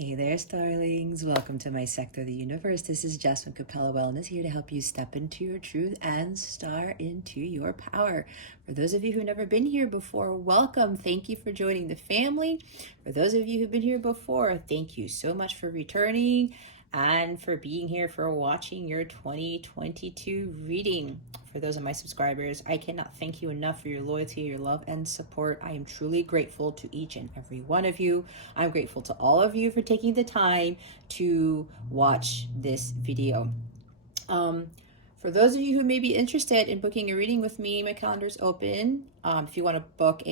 Hey there, starlings. Welcome to my sector of the universe. This is Jasmine Capella Wellness, here to help you step into your truth and star into your power. For those of you who've never been here before, welcome. Thank you for joining the family. For those of you who've been here before, thank you so much for returning and for being here, for watching your 2022 reading. For those of my subscribers, I cannot thank you enough for your loyalty, your love, and support. I am truly grateful to each and every one of you. I'm grateful to all of you for taking the time to watch this video. For those of you who may be interested in booking a reading with me, my calendar's open. If you want to book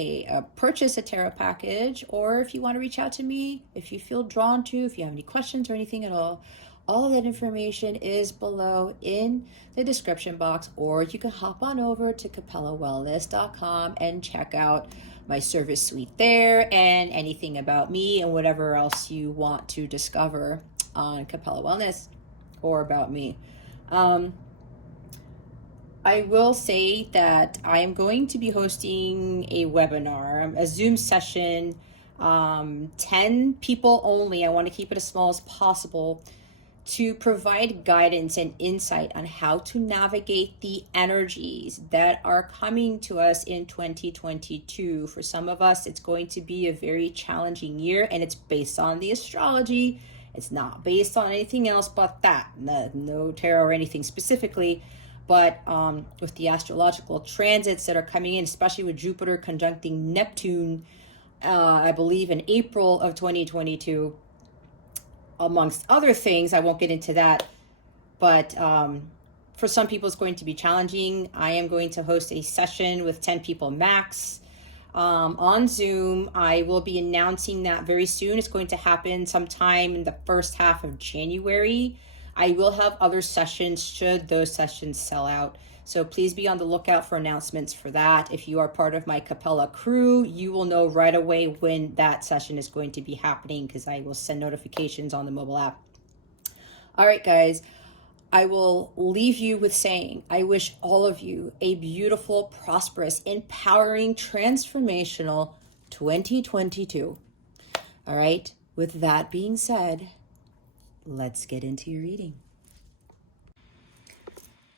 purchase a tarot package, or if you want to reach out to me, if you feel drawn to, if you have any questions or anything at all of that information is below in the description box, or you can hop on over to capellawellness.com and check out my service suite there and anything about me and whatever else you want to discover on Capella Wellness or about me. I will say that I am going to be hosting a webinar, a Zoom session, 10 people only. I want to keep it as small as possible, to provide guidance and insight on how to navigate the energies that are coming to us in 2022. For some of us, it's going to be a very challenging year, and it's based on the astrology. It's not based on anything else but that. No tarot or anything specifically, but with the astrological transits that are coming in, especially with Jupiter conjuncting Neptune, I believe in April of 2022, amongst other things. I won't get into that, but for some people it's going to be challenging. I am going to host a session with 10 people max on Zoom. I will be announcing that very soon. It's going to happen sometime in the first half of January. I will have other sessions should those sessions sell out. So please be on the lookout for announcements for that. If you are part of my Capella crew, you will know right away when that session is going to be happening, because I will send notifications on the mobile app. All right, guys, I will leave you with saying, I wish all of you a beautiful, prosperous, empowering, transformational 2022. All right, with that being said, let's get into your reading.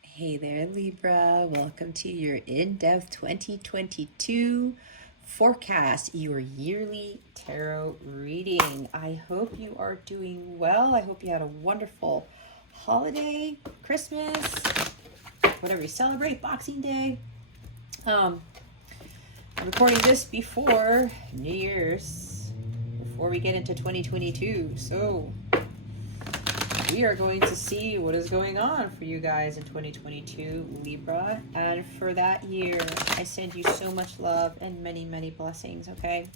Hey there, Libra. Welcome to your in-depth 2022 forecast, your yearly tarot reading. I hope you are doing well. I hope you had a wonderful holiday, Christmas, whatever you celebrate, Boxing Day. I'm recording this before New Year's, before we get into 2022. So we are going to see what is going on for you guys in 2022, Libra. And for that year, I send you so much love and many, many blessings, okay?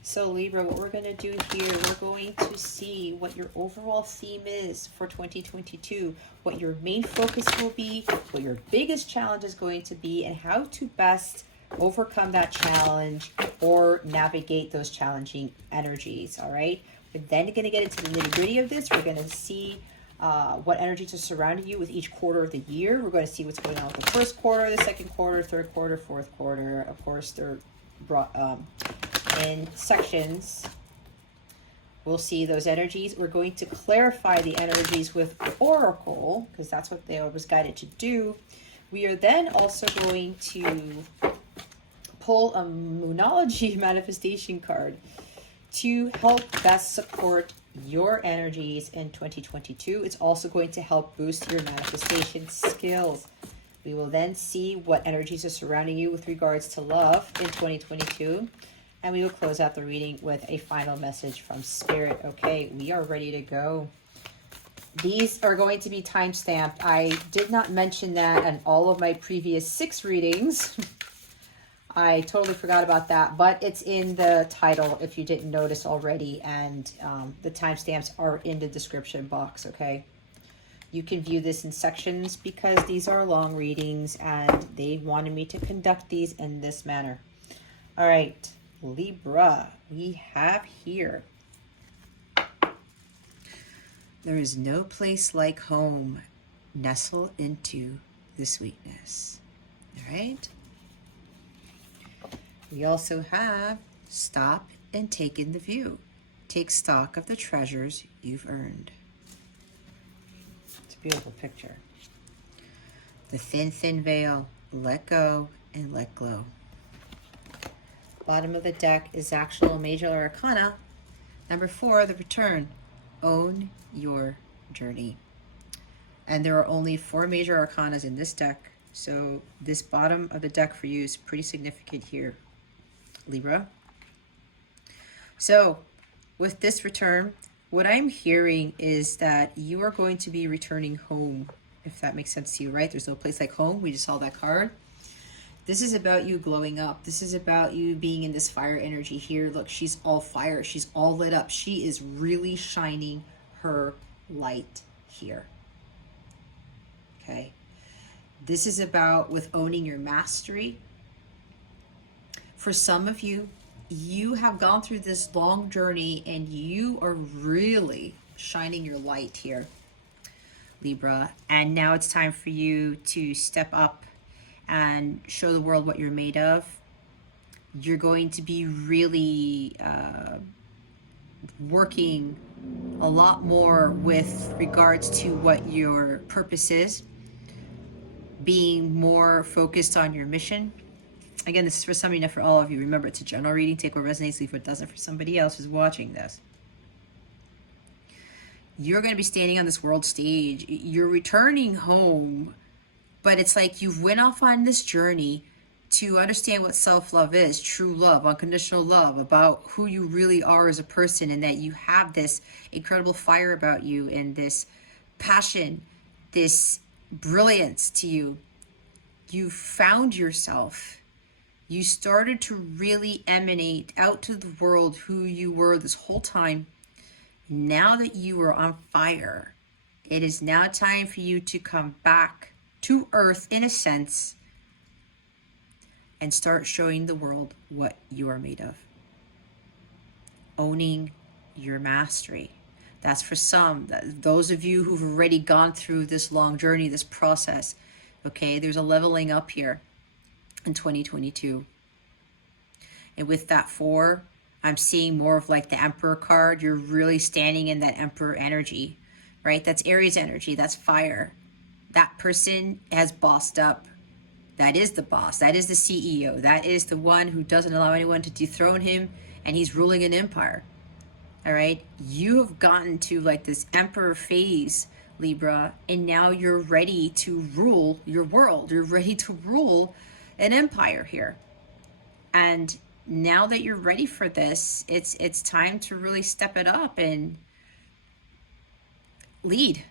So Libra, what we're going to do here, we're going to see what your overall theme is for 2022, what your main focus will be, what your biggest challenge is going to be, and how to best overcome that challenge or navigate those challenging energies, all right? We're then going to get into the nitty-gritty of this. We're going to see what energies are surrounding you with each quarter of the year. We're going to see what's going on with the first quarter, the second quarter, third quarter, fourth quarter. Of course, they're brought in sections. We'll see those energies. We're going to clarify the energies with the Oracle, because that's what they was guided to do. We are then also going to pull a Moonology manifestation card to help best support your energies in 2022. It's also going to help boost your manifestation skills. We will then see what energies are surrounding you with regards to love in 2022. And we will close out the reading with a final message from Spirit. Okay, we are ready to go. These are going to be time-stamped. I did not mention that in all of my previous 6 readings. I totally forgot about that, but it's in the title if you didn't notice already, and the timestamps are in the description box, okay? You can view this in sections because these are long readings and they wanted me to conduct these in this manner. All right, Libra, we have here. There is no place like home. Nestle into the sweetness. All right. We also have stop and take in the view. Take stock of the treasures you've earned. It's a beautiful picture. The thin, thin veil. Let go and let glow. Bottom of the deck is actual major arcana. Number 4, the return. Own your journey. And there are only 4 major arcanas in this deck. So this bottom of the deck for you is pretty significant here, Libra. So with this return, what I'm hearing is that you are going to be returning home, if that makes sense to you, right? There's no place like home. We just saw that card. This is about you glowing up. This is about you being in this fire energy here. Look, she's all fire. She's all lit up. She is really shining her light here. Okay. This is about with owning your mastery. For some of you, you have gone through this long journey and you are really shining your light here, Libra. And now it's time for you to step up and show the world what you're made of. You're going to be really working a lot more with regards to what your purpose is, being more focused on your mission. Again, this is for somebody, not for all of you. Remember, it's a general reading. Take what resonates, leave what doesn't for somebody else who's watching this. You're going to be standing on this world stage. You're returning home, but it's like you've went off on this journey to understand what self-love is, true love, unconditional love, about who you really are as a person, and that you have this incredible fire about you and this passion, this brilliance to you. You found yourself. You started to really emanate out to the world who you were this whole time. Now that you are on fire, it is now time for you to come back to earth in a sense and start showing the world what you are made of. Owning your mastery. That's for some. Those of you who've already gone through this long journey, this process. Okay, there's a leveling up here in 2022. And with that 4, I'm seeing more of like the Emperor card. You're really standing in that Emperor energy, right? That's Aries energy. That's fire. That person has bossed up. That is the boss. That is the CEO. That is the one who doesn't allow anyone to dethrone him, and he's ruling an empire. All right? You have gotten to like this Emperor phase, Libra, and now you're ready to rule your world. You're ready to rule an empire here. And now that you're ready for this, it's time to really step it up and lead.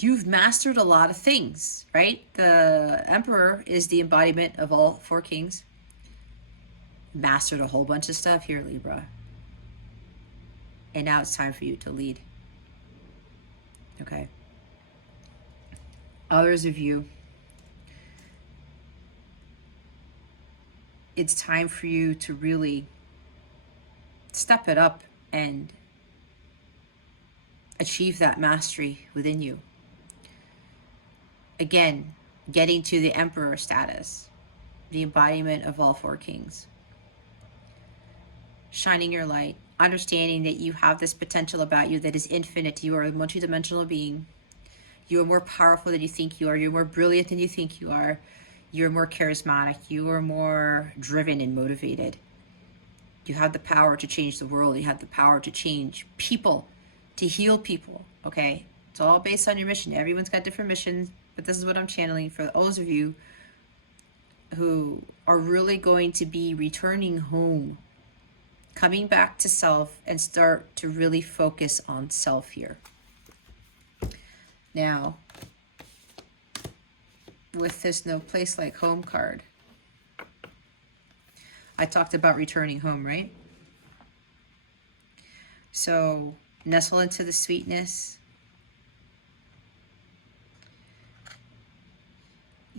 You've mastered a lot of things, right? The Emperor is the embodiment of all 4 kings. Mastered a whole bunch of stuff here, Libra. And now it's time for you to lead. Okay. Others of you, it's time for you to really step it up and achieve that mastery within you. Again, getting to the Emperor status, the embodiment of all 4 kings. Shining your light, understanding that you have this potential about you that is infinite. You are a multidimensional being. You are more powerful than you think you are. You're more brilliant than you think you are. You're more charismatic. You are more driven and motivated. You have the power to change the world. You have the power to change people, to heal people, okay? It's all based on your mission. Everyone's got different missions, but this is what I'm channeling for those of you who are really going to be returning home, coming back to self, and start to really focus on self here. Now, with this No Place Like Home card, I talked about returning home, right? So, nestle into the sweetness.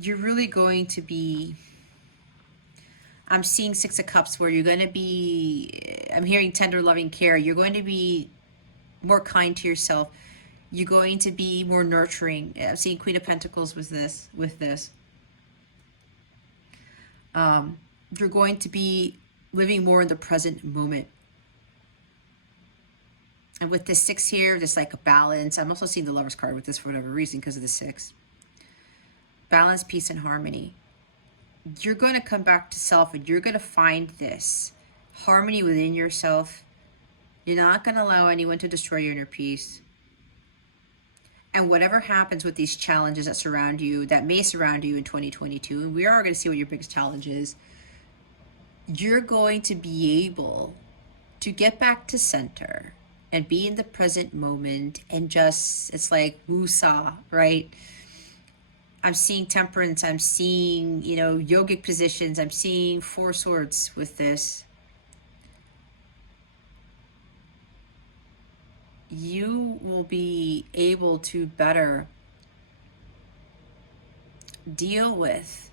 You're really going to be, I'm seeing 6 of Cups where you're going to be, I'm hearing tender, loving care. You're going to be more kind to yourself. You're going to be more nurturing. I'm seeing Queen of Pentacles with this. You're going to be living more in the present moment. And with the 6 here, just like a balance. I'm also seeing the Lover's card with this for whatever reason because of the 6. Balance, peace, and harmony. You're going to come back to self and you're going to find this harmony within yourself. You're not going to allow anyone to destroy your inner peace. And whatever happens with these challenges that surround you, that may surround you in 2022, and we are going to see what your biggest challenge is, you're going to be able to get back to center and be in the present moment and just, it's like woosah, right? I'm seeing temperance, I'm seeing, yogic positions, I'm seeing 4 swords with this. You will be able to better deal with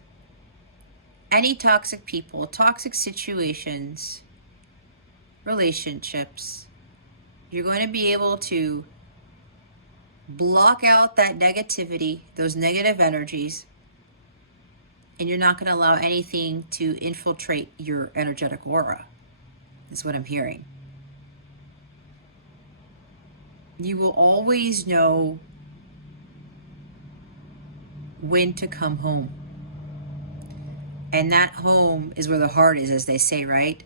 any toxic people, toxic situations, relationships. You're going to be able to block out that negativity, those negative energies, and you're not going to allow anything to infiltrate your energetic aura, is what I'm hearing. You will always know when to come home. And that home is where the heart is, as they say, right?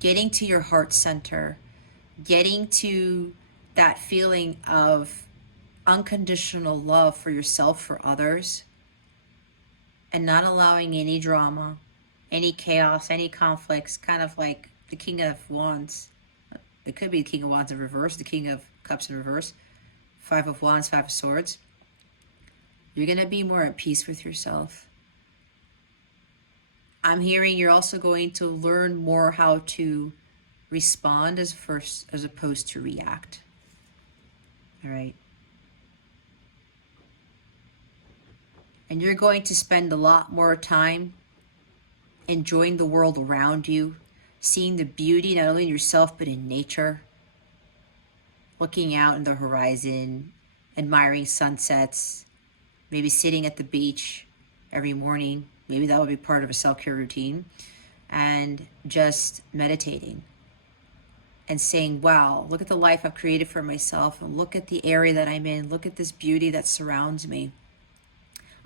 Getting to your heart center, getting to that feeling of unconditional love for yourself, for others, and not allowing any drama, any chaos, any conflicts, kind of like the King of Wands. It could be the King of Wands in reverse, the King of Cups in reverse, 5 of Wands, 5 of Swords. You're going to be more at peace with yourself. I'm hearing you're also going to learn more how to respond as opposed to react. All right. And you're going to spend a lot more time enjoying the world around you, seeing the beauty not only in yourself but in nature, looking out in the horizon, admiring sunsets, maybe sitting at the beach every morning. Maybe that will be part of a self-care routine, and just meditating and saying, wow, look at the life I've created for myself, and look at the area that I'm in. Look at this beauty that surrounds me.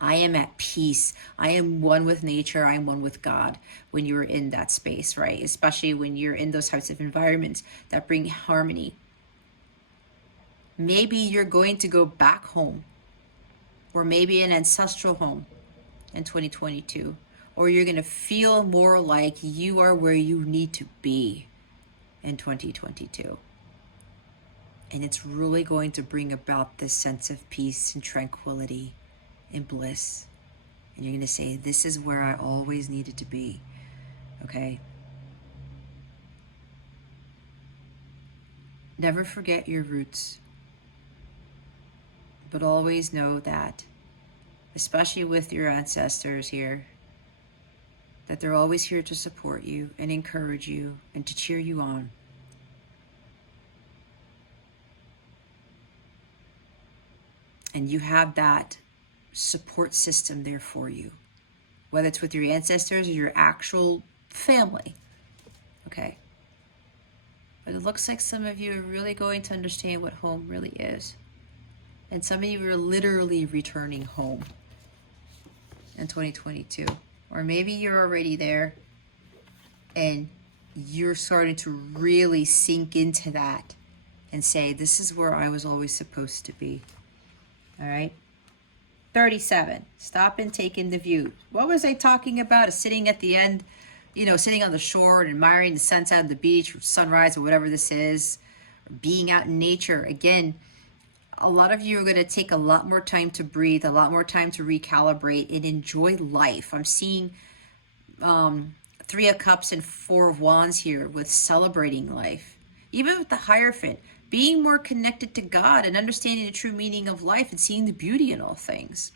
I am at peace. I am one with nature. I am one with God when you're in that space, right? Especially when you're in those types of environments that bring harmony. Maybe you're going to go back home, or maybe an ancestral home in 2022, or you're going to feel more like you are where you need to be in 2022. And it's really going to bring about this sense of peace and tranquility and bliss. And you're going to say, this is where I always needed to be. Okay? Never forget your roots, but always know that, especially with your ancestors here, that they're always here to support you and encourage you and to cheer you on. And you have that support system there for you, whether it's with your ancestors or your actual family. Okay? But it looks like some of you are really going to understand what home really is. And some of you are literally returning home in 2022. Or maybe you're already there and you're starting to really sink into that and say, this is where I was always supposed to be. All right? 37. Stop and take in the view. What was I talking about? Sitting at the end, sitting on the shore and admiring the sunset on the beach or sunrise or whatever this is. Or being out in nature. Again, a lot of you are going to take a lot more time to breathe, a lot more time to recalibrate and enjoy life. I'm seeing 3 of Cups and 4 of Wands here with celebrating life. Even with the Hierophant, being more connected to God and understanding the true meaning of life and seeing the beauty in all things.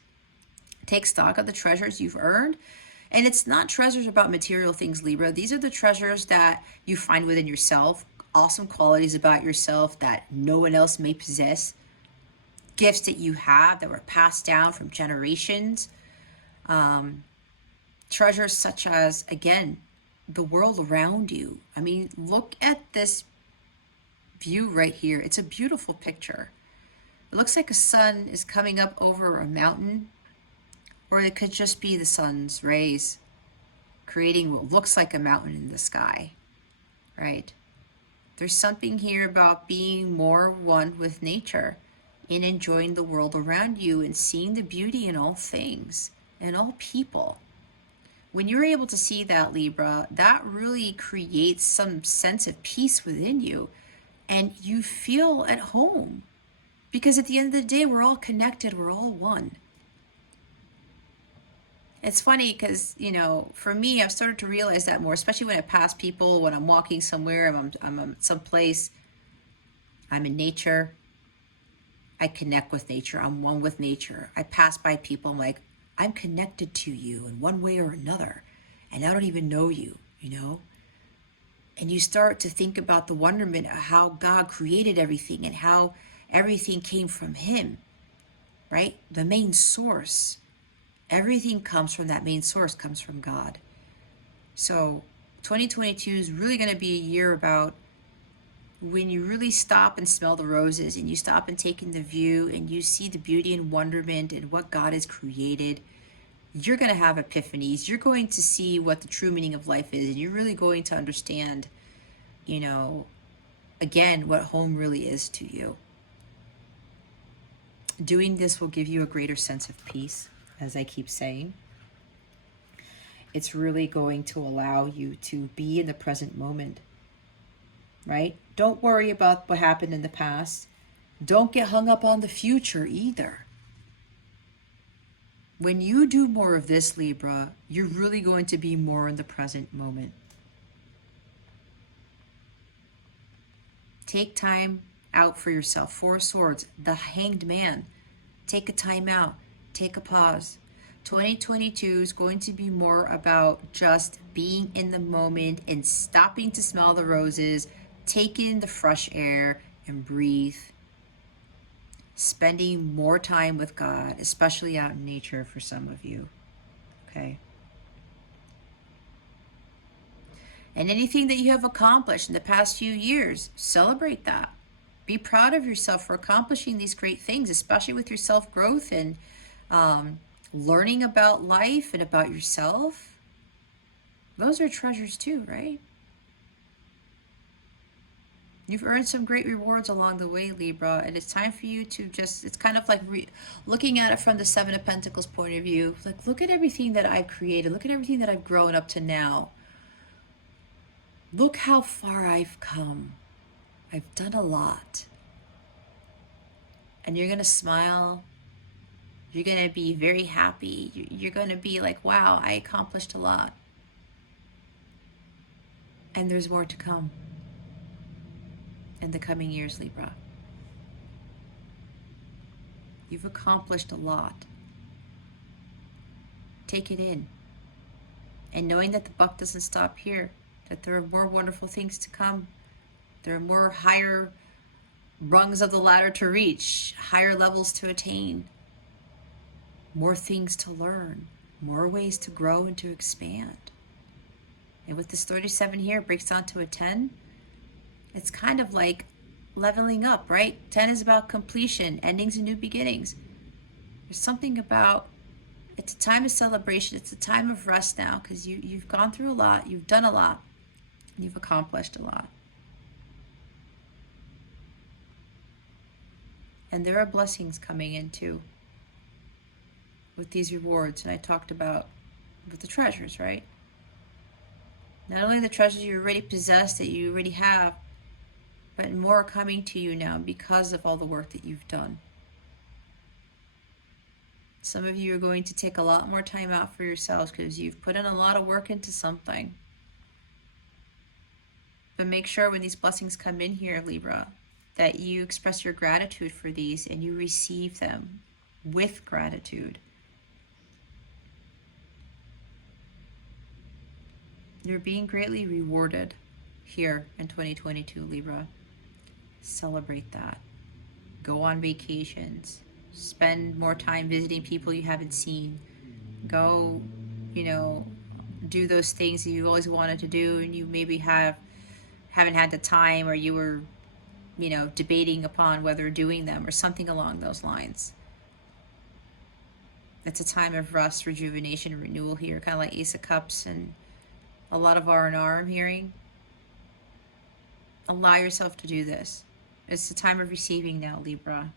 Take stock of the treasures you've earned. And it's not treasures about material things, Libra. These are the treasures that you find within yourself, awesome qualities about yourself that no one else may possess. Gifts that you have that were passed down from generations. Treasures such as, again, the world around you. I mean, look at this view right here. It's a beautiful picture. It looks like a sun is coming up over a mountain, or it could just be the sun's rays creating what looks like a mountain in the sky, right? There's something here about being more one with nature and enjoying the world around you and seeing the beauty in all things and all people. When you're able to see that, Libra, that really creates some sense of peace within you, and you feel at home, because at the end of the day, we're all connected, we're all one. It's funny because, you know, for me, I've started to realize that more, especially when I pass people, when I'm walking somewhere, I'm someplace, I'm in nature, I connect with nature, I'm one with nature. I pass by people, I'm like, I'm connected to you in one way or another, and I don't even know you, you know? And you start to think about the wonderment of how God created everything and how everything came from Him, right? The main source. Everything comes from that main source, comes from God. So 2022 is really going to be a year about when you really stop and smell the roses, and you stop and take in the view, and you see the beauty and wonderment and what God has created. You're going to have epiphanies. You're going to see what the true meaning of life is, and you're really going to understand, you know, again, what home really is to you. Doing this will give you a greater sense of peace, as I keep saying. It's really going to allow you to be in the present moment, right? Don't worry about what happened in the past. Don't get hung up on the future either. When you do more of this, Libra, you're really going to be more in the present moment. Take time out for yourself. Four of Swords, the Hanged Man. Take a time out. Take a pause. 2022 is going to be more about just being in the moment and stopping to smell the roses, take in the fresh air and breathe. Spending more time with God, especially out in nature for some of you. Okay? And anything that you have accomplished in the past few years, celebrate that. Be proud of yourself for accomplishing these great things, especially with your self-growth and learning about life and about yourself. Those are treasures too, right? You've earned some great rewards along the way, Libra, and it's time for you to just, it's kind of like looking at it from the Seven of Pentacles point of view. Like, look at everything that I've created. Look at everything that I've grown up to now. Look how far I've come. I've done a lot. And you're going to smile. You're going to be very happy. You're going to be like, wow, I accomplished a lot. And there's more to come in the coming years, Libra. You've accomplished a lot. Take it in. And knowing that the buck doesn't stop here, that there are more wonderful things to come. There are more higher rungs of the ladder to reach, higher levels to attain, more things to learn, more ways to grow and to expand. And with this 37 here, it breaks down to a 10. It's kind of like leveling up, right? 10 is about completion, endings and new beginnings. There's something about, it's a time of celebration. It's a time of rest now, because you've gone through a lot, you've done a lot, and you've accomplished a lot. And there are blessings coming in too with these rewards. And I talked about with the treasures, right? Not only the treasures you already possess, that you already have, but more are coming to you now because of all the work that you've done. Some of you are going to take a lot more time out for yourselves because you've put in a lot of work into something. But make sure when these blessings come in here, Libra, that you express your gratitude for these and you receive them with gratitude. You're being greatly rewarded here in 2022, Libra. Celebrate that. Go on vacations. Spend more time visiting people you haven't seen. Go, do those things that you always wanted to do, and you maybe haven't had the time, or you were, debating upon whether doing them or something along those lines. It's a time of rest, rejuvenation, and renewal here, kind of like Ace of Cups and a lot of R&R I'm hearing. Allow yourself to do this. It's the time of receiving now, Libra.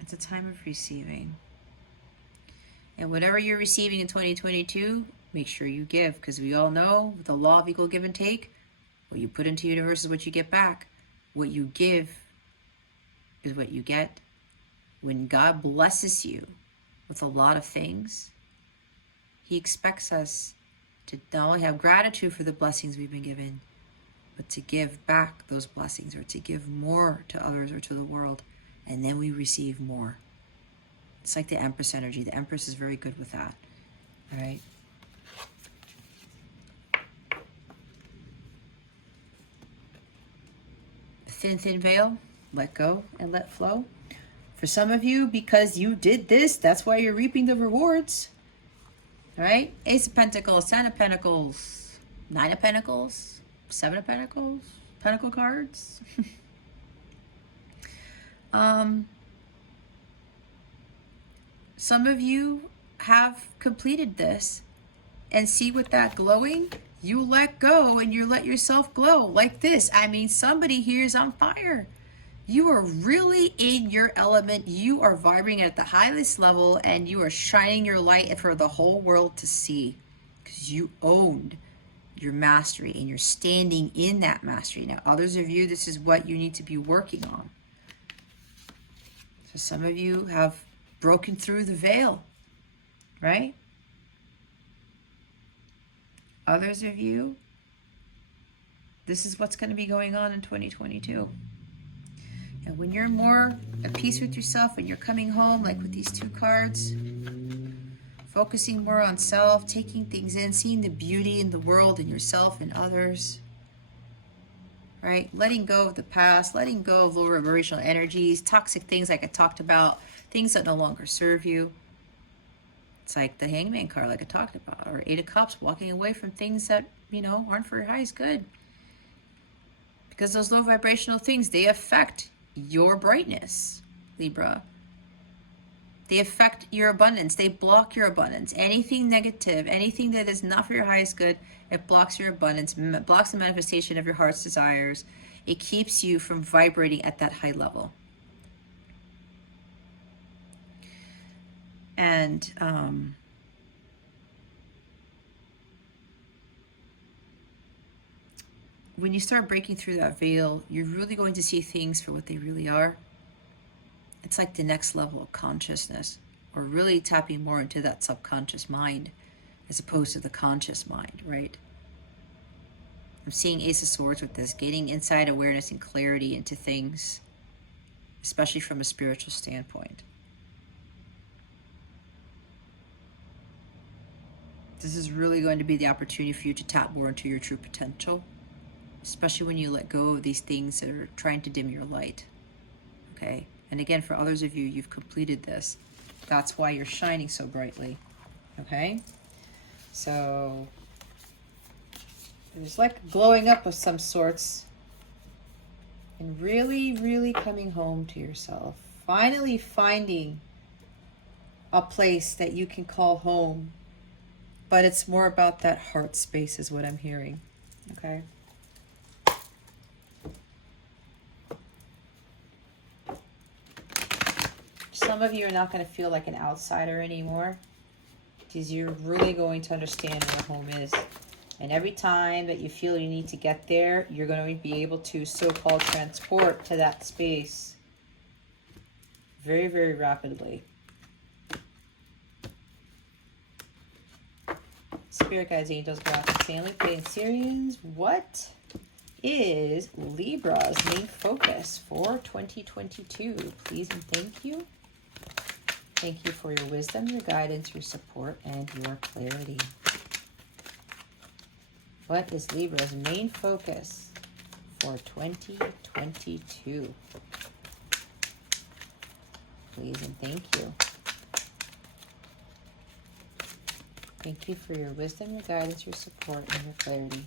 It's a time of receiving. And whatever you're receiving in 2022, make sure you give, because we all know the law of equal give and take. What you put into the universe is what you get back. What you give is what you get. When God blesses you with a lot of things, He expects us to not only have gratitude for the blessings we've been given, but to give back those blessings, or to give more to others or to the world. And then we receive more. It's like the Empress energy. The Empress is very good with that. All right. Thin veil. Let go and let flow. For some of you, because you did this, that's why you're reaping the rewards. All right. Ace of Pentacles, Ten of Pentacles, Nine of Pentacles, Seven of Pentacles, Pentacle cards. Some of you have completed this, and see with that glowing, you let go and you let yourself glow like this. I mean, somebody here is on fire. You are really in your element. You are vibrating at the highest level, and you are shining your light for the whole world to see, because you owned your mastery and you're standing in that mastery. Now, others of you, this is what you need to be working on. So some of you have broken through the veil, right? Others of you, this is what's going to be going on in 2022. And when you're more at peace with yourself and you're coming home, like with these two cards, focusing more on self, taking things in, seeing the beauty in the world and yourself and others, right? Letting go of the past, letting go of lower vibrational energies, toxic things like I talked about, things that no longer serve you. It's like the Hangman card, like I talked about, or Eight of Cups, walking away from things that, aren't for your highest good. Because those low vibrational things, they affect your brightness, Libra. They affect your abundance. They block your abundance. Anything negative, anything that is not for your highest good, it blocks your abundance, blocks the manifestation of your heart's desires. It keeps you from vibrating at that high level. And when you start breaking through that veil, you're really going to see things for what they really are. It's like the next level of consciousness, or really tapping more into that subconscious mind as opposed to the conscious mind, right? I'm seeing Ace of Swords with this, gaining inside awareness and clarity into things, especially from a spiritual standpoint. This is really going to be the opportunity for you to tap more into your true potential, especially when you let go of these things that are trying to dim your light. Okay? And again, for others of you, you've completed this. That's why you're shining so brightly. Okay? So there's like glowing up of some sorts, and really, really coming home to yourself. Finally finding a place that you can call home. But it's more about that heart space is what I'm hearing. Okay? Some of you are not going to feel like an outsider anymore, because you're really going to understand where home is. And every time that you feel you need to get there, you're going to be able to so-called transport to that space very, very rapidly. Spirit guides, angels, galactic family, Pleiadian Sirians. What is Libra's main focus for 2022? Please and thank you. Thank you for your wisdom, your guidance, your support, and your clarity. What is Libra's main focus for 2022? please, and thank you. Thank you for your wisdom, your guidance, your support, and your clarity.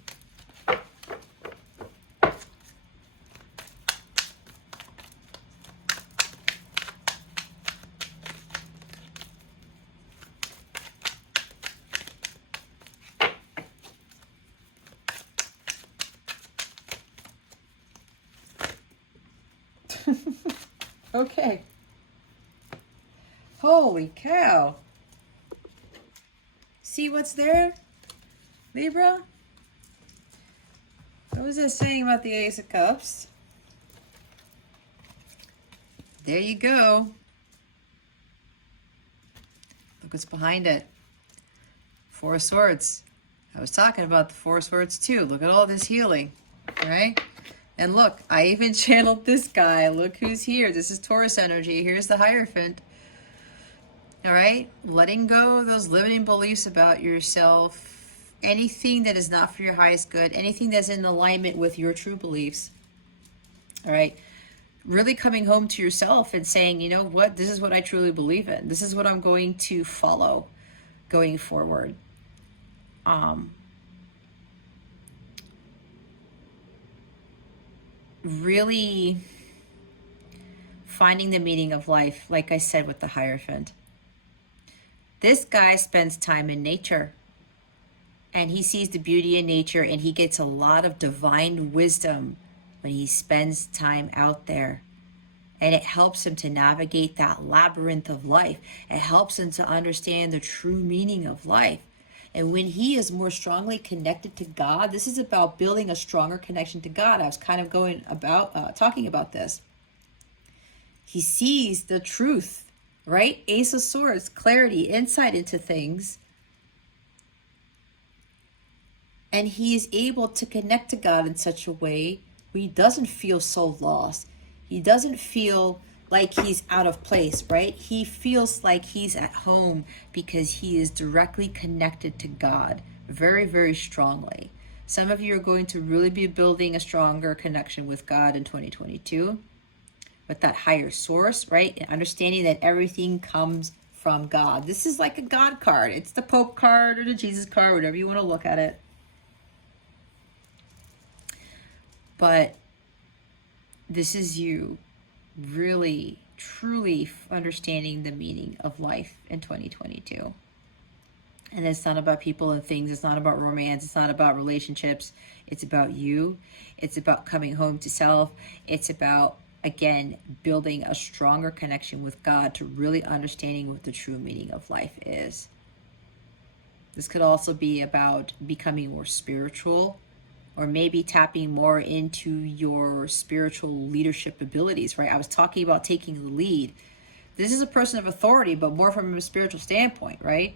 Okay. Holy cow. See what's there, Libra? What was that saying about the Ace of Cups? There you go. Look what's behind it. Four of Swords. I was talking about the Four of Swords too. Look at all this healing, right? And look, I even channeled this guy. Look who's here. This is Taurus energy. Here's the Hierophant. All right? Letting go of those limiting beliefs about yourself. Anything that is not for your highest good. Anything that's in alignment with your true beliefs. All right? Really coming home to yourself and saying, you know what? This is what I truly believe in. This is what I'm going to follow going forward. Really finding the meaning of life, like I said with the Hierophant. This guy spends time in nature, and he sees the beauty in nature, and he gets a lot of divine wisdom when he spends time out there. And it helps him to navigate that labyrinth of life. It helps him to understand the true meaning of life. And when he is more strongly connected to God, this is about building a stronger connection to God. I was kind of talking about this. He sees the truth, right? Ace of Swords, clarity, insight into things. And he is able to connect to God in such a way where he doesn't feel so lost. He doesn't feel like he's out of place, right? He feels like he's at home because he is directly connected to God very, very strongly. Some of you are going to really be building a stronger connection with God in 2022 with that higher source, right? And understanding that everything comes from God. This is like a God card. It's the Pope card or the Jesus card, whatever you want to look at it. But this is you really, truly understanding the meaning of life in 2022. And it's not about people and things. It's not about romance. It's not about relationships. It's about you. It's about coming home to self. It's about, again, building a stronger connection with God to really understanding what the true meaning of life is. This could also be about becoming more spiritual, or maybe tapping more into your spiritual leadership abilities, right? I was talking about taking the lead. This is a person of authority, but more from a spiritual standpoint, right?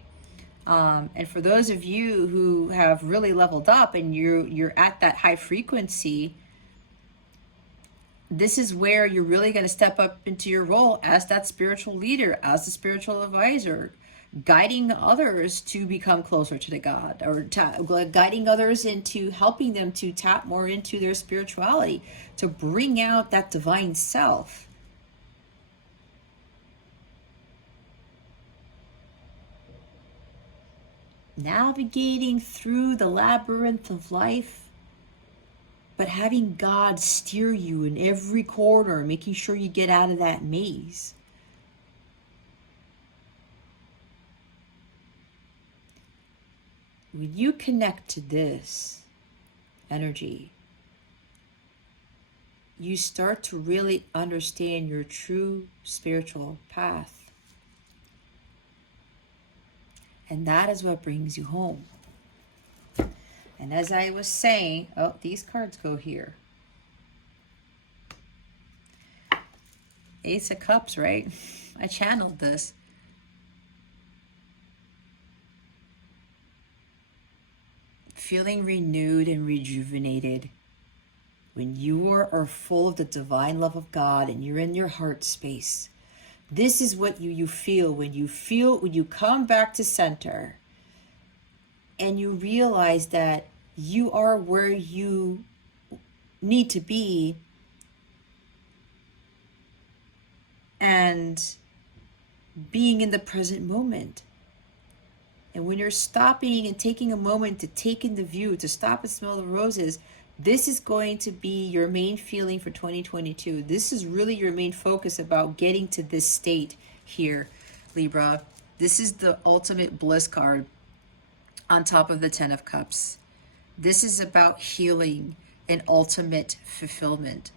And for those of you who have really leveled up and you're at that high frequency, this is where you're really going to step up into your role as that spiritual leader, as the spiritual advisor, guiding others to become closer to the God, or guiding others into helping them to tap more into their spirituality, to bring out that divine self. Navigating through the labyrinth of life, but having God steer you in every corner, making sure you get out of that maze. When you connect to this energy, you start to really understand your true spiritual path. And that is what brings you home. And as I was saying, oh, these cards go here. Ace of Cups, right? I channeled this. Feeling renewed and rejuvenated when you are full of the divine love of God and you're in your heart space. This is what you feel when you come back to center and you realize that you are where you need to be, and being in the present moment. And when you're stopping and taking a moment to take in the view, to stop and smell the roses, this is going to be your main feeling for 2022. This is really your main focus about getting to this state here, Libra. This is the ultimate bliss card on top of the 10 of Cups. This is about healing and ultimate fulfillment.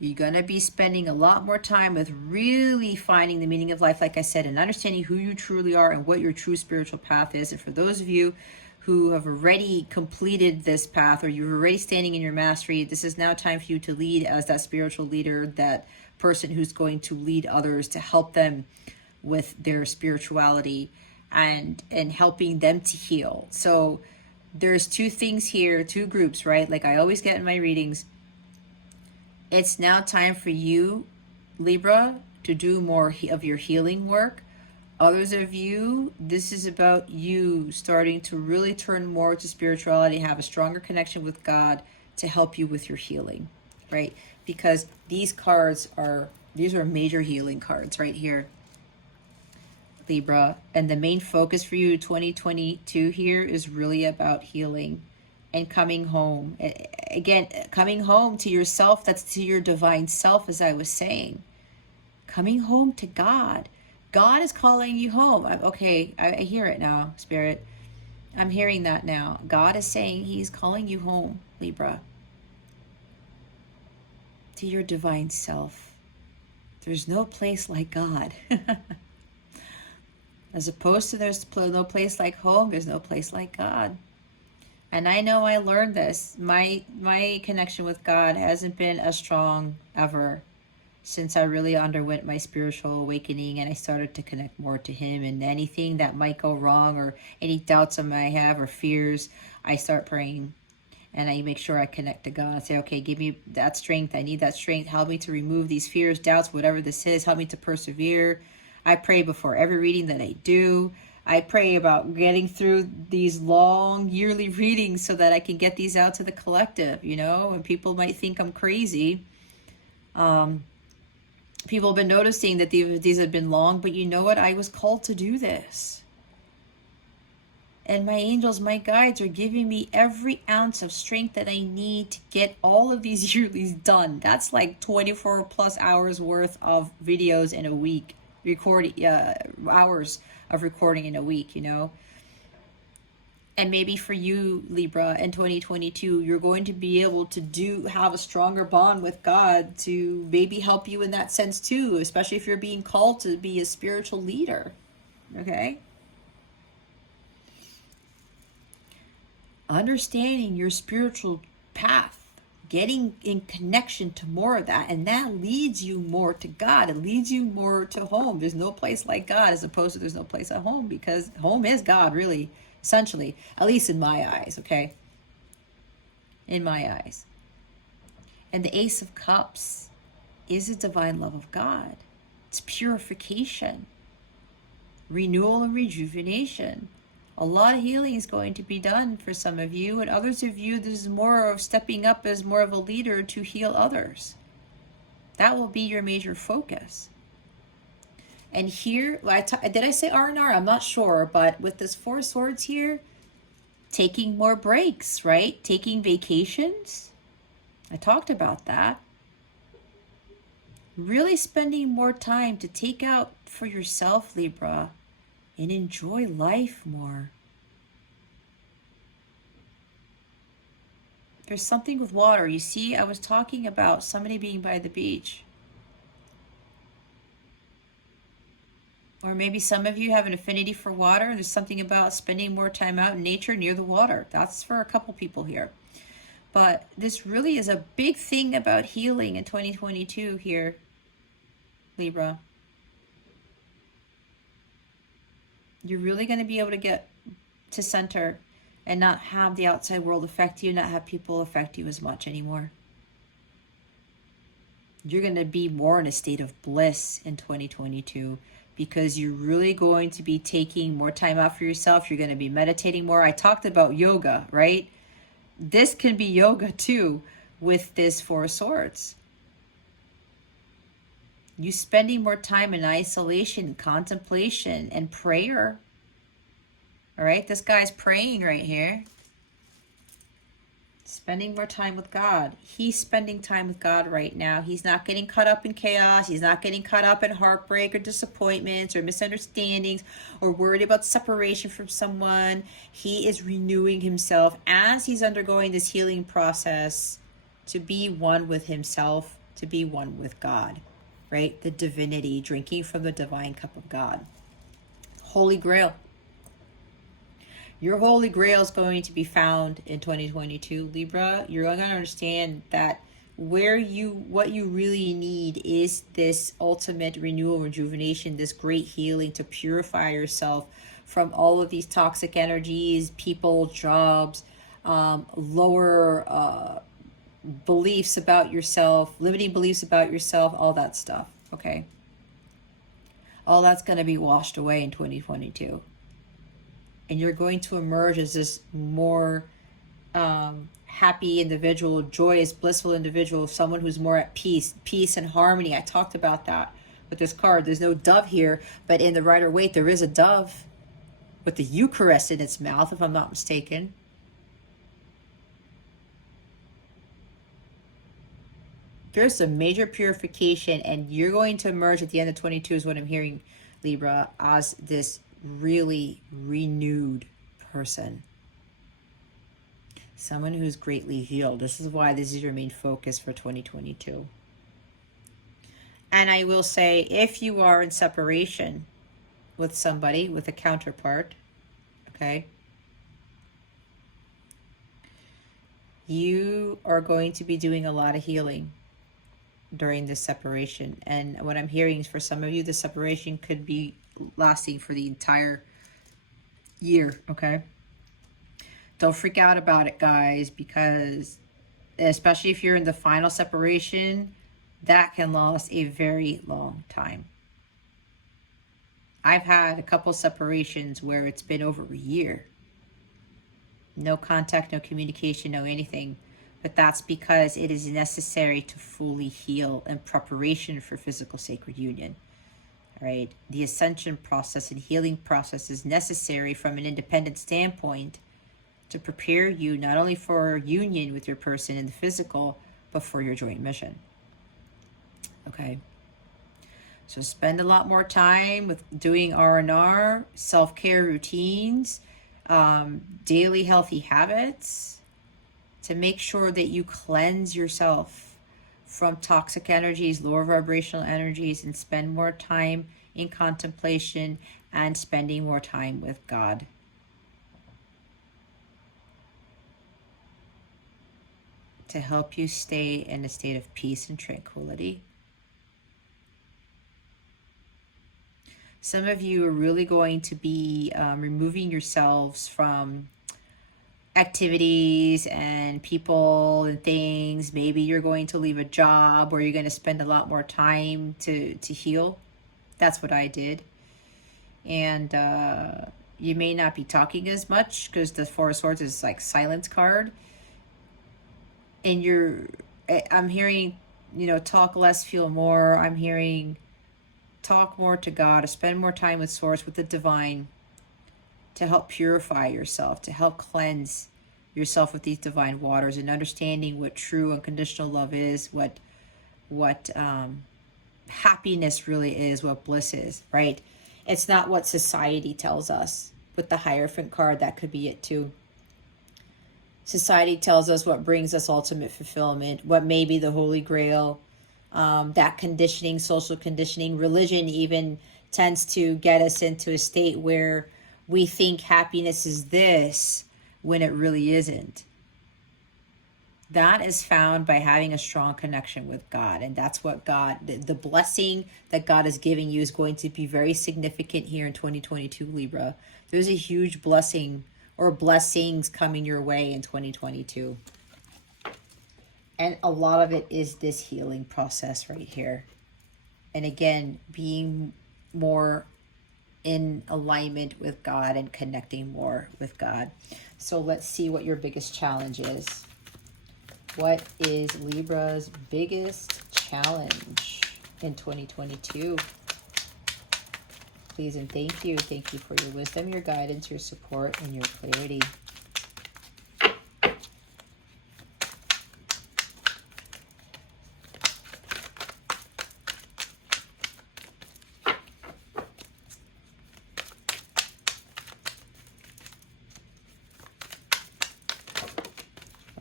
You're going to be spending a lot more time with really finding the meaning of life, like I said, and understanding who you truly are and what your true spiritual path is. And for those of you who have already completed this path, or you're already standing in your mastery, this is now time for you to lead as that spiritual leader, that person who's going to lead others, to help them with their spirituality and helping them to heal. So there's two things here, two groups, right? Like I always get in my readings. It's now time for you, Libra, to do more of your healing work. Others of you, this is about you starting to really turn more to spirituality, have a stronger connection with God to help you with your healing, right? Because these cards are, these are major healing cards right here, Libra. And the main focus for you 2022 here is really about healing and coming home. Again, coming home to yourself, that's to your divine self, as I was saying. Coming home to God. God is calling you home. Okay, I hear it now, Spirit. I'm hearing that now. God is saying he's calling you home, Libra. To your divine self. There's no place like God. As opposed to there's no place like home, there's no place like God. And I know I learned this. My connection with God hasn't been as strong ever since I really underwent my spiritual awakening and I started to connect more to him. And anything that might go wrong or any doubts I might have or fears, I start praying. And I make sure I connect to God. I say, okay, give me that strength. I need that strength. Help me to remove these fears, doubts, whatever this is. Help me to persevere. I pray before every reading that I do. I pray about getting through these long yearly readings so that I can get these out to the collective, you know, and people might think I'm crazy. People have been noticing that these have been long, but you know what? I was called to do this. And my angels, my guides are giving me every ounce of strength that I need to get all of these yearlies done. That's like 24 plus hours worth of videos in a week, hours of recording in a week, you know. And maybe for you, Libra, in 2022, you're going to be able to have a stronger bond with God to maybe help you in that sense too, especially if you're being called to be a spiritual leader, okay? Understanding your spiritual path, getting in connection to more of that, and that leads you more to God. It leads you more to home. There's no place like God, as opposed to there's no place at home, because home is God, really, essentially, at least in my eyes, okay? In my eyes. And the Ace of Cups is the divine love of God. It's purification, renewal and rejuvenation. A lot of healing is going to be done for some of you, and others of you, this is more of stepping up as more of a leader to heal others. That will be your major focus. And here, did I say R&R? I'm not sure, but with this Four of Swords here, taking more breaks, right? Taking vacations. I talked about that. Really spending more time to take out for yourself, Libra, and enjoy life more. There's something with water. You see, I was talking about somebody being by the beach. Or maybe some of you have an affinity for water. There's something about spending more time out in nature near the water. That's for a couple people here. But this really is a big thing about healing in 2022 here, Libra. You're really going to be able to get to center and not have the outside world affect you, not have people affect you as much anymore. You're going to be more in a state of bliss in 2022 because you're really going to be taking more time out for yourself. You're going to be meditating more. I talked about yoga, right? This can be yoga too with this Four of Swords. You spending more time in isolation, contemplation, and prayer. All right, this guy's praying right here. Spending more time with God. He's spending time with God right now. He's not getting caught up in chaos. He's not getting caught up in heartbreak or disappointments or misunderstandings or worried about separation from someone. He is renewing himself as he's undergoing this healing process to be one with himself, to be one with God, right? The divinity, drinking from the divine cup of God. Holy Grail. Your Holy Grail is going to be found in 2022, Libra. You're going to understand that what you really need is this ultimate renewal, rejuvenation, this great healing to purify yourself from all of these toxic energies, people, jobs, lower beliefs about yourself, limiting beliefs about yourself, all that stuff, okay? All that's going to be washed away in 2022. And you're going to emerge as this more happy individual, joyous, blissful individual, someone who's more at peace and harmony. I talked about that with this card. There's no dove here, but in the Rider-Waite, there is a dove with the Eucharist in its mouth, if I'm not mistaken. There's some major purification, and you're going to emerge at the end of 22 is what I'm hearing, Libra, as this really renewed person. Someone who's greatly healed. This is why this is your main focus for 2022. And I will say, if you are in separation with somebody, with a counterpart, okay, you are going to be doing a lot of healing during this separation. And what I'm hearing is for some of you, the separation could be lasting for the entire year, okay? Don't freak out about it, guys, because especially if you're in the final separation, that can last a very long time. I've had a couple separations where it's been over a year. No contact, no communication, no anything. But that's because it is necessary to fully heal in preparation for physical sacred union. Right? The ascension process and healing process is necessary from an independent standpoint to prepare you not only for union with your person in the physical, but for your joint mission. Okay? So spend a lot more time with doing R&R, self-care routines, daily healthy habits to make sure that you cleanse yourself from toxic energies, lower vibrational energies, and spend more time in contemplation and spending more time with God. To help you stay in a state of peace and tranquility. Some of you are really going to be removing yourselves from activities and people and things. Maybe you're going to leave a job or you're going to spend a lot more time to heal. That's what I did. And you may not be talking as much because the Four of Swords is like silence card. And I'm hearing, talk less, feel more. I'm hearing talk more to God, spend more time with Source, with the divine, to help purify yourself, to help cleanse yourself with these divine waters, and understanding what true unconditional love is, what happiness really is, what bliss is, right? It's not what society tells us. With the Hierophant card, that could be it too. Society tells us what brings us ultimate fulfillment, what may be the Holy Grail, that conditioning, social conditioning. Religion even tends to get us into a state where we think happiness is this when it really isn't. That is found by having a strong connection with God. And that's what God, the blessing that God is giving you is going to be very significant here in 2022, Libra. There's a huge blessing or blessings coming your way in 2022. And a lot of it is this healing process right here. And again, being more in alignment with God and connecting more with God. So let's see what your biggest challenge is. What is Libra's biggest challenge? in 2022. Please and thank you. Thank you for your wisdom, your guidance, your support, and your clarity.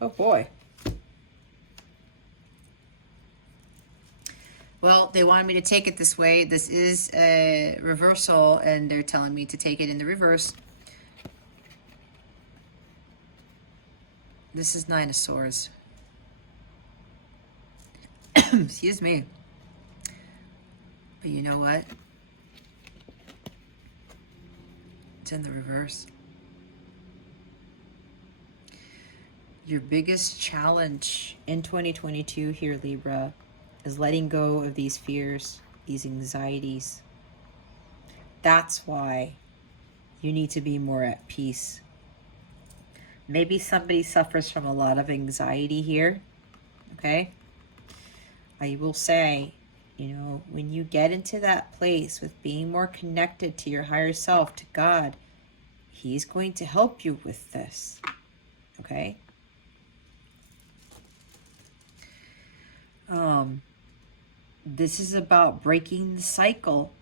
Oh boy. Well, they wanted me to take it this way. This is a reversal, and they're telling me to take it in the reverse. This is Nine of Swords. Excuse me. But you know what? It's in the reverse. Your biggest challenge in 2022 here, Libra, is letting go of these fears, these anxieties. That's why you need to be more at peace. Maybe somebody suffers from a lot of anxiety here, okay? I will say, you know, when you get into that place with being more connected to your higher self, to God, He's going to help you with this, okay? This is about breaking the cycle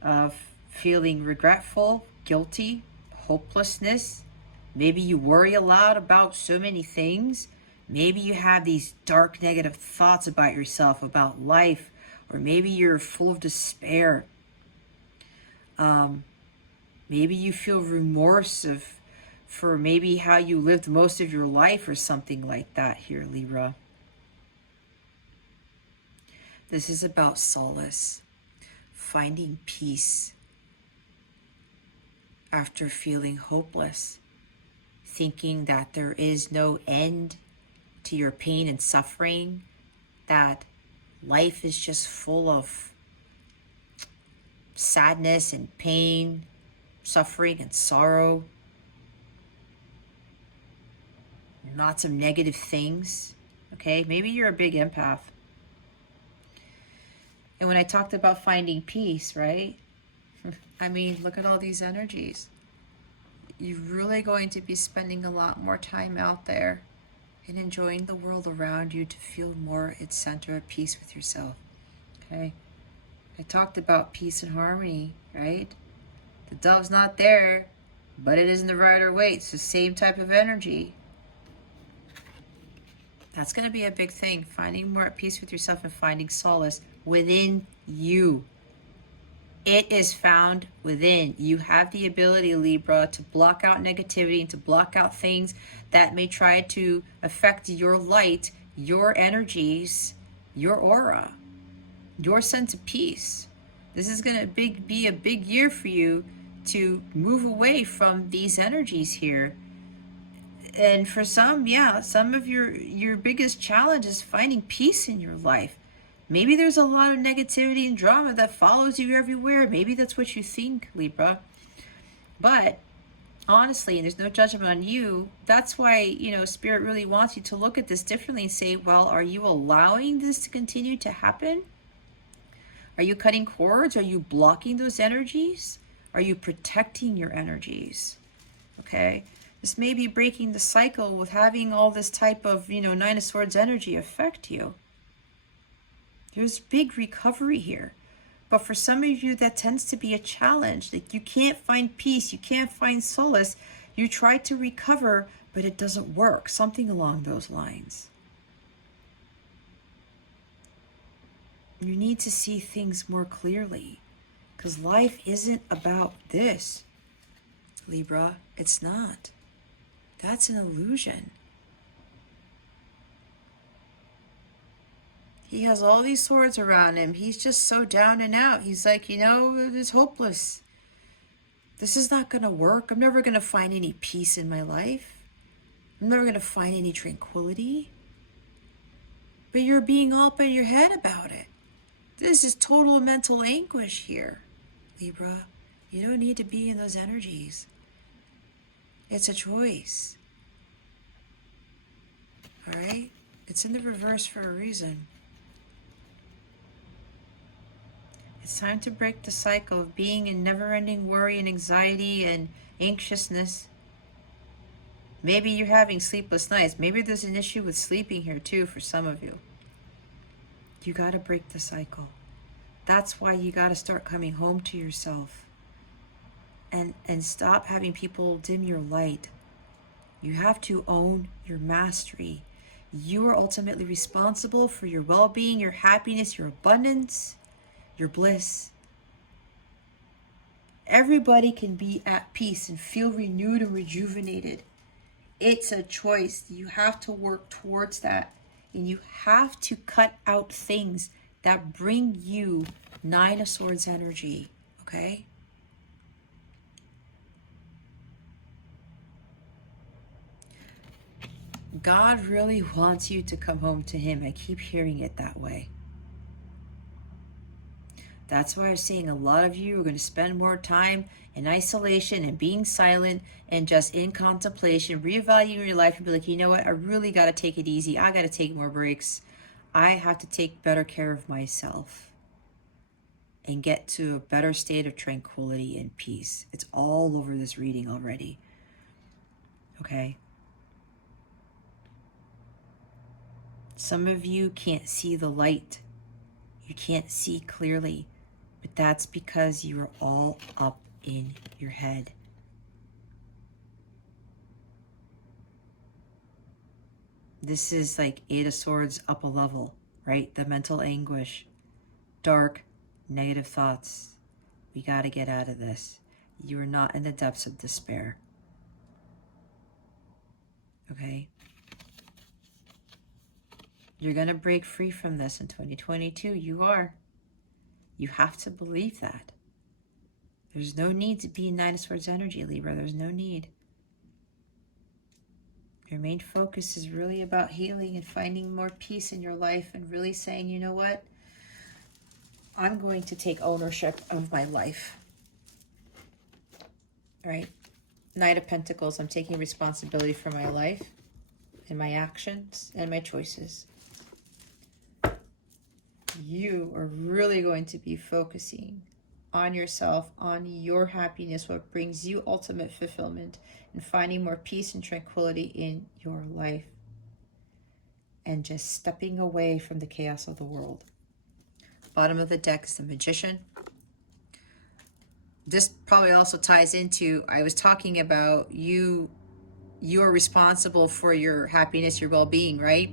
of feeling regretful, guilty, hopelessness. Maybe you worry a lot about so many things. Maybe you have these dark negative thoughts about yourself, about life, or maybe you're full of despair. Maybe you feel remorse for maybe how you lived most of your life or something like that here, Libra. This is about solace, finding peace after feeling hopeless, thinking that there is no end to your pain and suffering, that life is just full of sadness and pain, suffering and sorrow, lots of negative things, okay? Maybe you're a big empath. And when I talked about finding peace, right? I mean, look at all these energies. You're really going to be spending a lot more time out there and enjoying the world around you to feel more at center of peace with yourself, okay? I talked about peace and harmony, right? The dove's not there, but it is in the rider waite. It's the same type of energy. That's going to be a big thing, finding more at peace with yourself and finding solace within you. It is found within. You have the ability, Libra, to block out negativity and to block out things that may try to affect your light, your energies, your aura, your sense of peace. This is going to be a big year for you to move away from these energies here. And for some, yeah, some of your biggest challenge is finding peace in your life. Maybe there's a lot of negativity and drama that follows you everywhere. Maybe that's what you think, Libra. But honestly, and there's no judgment on you, that's why, you know, Spirit really wants you to look at this differently and say, well, are you allowing this to continue to happen? Are you cutting cords? Are you blocking those energies? Are you protecting your energies? Okay. This may be breaking the cycle with having all this type of, you know, Nine of Swords energy affect you. There's big recovery here. But for some of you, that tends to be a challenge. Like, you can't find peace. You can't find solace. You try to recover, but it doesn't work. Something along those lines. You need to see things more clearly. Because life isn't about this, Libra. It's not. That's an illusion. He has all these swords around him. He's just so down and out. He's like, you know, it's hopeless. This is not going to work. I'm never going to find any peace in my life. I'm never going to find any tranquility. But you're being all up in your head about it. This is total mental anguish here, Libra. You don't need to be in those energies. It's a choice. All right? It's in the reverse for a reason. It's time to break the cycle of being in never-ending worry and anxiety and anxiousness. Maybe you're having sleepless nights. Maybe there's an issue with sleeping here too for some of you. You got to break the cycle. That's why you got to start coming home to yourself and stop having people dim your light. You have to own your mastery. You are ultimately responsible for your well-being, your happiness, your abundance, your bliss. Everybody can be at peace and feel renewed and rejuvenated. It's a choice. You have to work towards that. And you have to cut out things that bring you Nine of Swords energy. Okay? God really wants you to come home to him. I keep hearing it that way. That's why I'm saying a lot of you are going to spend more time in isolation and being silent and just in contemplation, reevaluating your life and be like, you know what? I really got to take it easy. I got to take more breaks. I have to take better care of myself and get to a better state of tranquility and peace. It's all over this reading already. Okay? Some of you can't see the light. You can't see clearly. But that's because you are all up in your head. This is like Eight of Swords up a level, right? The mental anguish, dark, negative thoughts. We got to get out of this. You are not in the depths of despair. Okay? You're going to break free from this in 2022. You are. You have to believe that. There's no need to be in Nine of Swords energy, Libra. There's no need. Your main focus is really about healing and finding more peace in your life and really saying, you know what? I'm going to take ownership of my life. All right? Knight of Pentacles, I'm taking responsibility for my life and my actions and my choices. You are really going to be focusing on yourself, on your happiness, what brings you ultimate fulfillment, and finding more peace and tranquility in your life. And just stepping away from the chaos of the world. Bottom of the deck is the Magician. This probably also ties into, I was talking about you are responsible for your happiness, your well-being, right?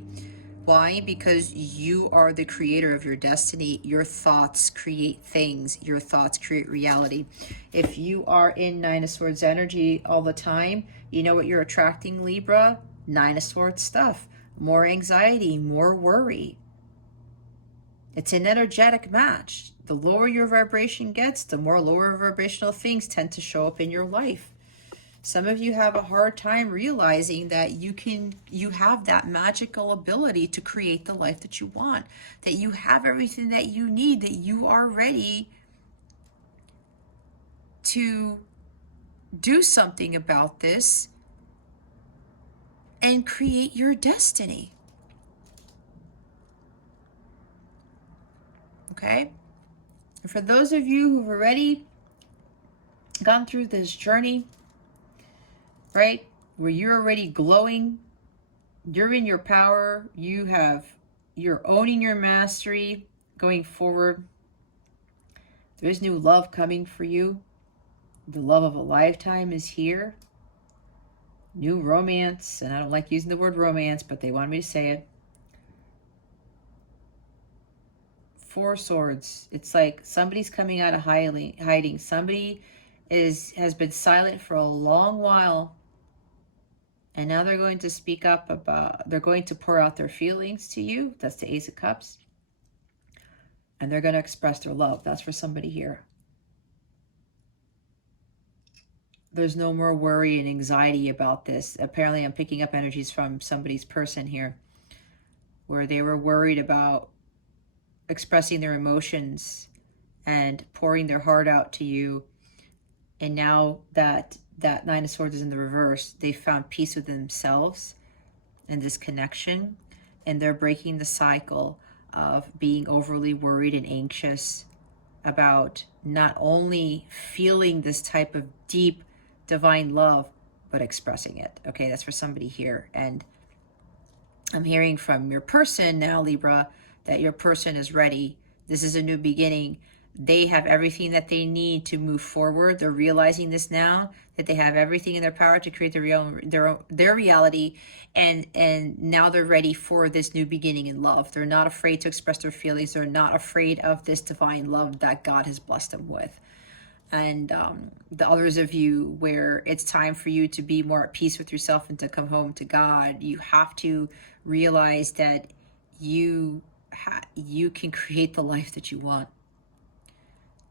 Why? Because you are the creator of your destiny. Your thoughts create things. Your thoughts create reality. If you are in Nine of Swords energy all the time, you know what you're attracting, Libra? Nine of Swords stuff. More anxiety, more worry. It's an energetic match. The lower your vibration gets, the more lower vibrational things tend to show up in your life. Some of you have a hard time realizing that you have that magical ability to create the life that you want, that you have everything that you need, that you are ready to do something about this and create your destiny. Okay? And for those of you who've already gone through this journey, right, where you're already glowing, you're in your power, you're owning your mastery going forward. There's new love coming for you. The love of a lifetime is here. New romance, and I don't like using the word romance, but they want me to say it. Four Swords. It's like somebody's coming out of hiding. Somebody has been silent for a long while. And now they're going to speak up about, they're going to pour out their feelings to you. That's the Ace of Cups. And they're going to express their love. That's for somebody here. There's no more worry and anxiety about this. Apparently I'm picking up energies from somebody's person here, where they were worried about expressing their emotions and pouring their heart out to you. And now that Nine of Swords is in the reverse, they found peace within themselves and this connection, and they're breaking the cycle of being overly worried and anxious about not only feeling this type of deep divine love, but expressing it. Okay, that's for somebody here. And I'm hearing from your person now, Libra, that your person is ready. This is a new beginning. They have everything that they need to move forward. They're realizing this now, that they have everything in their power to create their reality, and now they're ready for this new beginning in love. They're not afraid to express their feelings. They're not afraid of this divine love that God has blessed them with. And the others of you where it's time for you to be more at peace with yourself and to come home to God, you have to realize that you can create the life that you want.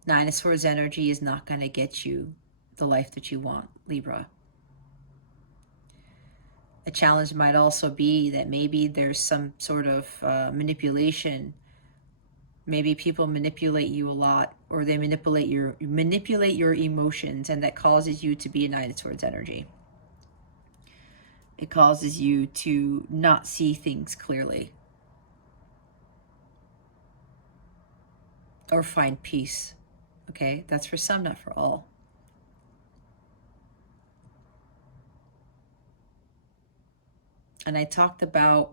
Nine of Swords energy is not going to get you the life that you want, Libra. A challenge might also be that maybe there's some sort of manipulation. Maybe people manipulate you a lot, or they manipulate your emotions, and that causes you to be a Nine of Swords energy. It causes you to not see things clearly or find peace. Okay, that's for some, not for all. And I talked about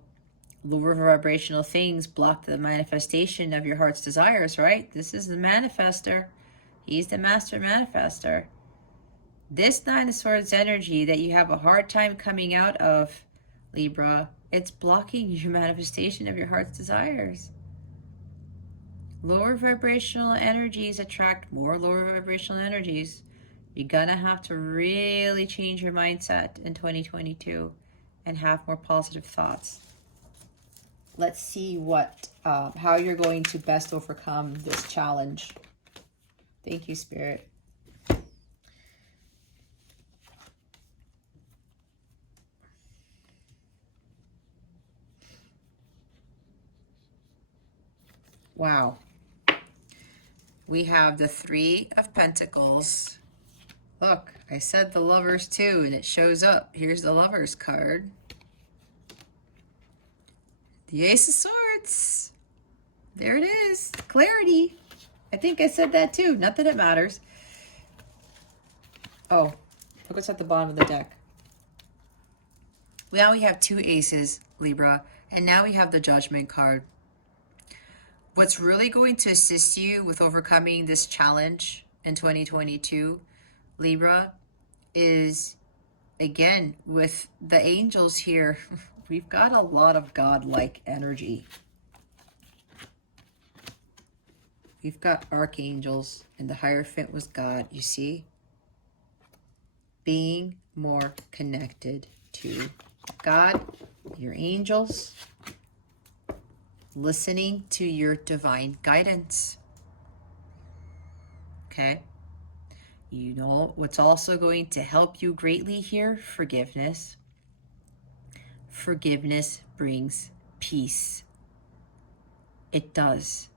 lower vibrational things block the manifestation of your heart's desires, right? This is the manifester. He's the master manifester. This Nine of Swords energy that you have a hard time coming out of, Libra, it's blocking your manifestation of your heart's desires. Lower vibrational energies attract more lower vibrational energies. You're gonna have to really change your mindset in 2022 and have more positive thoughts. Let's see how you're going to best overcome this challenge. Thank you, Spirit. Wow. We have the Three of Pentacles. Look, I said the Lovers too, and it shows up. Here's the Lovers card. The Ace of Swords. There it is. Clarity. I think I said that too. Not that it matters. Oh, look what's at the bottom of the deck. Now we have two aces, Libra, and now we have the Judgment card. What's really going to assist you with overcoming this challenge in 2022, Libra, is, again, with the angels here, we've got a lot of God-like energy. We've got archangels, and the Hierophant was God, you see? Being more connected to God, your angels, listening to your divine guidance. Okay? You know what's also going to help you greatly here? Forgiveness. Forgiveness brings peace. It does.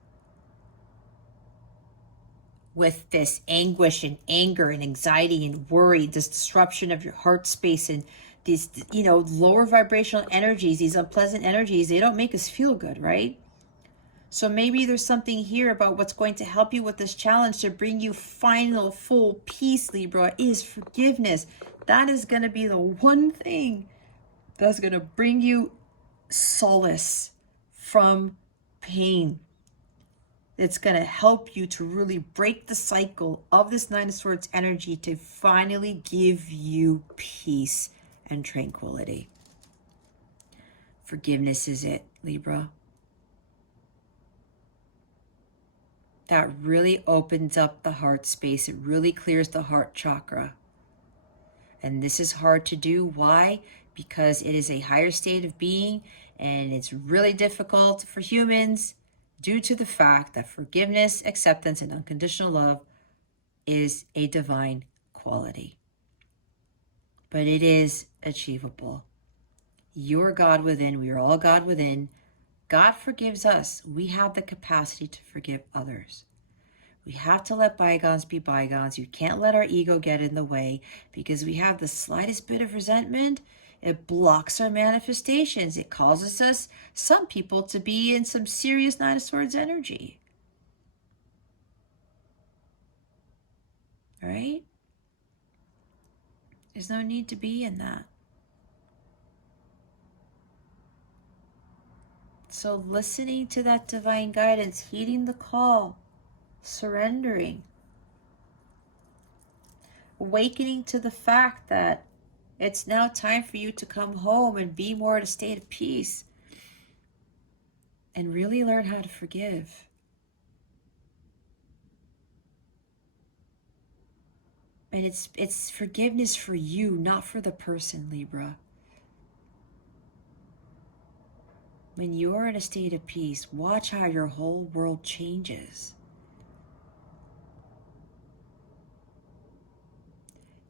With this anguish and anger and anxiety and worry, this disruption of your heart space and these, lower vibrational energies, these unpleasant energies, they don't make us feel good, right? So maybe there's something here about what's going to help you with this challenge to bring you final full peace, Libra, is forgiveness. That is going to be the one thing that's going to bring you solace from pain. It's going to help you to really break the cycle of this Nine of Swords energy to finally give you peace and tranquility. Forgiveness is it, Libra. That really opens up the heart space. It really clears the heart chakra. And this is hard to do. Why? Because it is a higher state of being, and it's really difficult for humans due to the fact that forgiveness, acceptance, and unconditional love is a divine quality. But it is achievable. You're God within. We are all God within. God forgives us. We have the capacity to forgive others. We have to let bygones be bygones. You can't let our ego get in the way, because we have the slightest bit of resentment. It blocks our manifestations. It causes us, some people, to be in some serious Nine of Swords energy. All right? There's no need to be in that. So listening to that divine guidance, heeding the call, surrendering, awakening to the fact that it's now time for you to come home and be more in a state of peace and really learn how to forgive. And it's forgiveness for you, not for the person, Libra. When you're in a state of peace, watch how your whole world changes.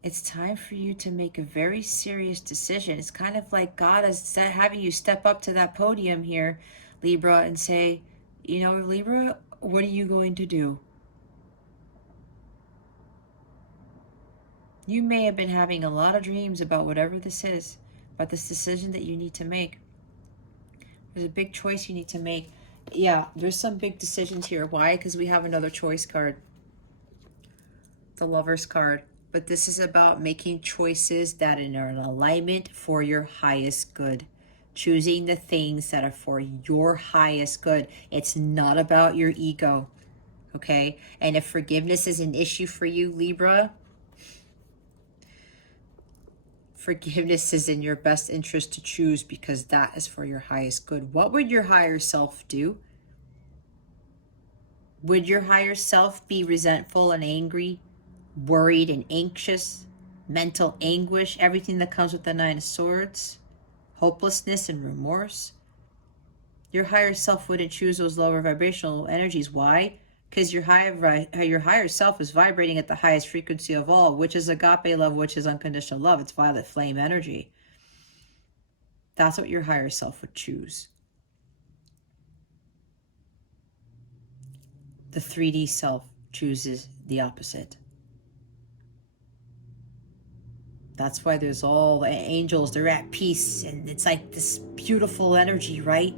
It's time for you to make a very serious decision. It's kind of like God is having you step up to that podium here, Libra, and say, you know, Libra, what are you going to do? You may have been having a lot of dreams about whatever this is, about this decision that you need to make. There's a big choice you need to make. Yeah, there's some big decisions here. Why? Because we have another choice card, the Lover's card. But this is about making choices that are in alignment for your highest good. Choosing the things that are for your highest good. It's not about your ego, okay? And if forgiveness is an issue for you, Libra, forgiveness is in your best interest to choose because that is for your highest good. What would your higher self do? Would your higher self be resentful and angry, worried and anxious, mental anguish, everything that comes with the Nine of Swords, hopelessness and remorse? Your higher self wouldn't choose those lower vibrational energies. Why? Because your higher self is vibrating at the highest frequency of all, which is agape love, which is unconditional love. It's violet flame energy. That's what your higher self would choose. The 3D self chooses the opposite. That's why there's all the angels, they're at peace, and it's like this beautiful energy, right?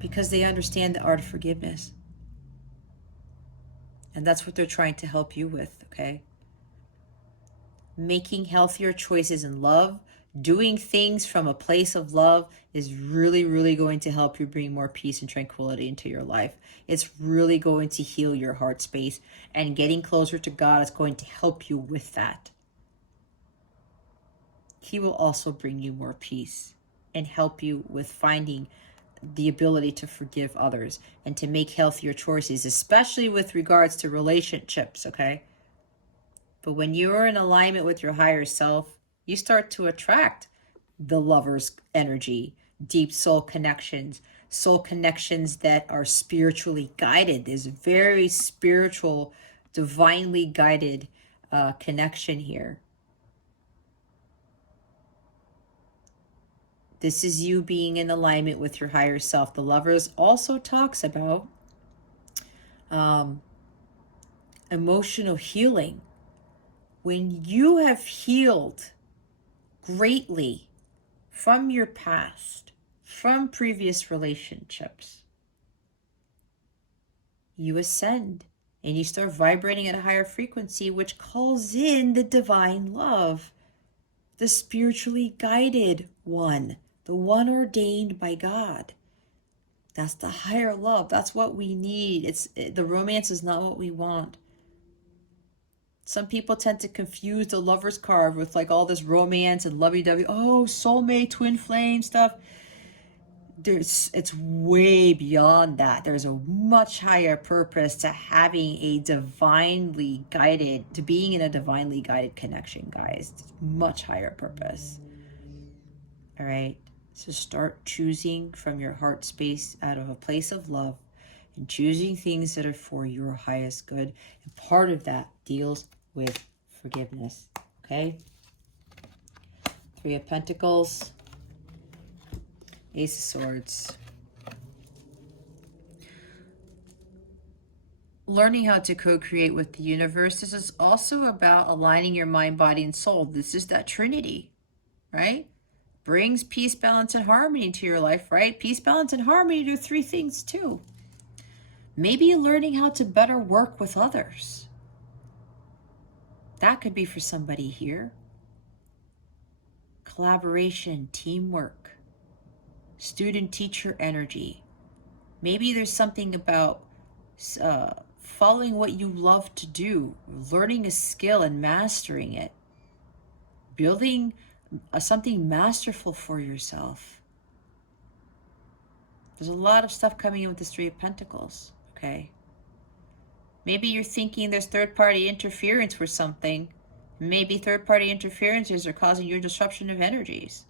Because they understand the art of forgiveness. And that's what they're trying to help you with, okay? Making healthier choices in love, doing things from a place of love is really, really going to help you bring more peace and tranquility into your life. It's really going to heal your heart space, and getting closer to God is going to help you with that. He will also bring you more peace and help you with finding the ability to forgive others and to make healthier choices, especially with regards to relationships, okay? But when you're in alignment with your higher self, you start to attract the Lover's energy, deep soul connections that are spiritually guided. There's a very spiritual, divinely guided connection here. This is you being in alignment with your higher self. The Lovers also talks about emotional healing. When you have healed greatly from your past, from previous relationships, you ascend and you start vibrating at a higher frequency, which calls in the divine love, the spiritually guided one, the one ordained by God. That's the higher love. That's what we need. The romance is not what we want. Some people tend to confuse the Lover's card with like all this romance and lovey-dovey, oh, soulmate, twin flame stuff. It's way beyond that. There's a much higher purpose to having a divinely guided, to being in a divinely guided connection, guys. It's much higher purpose. All right. So start choosing from your heart space out of a place of love and choosing things that are for your highest good. And part of that deals with forgiveness. Okay. 3 of Pentacles. Ace of Swords. Learning how to co-create with the universe. This is also about aligning your mind, body, and soul. This is that Trinity, right? Brings peace, balance, and harmony to your life, right? Peace, balance, and harmony do 3 things too. Maybe learning how to better work with others. That could be for somebody here. Collaboration, teamwork, student-teacher energy. Maybe there's something about following what you love to do, learning a skill and mastering it, building something masterful for yourself. There's a lot of stuff coming in with this Three of Pentacles, okay? Maybe you're thinking there's third-party interference with something. Maybe third-party interferences are causing your disruption of energies.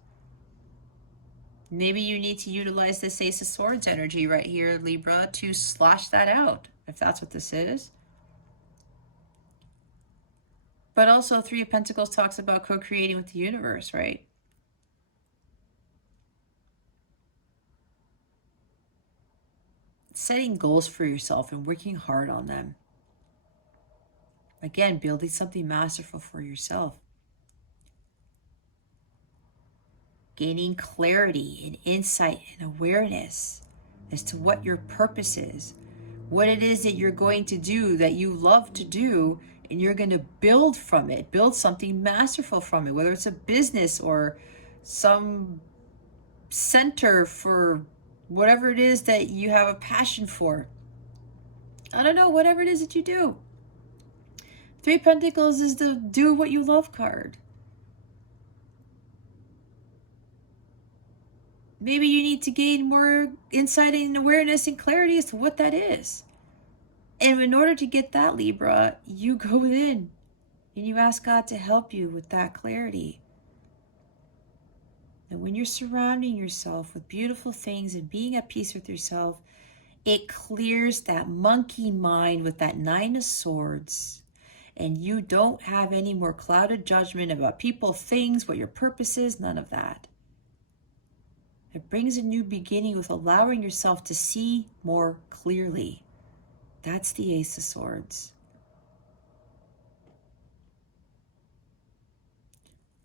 Maybe you need to utilize this Ace of Swords energy right here, Libra, to slash that out, if that's what this is. But also, Three of Pentacles talks about co-creating with the universe, right? Setting goals for yourself and working hard on them. Again, building something masterful for yourself. Gaining clarity and insight and awareness as to what your purpose is, what it is that you're going to do that you love to do, and you're going to build from it, build something masterful from it, whether it's a business or some center for whatever it is that you have a passion for. I don't know, whatever it is that you do. Three of Pentacles is the do what you love card. Maybe you need to gain more insight and awareness and clarity as to what that is. And in order to get that, Libra, you go within and you ask God to help you with that clarity. And when you're surrounding yourself with beautiful things and being at peace with yourself, it clears that monkey mind with that Nine of Swords. And you don't have any more clouded judgment about people, things, what your purpose is, none of that. It brings a new beginning with allowing yourself to see more clearly. That's the Ace of Swords.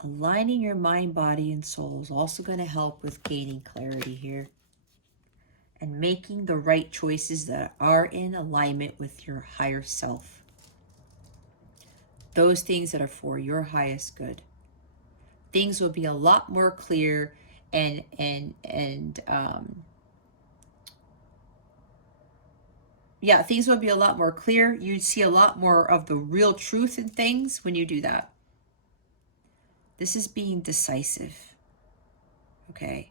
Aligning your mind, body, and soul is also going to help with gaining clarity here. And making the right choices that are in alignment with your higher self. Those things that are for your highest good. Things will be a lot more clear things will be a lot more clear. You see a lot more of the real truth in things when you do that. This is being decisive. Okay.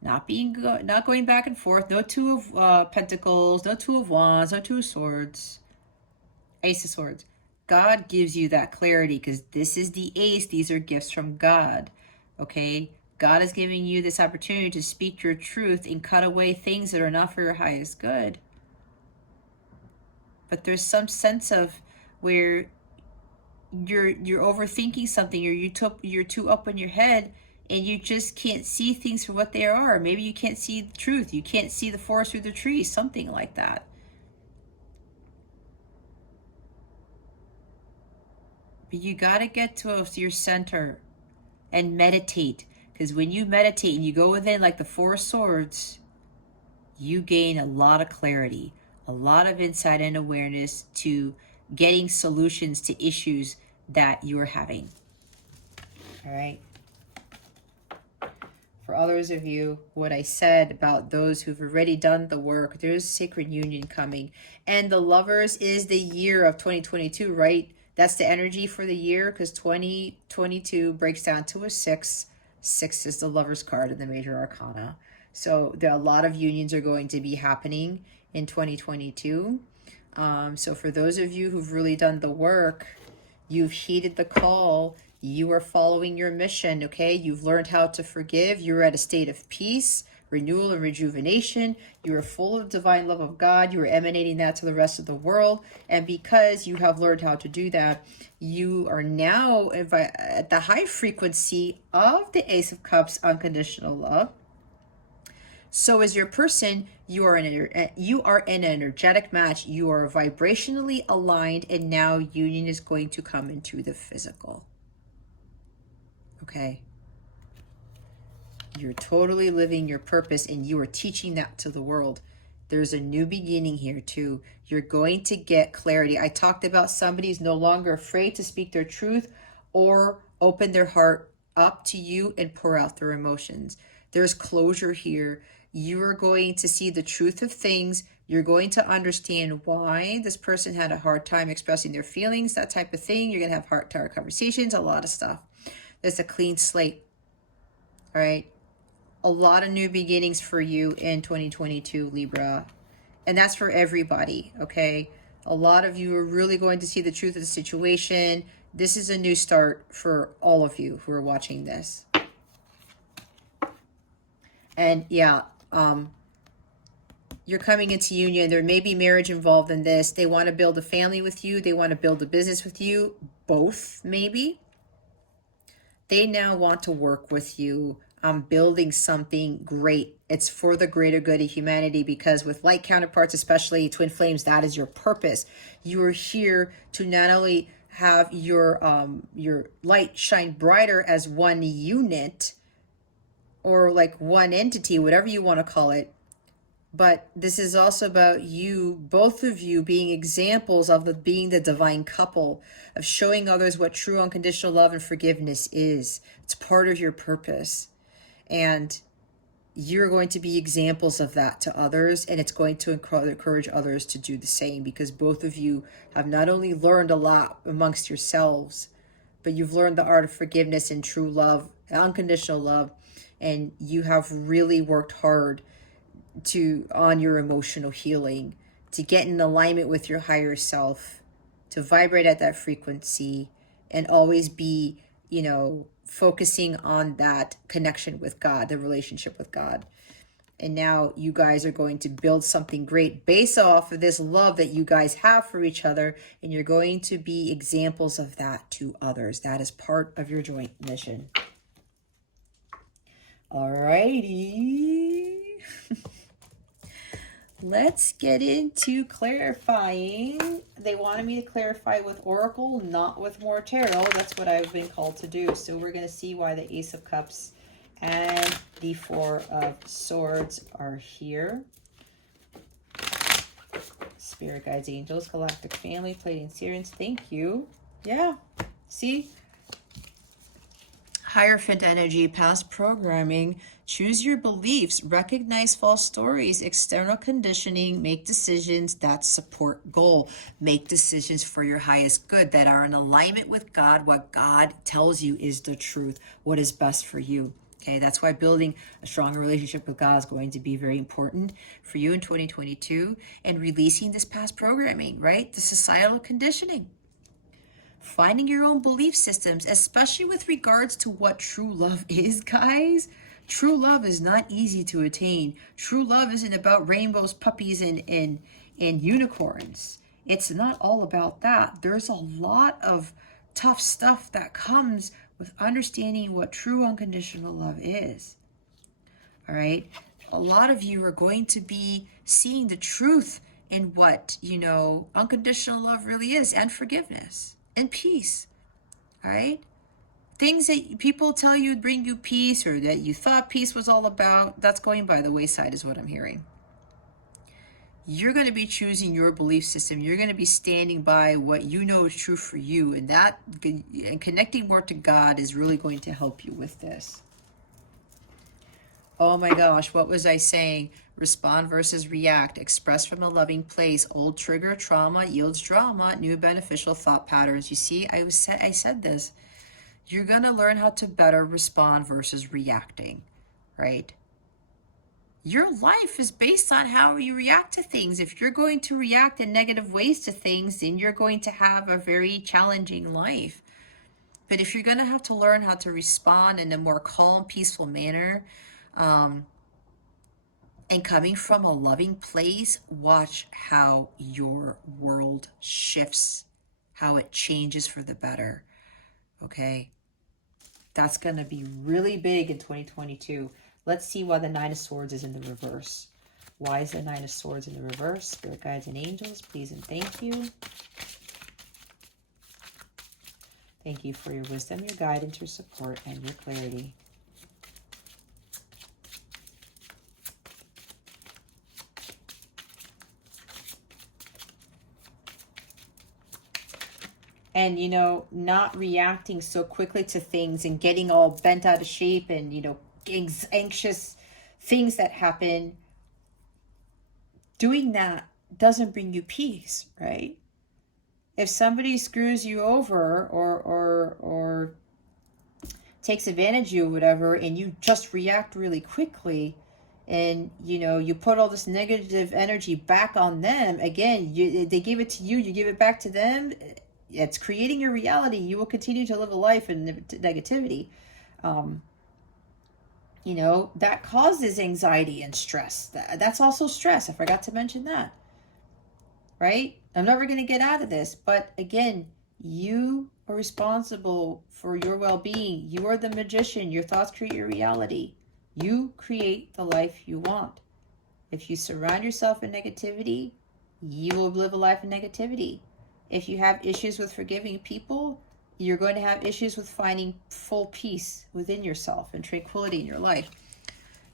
Not going back and forth. No Two of Pentacles, no Two of Wands, no Two of Swords. Ace of Swords. God gives you that clarity because this is the ace. These are gifts from God. Okay. God is giving you this opportunity to speak your truth and cut away things that are not for your highest good. But there's some sense of where you're overthinking something, or you're too up in your head and you just can't see things for what they are. Maybe you can't see the truth. You can't see the forest through the trees, something like that. But you got to get to your center and meditate. Because when you meditate and you go within like the Four of Swords, you gain a lot of clarity, a lot of insight and awareness to getting solutions to issues that you're having. All right. For others of you, what I said about those who've already done the work, there's sacred union coming. And the Lovers is the year of 2022, right? That's the energy for the year, because 2022 breaks down to a 6. 6 is the Lovers card in the major arcana. So there are a lot of unions are going to be happening in 2022. So for those of you who've really done the work, you've heeded the call. You are following your mission, okay? You've learned how to forgive. You're at a state of peace, renewal, and rejuvenation. You are full of divine love of God. You are emanating that to the rest of the world. And because you have learned how to do that, you are now at the high frequency of the Ace of Cups, unconditional love. So as your person, you are an energetic match. You are vibrationally aligned, and now union is going to come into the physical. Okay. You're totally living your purpose, and you are teaching that to the world. There's a new beginning here too. You're going to get clarity. I talked about somebody's no longer afraid to speak their truth or open their heart up to you and pour out their emotions. There's closure here. You are going to see the truth of things. You're going to understand why this person had a hard time expressing their feelings, that type of thing. You're going to have heart-to-heart conversations, a lot of stuff. There's a clean slate, all right? A lot of new beginnings for you in 2022, Libra. And that's for everybody, okay? A lot of you are really going to see the truth of the situation. This is a new start for all of you who are watching this. And yeah, you're coming into union. There may be marriage involved in this. They want to build a family with you. They want to build a business with you. Both, maybe. They now want to work with you on building something great. It's for the greater good of humanity, because with light counterparts, especially twin flames, that is your purpose. You are here to not only have your light shine brighter as one unit, or like one entity, whatever you want to call it, but this is also about you, both of you, being examples of being the divine couple, of showing others what true unconditional love and forgiveness is. It's part of your purpose. And you're going to be examples of that to others, and it's going to encourage others to do the same, because both of you have not only learned a lot amongst yourselves, but you've learned the art of forgiveness and true love, unconditional love, and you have really worked hard on your emotional healing, to get in alignment with your higher self, to vibrate at that frequency, and always be, focusing on that connection with God, the relationship with God. And now you guys are going to build something great based off of this love that you guys have for each other, and you're going to be examples of that to others. That is part of your joint mission. Alrighty. Let's get into clarifying. They wanted me to clarify with Oracle, not with more tarot. That's what I've been called to do. So we're going to see why the Ace of Cups and the Four of Swords are here. Spirit guides, angels, galactic family, Pleiadian Sirians. Thank you. Yeah. See? Hierophant energy, past programming, choose your beliefs, recognize false stories, external conditioning, make decisions that support goal, make decisions for your highest good that are in alignment with God, what God tells you is the truth, what is best for you. Okay, that's why building a stronger relationship with God is going to be very important for you in 2022, and releasing this past programming, right? The societal conditioning. Finding your own belief systems, especially with regards to what true love is, guys. True love is not easy to attain. True love isn't about rainbows, puppies, and unicorns. It's not all about that. There's a lot of tough stuff that comes with understanding what true unconditional love is. All right? A lot of you are going to be seeing the truth in what, unconditional love really is, and forgiveness. And peace, all right? Things that people tell you bring you peace, or that you thought peace was all about, that's going by the wayside is what I'm hearing. You're going to be choosing your belief system. You're going to be standing by what you know is true for you, and connecting more to God is really going to help you with this. Oh my gosh, what was I saying? Respond versus react. Express from a loving place. Old trigger trauma yields drama. New beneficial thought patterns. You see, I said this. You're going to learn how to better respond versus reacting, right? Your life is based on how you react to things. If you're going to react in negative ways to things, then you're going to have a very challenging life. But if you're going to have to learn how to respond in a more calm, peaceful manner, and coming from a loving place, watch how your world shifts, how it changes for the better, okay? That's going to be really big in 2022. Let's see why the Nine of Swords is in the reverse. Why is the Nine of Swords in the reverse? Spirit guides and angels, please and thank you. Thank you for your wisdom, your guidance, your support, and your clarity. and, not reacting so quickly to things and getting all bent out of shape and, anxious things that happen. Doing that doesn't bring you peace, right? If somebody screws you over or takes advantage of you or whatever, and you just react really quickly, and you put all this negative energy back on them again, they give it to you, you give it back to them, it's creating your reality. You will continue to live a life in negativity. That causes anxiety and stress. That's also stress. I forgot to mention that, right? I'm never going to get out of this, but again, you are responsible for your well-being. You are the magician. Your thoughts create your reality. You create the life you want. If you surround yourself in negativity, you will live a life in negativity. If you have issues with forgiving people, you're going to have issues with finding full peace within yourself and tranquility in your life.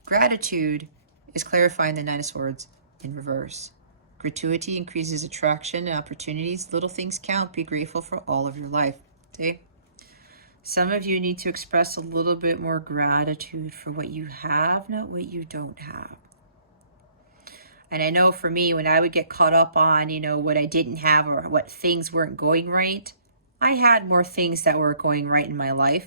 Gratitude is clarifying the Nine of Swords in reverse. Gratuity increases attraction and opportunities. Little things count. Be grateful for all of your life. Okay? Some of you need to express a little bit more gratitude for what you have, not what you don't have. And I know for me, when I would get caught up on, what I didn't have or what things weren't going right, I had more things that were going right in my life.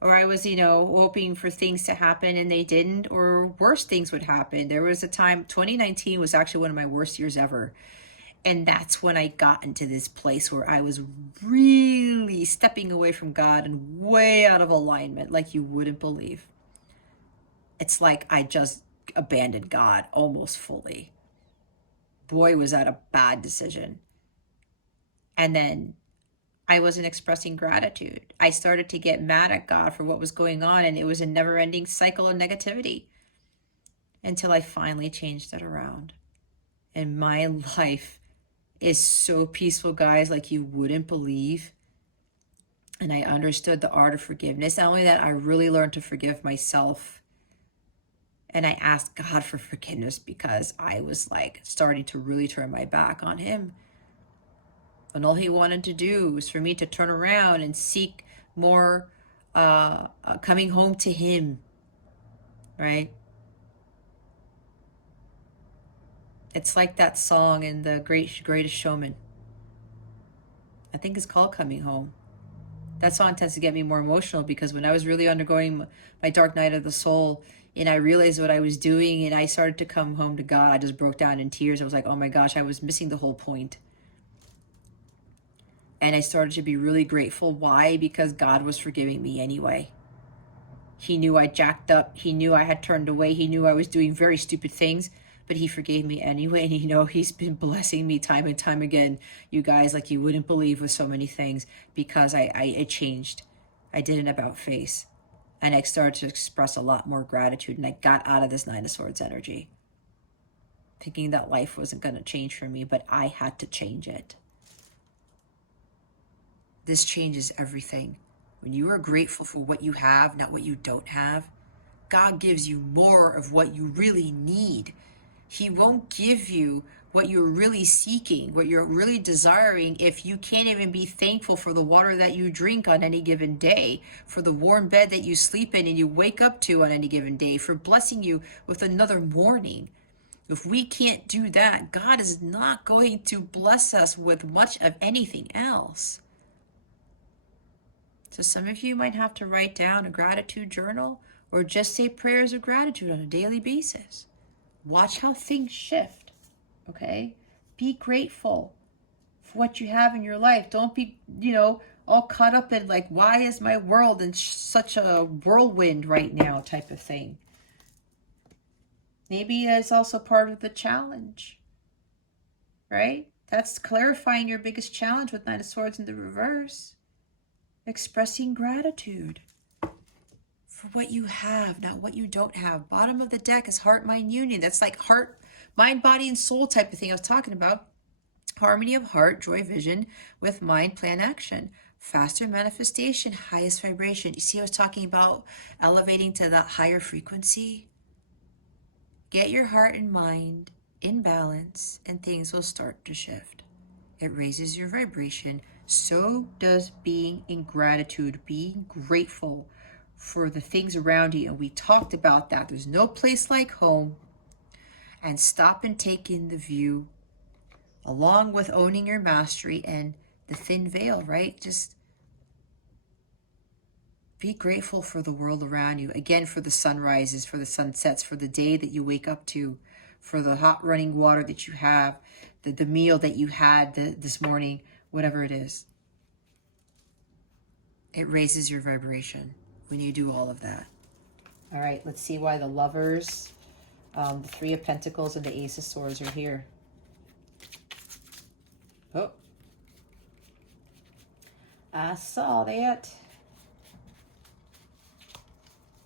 Or I was, hoping for things to happen and they didn't, or worse things would happen. There was a time, 2019 was actually one of my worst years ever. And that's when I got into this place where I was really stepping away from God and way out of alignment, like you wouldn't believe. It's like I just abandoned God almost fully. Boy, was that a bad decision. And then I wasn't expressing gratitude. I started to get mad at God for what was going on, and it was a never-ending cycle of negativity until I finally changed it around. And my life is so peaceful, guys, like you wouldn't believe. And I understood the art of forgiveness. Not only that, I really learned to forgive myself. And I asked God for forgiveness because I was like starting to really turn my back on him. And all he wanted to do was for me to turn around and seek more coming home to him, right? It's like that song in The Greatest Showman. I think it's called Coming Home. That song tends to get me more emotional because when I was really undergoing my dark night of the soul and I realized what I was doing and I started to come home to God, I just broke down in tears. I was like, oh my gosh, I was missing the whole point. And I started to be really grateful. Why? Because God was forgiving me anyway. He knew I jacked up. He knew I had turned away. He knew I was doing very stupid things, but he forgave me anyway. And he's been blessing me time and time again, you guys, like you wouldn't believe, with so many things, because I changed. I did an about face. And I started to express a lot more gratitude, and I got out of this Nine of Swords energy, thinking that life wasn't going to change for me, but I had to change it. This changes everything. When you are grateful for what you have, not what you don't have, God gives you more of what you really need. He won't give you what you're really seeking, what you're really desiring, if you can't even be thankful for the water that you drink on any given day, for the warm bed that you sleep in and you wake up to on any given day, for blessing you with another morning. If we can't do that, God is not going to bless us with much of anything else. So some of you might have to write down a gratitude journal or just say prayers of gratitude on a daily basis. Watch how things shift, okay? Be grateful for what you have in your life. Don't be, all caught up in like, why is my world in such a whirlwind right now type of thing. Maybe that's also part of the challenge, right? That's clarifying your biggest challenge with Nine of Swords in the reverse. Expressing gratitude for what you have, not what you don't have. Bottom of the deck is heart, mind, union. That's like heart, mind, body, and soul type of thing I was talking about. Harmony of heart, joy, vision with mind, plan, action. Faster manifestation, highest vibration. You see, I was talking about elevating to that higher frequency. Get your heart and mind in balance and things will start to shift. It raises your vibration. So does being in gratitude, being grateful for the things around you. And we talked about that. There's no place like home. And stop and take in the view, along with owning your mastery and the thin veil, right? Just be grateful for the world around you. Again, for the sunrises, for the sunsets, for the day that you wake up to, for the hot running water that you have, the meal that you had this morning, whatever it is. It raises your vibration when you do all of that. All right, let's see why the Lovers, the Three of Pentacles, and the Ace of Swords are here. Oh, I saw that.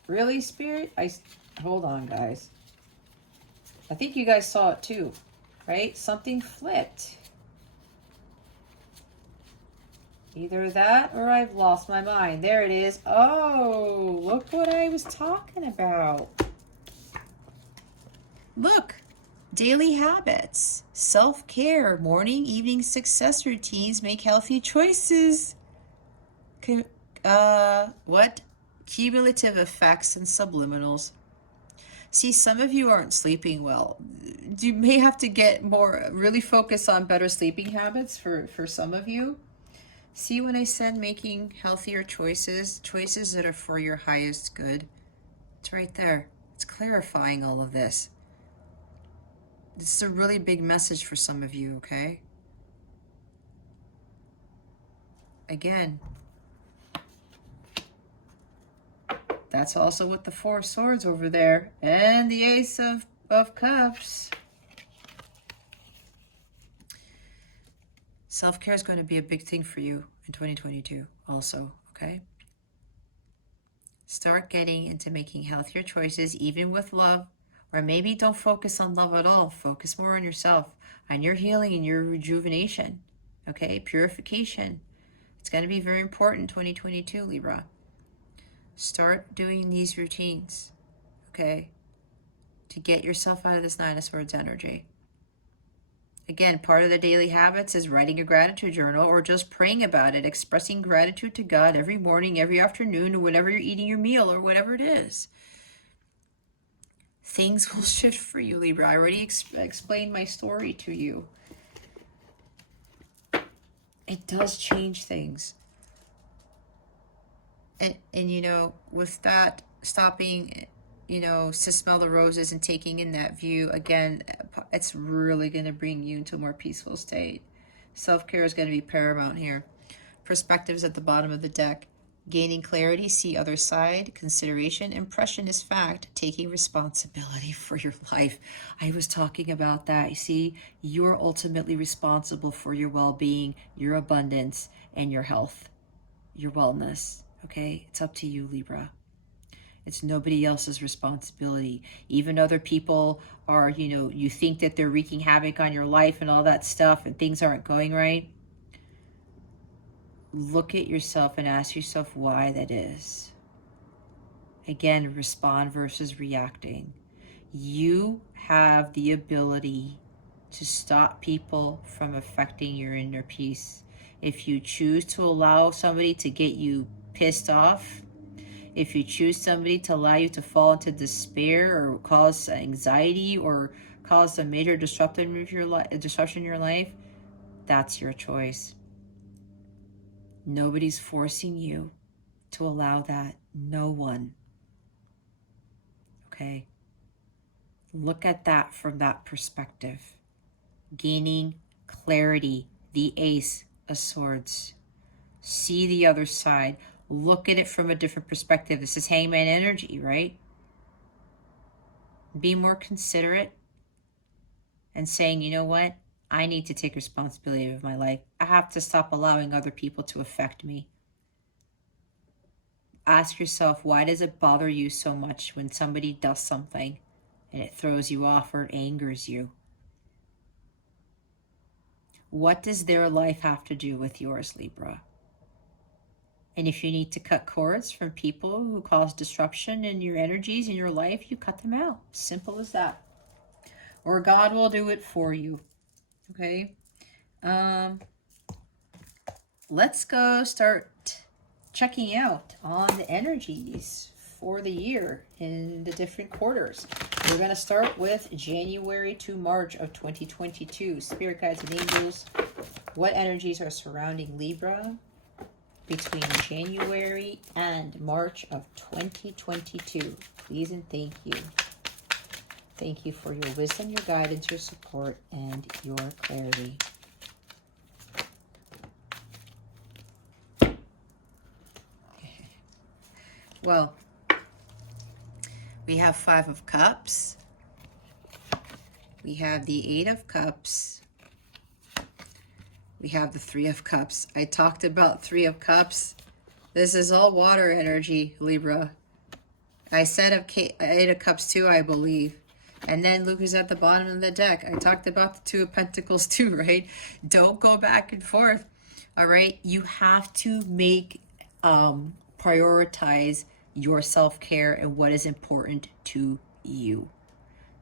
Really, Spirit? Hold on, guys. I think you guys saw it too, right? Something flipped. Either that or I've lost my mind. There it is. Oh, look what I was talking about. Look, daily habits, self-care, morning, evening success routines, make healthy choices. What? Cumulative effects and subliminals. See, some of you aren't sleeping well. You may have to get really focus on better sleeping habits for some of you. See, when I said making healthier choices that are for your highest good, it's right there. It's clarifying all of this. This is a really big message for some of you, okay? Again, that's also with the Four of Swords over there and the Ace of Cups. Self-care is going to be a big thing for you in 2022 also, okay? Start getting into making healthier choices, even with love. Or maybe don't focus on love at all. Focus more on yourself, on your healing and your rejuvenation, okay? Purification. It's going to be very important in 2022, Libra. Start doing these routines, okay? To get yourself out of this Nine of Swords energy. Again, part of the daily habits is writing a gratitude journal or just praying about it, expressing gratitude to God every morning, every afternoon, or whenever you're eating your meal or whatever it is. Things will shift for you, Libra. I already explained my story to you. It does change things. And you know, with that, stopping, you know, to smell the roses and taking in that view, again, it's really going to bring you into a more peaceful state. Self-care is going to be paramount here. Perspectives at the bottom of the deck. Gaining clarity, see other side, consideration, impression is fact, taking responsibility for your life. I was talking about that. You see, you're ultimately responsible for your well-being, your abundance, and your health, your wellness. Okay? It's up to you, Libra. It's nobody else's responsibility. Even other people are, you know, you think that they're wreaking havoc on your life and all that stuff and things aren't going right. Look at yourself and ask yourself why that is. Again, respond versus reacting. You have the ability to stop people from affecting your inner peace. If you choose to allow somebody to get you pissed off, if you choose somebody to allow you to fall into despair or cause anxiety or cause a major disruption in your life, that's your choice. Nobody's forcing you to allow that. No one. Okay? Look at that from that perspective. Gaining clarity, the Ace of Swords. See the other side. Look at it from a different perspective. This is Hangman energy, right? Be more considerate and saying, you know what? I need to take responsibility of my life. I have to stop allowing other people to affect me. Ask yourself, why does it bother you so much when somebody does something and it throws you off or it angers you? What does their life have to do with yours, Libra? And if you need to cut cords from people who cause disruption in your energies in your life, you cut them out. Simple as that. Or God will do it for you. Okay? Let's go start checking out on the energies for the year in the different quarters. We're going to start with January to March of 2022. Spirit guides and angels, what energies are surrounding Libra between January and March of 2022? Please and thank you. Thank you for your wisdom, your guidance, your support, and your clarity. Well, we have 5 of Cups. We have the 8 of Cups. We have the 3 of Cups. I talked about 3 of Cups. This is all water energy, Libra. I said 8 of Cups too, I believe. And then Luke is at the bottom of the deck. I talked about the 2 of Pentacles too, right? Don't go back and forth. All right? You have to prioritize your self-care and what is important to you.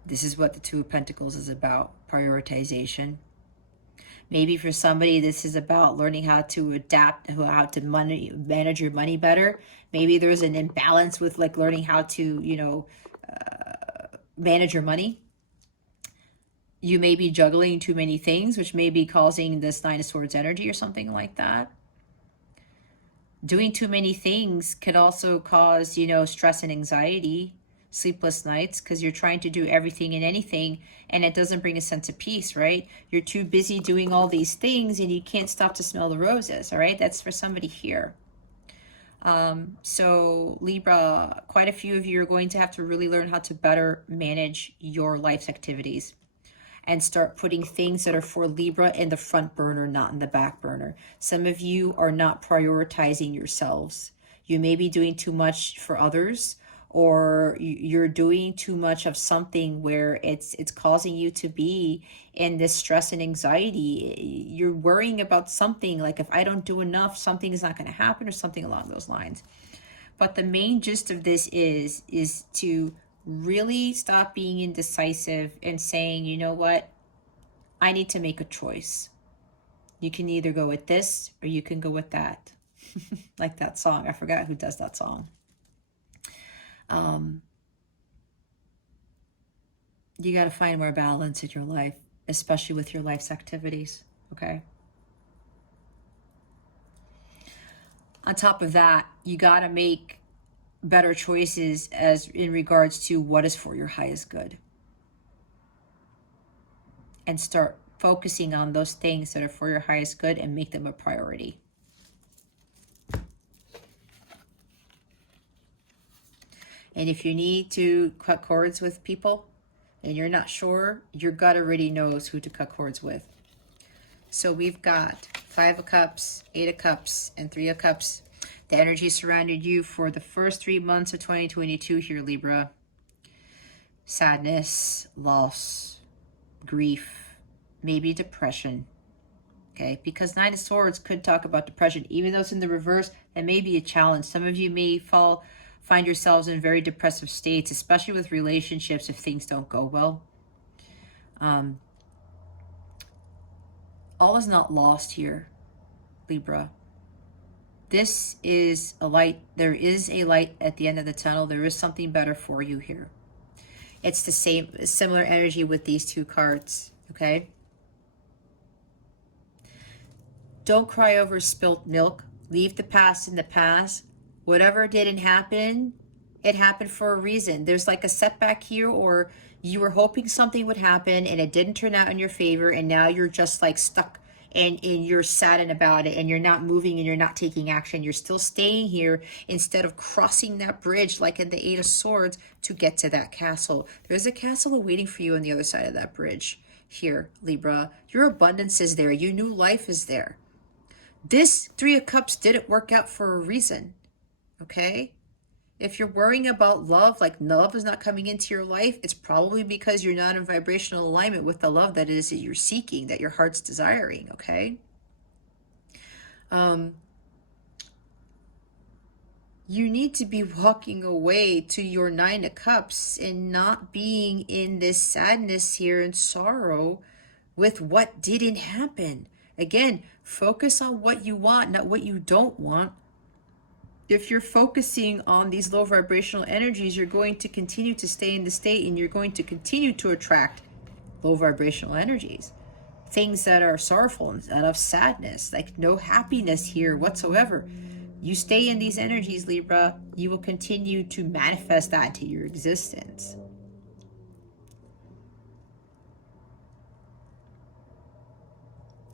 This is what the 2 of Pentacles is about, prioritization. Maybe for somebody, this is about learning how to adapt, how to manage your money better. Maybe there's an imbalance with like learning how to, manage your money. You may be juggling too many things, which may be causing this 9 of Swords energy or something like that. Doing too many things could also cause, stress and anxiety, sleepless nights, because you're trying to do everything and anything, and it doesn't bring a sense of peace, right? You're too busy doing all these things, and you can't stop to smell the roses, all right? That's for somebody here. So Libra, quite a few of you are going to have to really learn how to better manage your life's activities and start putting things that are for Libra in the front burner, not in the back burner. Some of you are not prioritizing yourselves. You may be doing too much for others, or you're doing too much of something where it's causing you to be in this stress and anxiety. You're worrying about something like, if I don't do enough, something is not going to happen, or something along those lines. But the main gist of this is to really stop being indecisive and saying, you know what, I need to make a choice. You can either go with this or you can go with that. Like that song. I forgot who does that song. You got to find more balance in your life, especially with your life's activities, okay? On top of that, you got to make better choices as in regards to what is for your highest good, and start focusing on those things that are for your highest good and make them a priority. And if you need to cut cords with people and you're not sure, your gut already knows who to cut cords with. So we've got 5 of Cups, 8 of Cups, and 3 of Cups. The energy surrounded you for the first 3 months of 2022 here, Libra. Sadness, loss, grief, maybe depression. Okay, because 9 of Swords could talk about depression. Even though it's in the reverse, that may be a challenge. Some of you may find yourselves in very depressive states, especially with relationships if things don't go well. All is not lost here, Libra. This is a light. There is a light at the end of the tunnel. There is something better for you here. It's the similar energy with these 2 cards, okay? Don't cry over spilt milk. Leave the past in the past. Whatever didn't happen, it happened for a reason. There's like a setback here, or you were hoping something would happen and it didn't turn out in your favor, and now you're just like stuck and you're saddened about it, and you're not moving and you're not taking action. You're still staying here instead of crossing that bridge like in the 8 of Swords to get to that castle. There's a castle waiting for you on the other side of that bridge here, Libra. Your abundance is there. Your new life is there. This 3 of Cups didn't work out for a reason, okay? If you're worrying about love, like love is not coming into your life, it's probably because you're not in vibrational alignment with the love that it is that you're seeking, that your heart's desiring, okay? You need to be walking away to your 9 of Cups and not being in this sadness here and sorrow with what didn't happen. Again, focus on what you want, not what you don't want. If you're focusing on these low vibrational energies, you're going to continue to stay in the state, and you're going to continue to attract low vibrational energies. Things that are sorrowful and of sadness, like no happiness here whatsoever. You stay in these energies, Libra, you will continue to manifest that into your existence.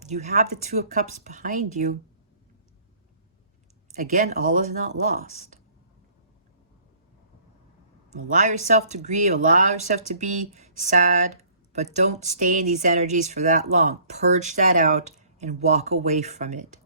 You have the Two of Cups behind you. Again, all is not lost. Allow yourself to grieve, allow yourself to be sad, but don't stay in these energies for that long. Purge that out and walk away from it.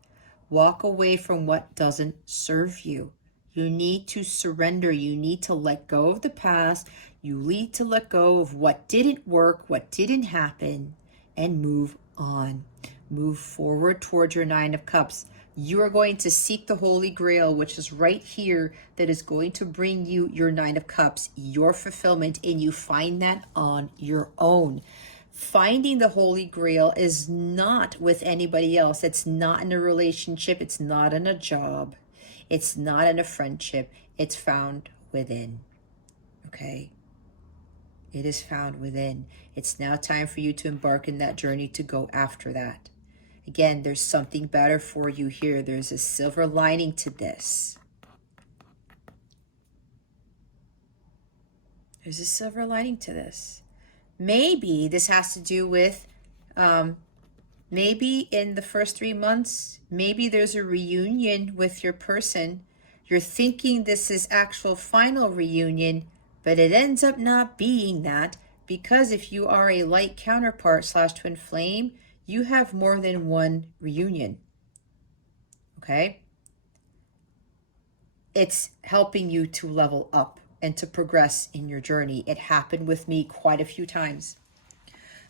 Walk away from what doesn't serve you. You need to surrender. You need to let go of the past. You need to let go of what didn't work, what didn't happen, and move on. Move forward towards your Nine of Cups. You are going to seek the Holy Grail, which is right here, that is going to bring you your Nine of Cups, your fulfillment, and you find that on your own. Finding the Holy Grail is not with anybody else. It's not in a relationship. It's not in a job. It's not in a friendship. It's found within. Okay? It is found within. It's now time for you to embark in that journey to go after that. Again, there's something better for you here. There's a silver lining to this. There's a silver lining to this. Maybe this has to do with, maybe in the first 3 months, maybe there's a reunion with your person. You're thinking this is actual final reunion, but it ends up not being that, because if you are a light counterpart / twin flame, you have more than one reunion. Okay? It's helping you to level up and to progress in your journey. It happened with me quite a few times.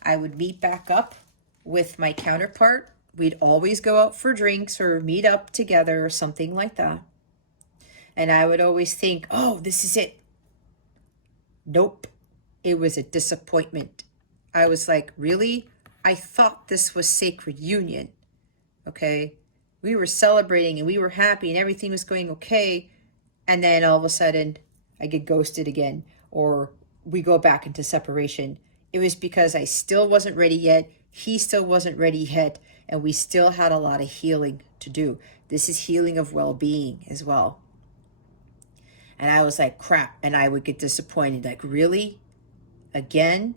I would meet back up with my counterpart. We'd always go out for drinks or meet up together or something like that. And I would always think, oh, this is it. Nope. It was a disappointment. I was like, really? I thought this was sacred union. Okay? We were celebrating and we were happy and everything was going okay. And then all of a sudden, I get ghosted again, or we go back into separation. It was because I still wasn't ready yet. He still wasn't ready yet. And we still had a lot of healing to do. This is healing of well-being as well. And I was like, crap. And I would get disappointed. Like, really? Again?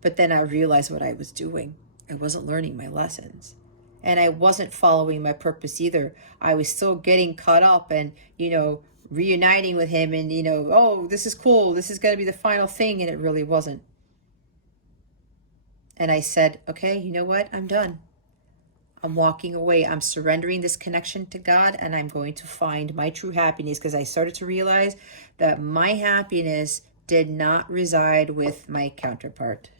But then I realized what I was doing. I wasn't learning my lessons. And I wasn't following my purpose either. I was still getting caught up and, reuniting with him and, oh, this is cool. This is going to be the final thing. And it really wasn't. And I said, okay, you know what? I'm done. I'm walking away. I'm surrendering this connection to God, and I'm going to find my true happiness, because I started to realize that my happiness did not reside with my counterpart.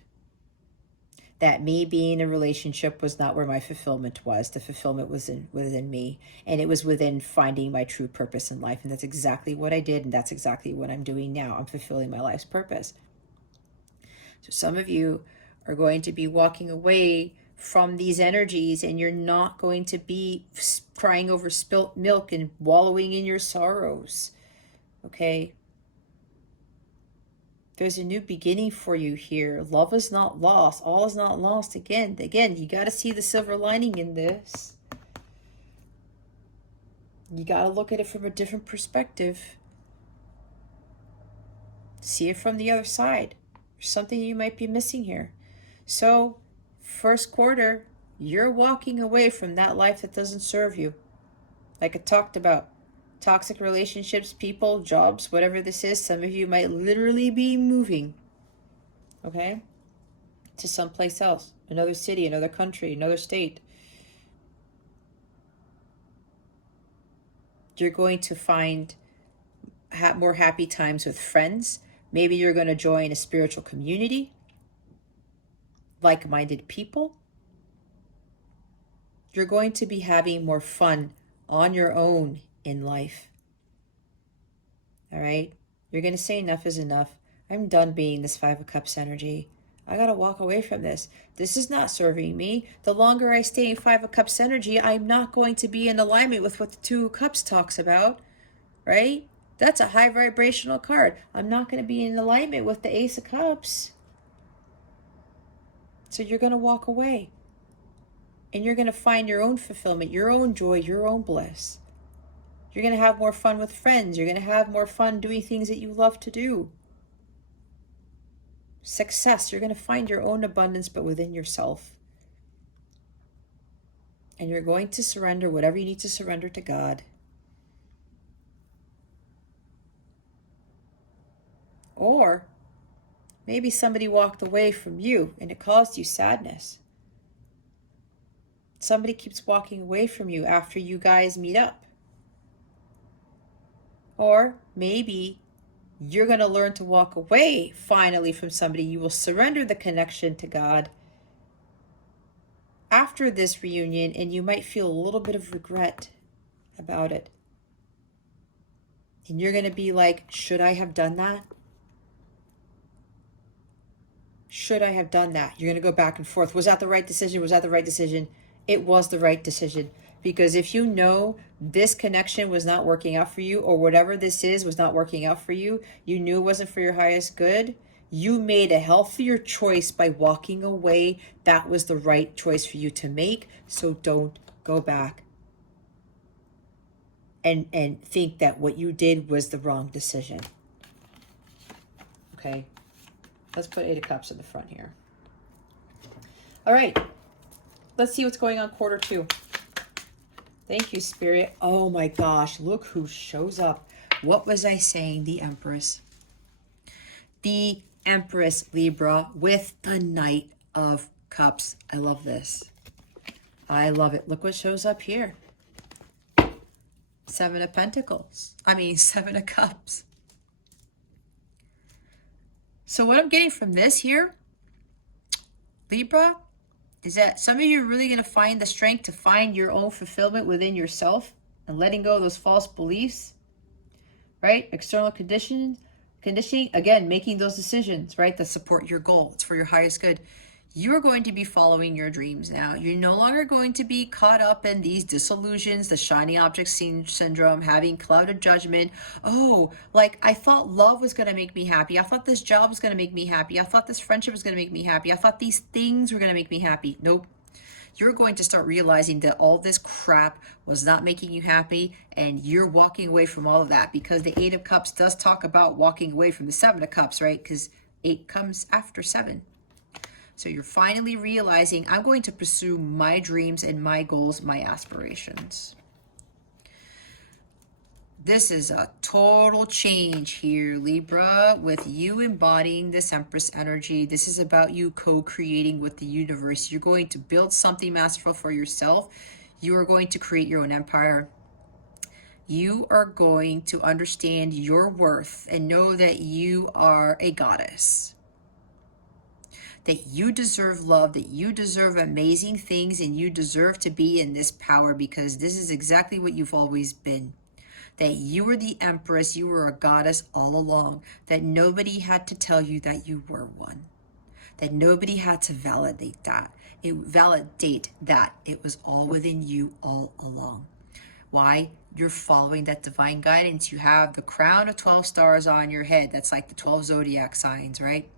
That me being in a relationship was not where my fulfillment was. The fulfillment was within me, and it was within finding my true purpose in life. And that's exactly what I did, and that's exactly what I'm doing now. I'm fulfilling my life's purpose. So some of you are going to be walking away from these energies, and you're not going to be crying over spilt milk and wallowing in your sorrows. Okay? There's a new beginning for you here. Love is not lost. All is not lost. Again, you got to see the silver lining in this. You got to look at it from a different perspective. See it from the other side. There's something you might be missing here. So, first quarter, you're walking away from that life that doesn't serve you. Like I talked about. Toxic relationships, people, jobs, whatever this is. Some of you might literally be moving, okay, to someplace else, another city, another country, another state. You're going to find more happy times with friends. Maybe you're going to join a spiritual community, like-minded people. You're going to be having more fun on your own in life. All right? You're going to say enough is enough. I'm done being this Five of Cups energy. I got to walk away from this. This is not serving me. The longer I stay in Five of Cups energy, I'm not going to be in alignment with what the Two of Cups talks about, right? That's a high vibrational card. I'm not going to be in alignment with the Ace of Cups. So you're going to walk away. And you're going to find your own fulfillment, your own joy, your own bliss. You're going to have more fun with friends. You're going to have more fun doing things that you love to do. Success, you're going to find your own abundance, but within yourself. And you're going to surrender whatever you need to surrender to God. Or maybe somebody walked away from you and it caused you sadness. Somebody keeps walking away from you after you guys meet up. Or maybe you're going to learn to walk away finally from somebody. You will surrender the connection to God after this reunion, and you might feel a little bit of regret about it. And you're going to be like, should I have done that? Should I have done that? You're going to go back and forth. Was that the right decision? Was that the right decision? It was the right decision. Because if you know this connection was not working out for you, or whatever this is was not working out for you, you knew it wasn't for your highest good, you made a healthier choice by walking away. That was the right choice for you to make. So don't go back and think that what you did was the wrong decision. Okay, let's put Eight of Cups in the front here. All right, let's see what's going on quarter two. Thank you, Spirit. Oh my gosh, look who shows up. What was I saying? The Empress. The Empress, Libra, with the Knight of Cups. I love this. I love it. Look what shows up here. Seven of Pentacles. Seven of Cups. So what I'm getting from this here, Libra, is that some of you are really going to find the strength to find your own fulfillment within yourself and letting go of those false beliefs, right? External conditioning, again, making those decisions, right, that support your goal. It's for your highest good. You are going to be following your dreams now. You're no longer going to be caught up in these disillusions, the shiny object syndrome, having clouded judgment. Oh, like I thought love was going to make me happy. I thought this job was going to make me happy. I thought this friendship was going to make me happy. I thought these things were going to make me happy. Nope. You're going to start realizing that all this crap was not making you happy, and you're walking away from all of that, because the Eight of Cups does talk about walking away from the Seven of Cups, right? Because 8 comes after 7. So you're finally realizing, I'm going to pursue my dreams and my goals, my aspirations. This is a total change here, Libra, with you embodying this Empress energy. This is about you co-creating with the universe. You're going to build something masterful for yourself. You are going to create your own empire. You are going to understand your worth and know that you are a goddess, that you deserve love, that you deserve amazing things, and you deserve to be in this power, because this is exactly what you've always been. That you were the Empress, you were a goddess all along, that nobody had to tell you that you were one, that nobody had to validate that. It was all within you all along. Why? You're following that divine guidance. You have the crown of 12 stars on your head. That's like the 12 zodiac signs, right?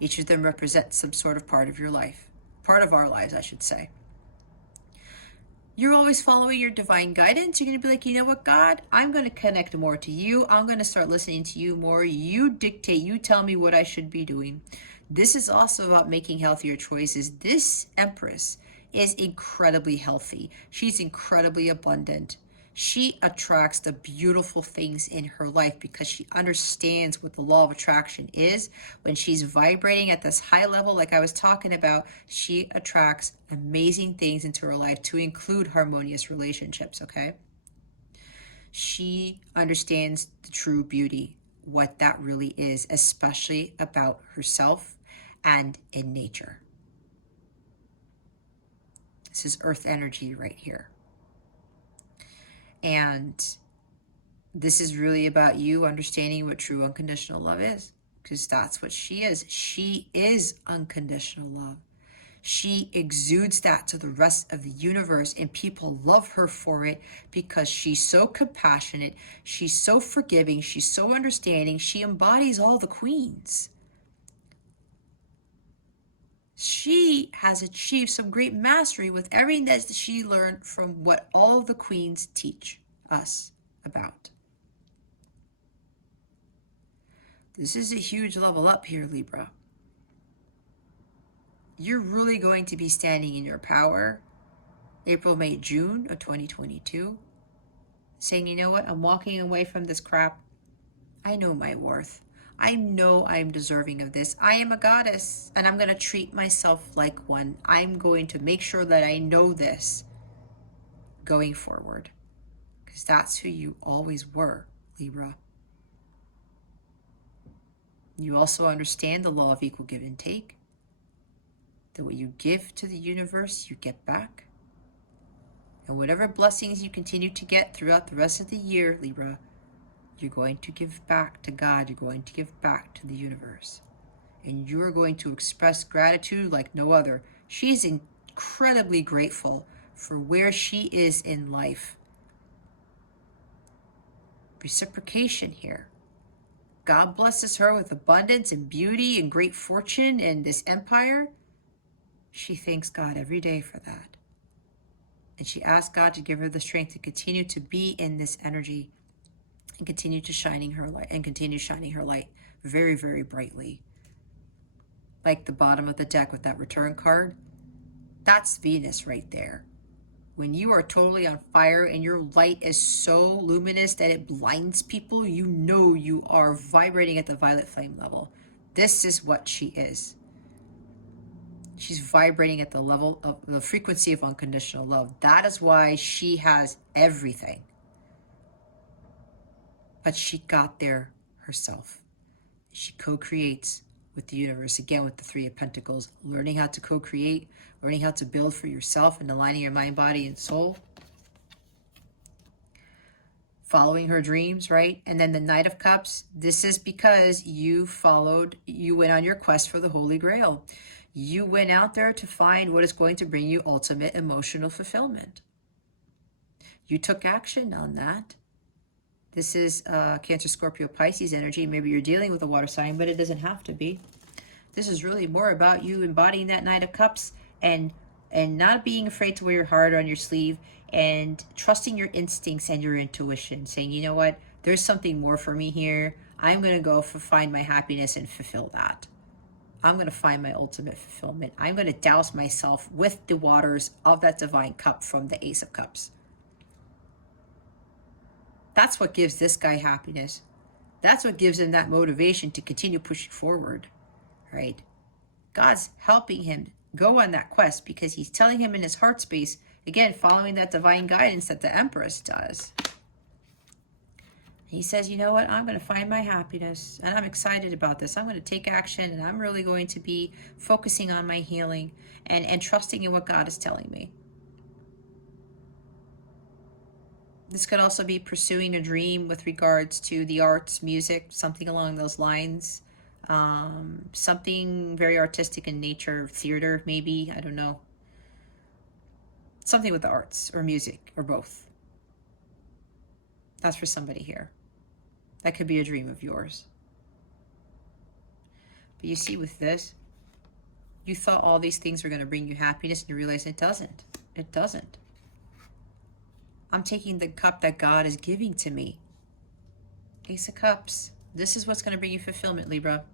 Each of them represents some sort of part of your life. Part of our lives, I should say. You're always following your divine guidance. You're going to be like, you know what, God? I'm going to connect more to you. I'm going to start listening to you more. You dictate. You tell me what I should be doing. This is also about making healthier choices. This Empress is incredibly healthy. She's incredibly abundant. She attracts the beautiful things in her life because she understands what the law of attraction is. When she's vibrating at this high level, like I was talking about, she attracts amazing things into her life, to include harmonious relationships, okay? She understands the true beauty, what that really is, especially about herself and in nature. This is earth energy right here. And this is really about you understanding what true unconditional love is. because that's what she is. She is unconditional love. She exudes that to the rest of the universe, and people love her for it because she's so compassionate, she's so forgiving, she's so understanding. She embodies all the queens. She has achieved some great mastery with everything that she learned from what all of the queens teach us about. This is a huge level up here, Libra. You're really going to be standing in your power April, May, June of 2022, saying, you know what, I'm walking away from this crap. I know my worth. I know I'm deserving of this. I am a goddess, and I'm going to treat myself like one. I'm going to make sure that I know this going forward, because that's who you always were, Libra. You also understand the law of equal give and take, that what you give to the universe, you get back. And whatever blessings you continue to get throughout the rest of the year, Libra, you're going to give back to God. You're going to give back to the universe. And you're going to express gratitude like no other. She's incredibly grateful for where she is in life. Reciprocation here. God blesses her with abundance and beauty and great fortune and this empire. She thanks God every day for that. And she asks God to give her the strength to continue to be in this energy and continue shining her light very, very brightly. Like the bottom of the deck with that return card, that's Venus right there. When you are totally on fire and your light is so luminous that it blinds people, you know you are vibrating at the violet flame level. This is what she is. She's vibrating at the level of the frequency of unconditional love. That is why she has everything. But she got there herself. She co-creates with the universe, again with the Three of Pentacles, learning how to co-create, learning how to build for yourself and aligning your mind, body, and soul. Following her dreams, right? And then the Knight of Cups, this is because you went on your quest for the Holy Grail. You went out there to find what is going to bring you ultimate emotional fulfillment. You took action on that. This is Cancer, Scorpio, Pisces energy. Maybe you're dealing with a water sign, but it doesn't have to be. This is really more about you embodying that Knight of Cups and not being afraid to wear your heart on your sleeve and trusting your instincts and your intuition, saying, you know what, there's something more for me here. I'm going to go find my happiness and fulfill that. I'm going to find my ultimate fulfillment. I'm going to douse myself with the waters of that divine cup from the Ace of Cups. That's what gives this guy happiness. That's what gives him that motivation to continue pushing forward, right? God's helping him go on that quest because he's telling him in his heart space, again, following that divine guidance that the Empress does. He says, you know what, I'm going to find my happiness and I'm excited about this. I'm going to take action and I'm really going to be focusing on my healing and trusting in what God is telling me. This could also be pursuing a dream with regards to the arts, music, something along those lines. Something very artistic in nature, theater maybe, I don't know. Something with the arts or music or both. That's for somebody here. That could be a dream of yours. But you see with this, you thought all these things were going to bring you happiness and you realize it doesn't. It doesn't. I'm taking the cup that God is giving to me. Ace of Cups. This is what's going to bring you fulfillment, Libra.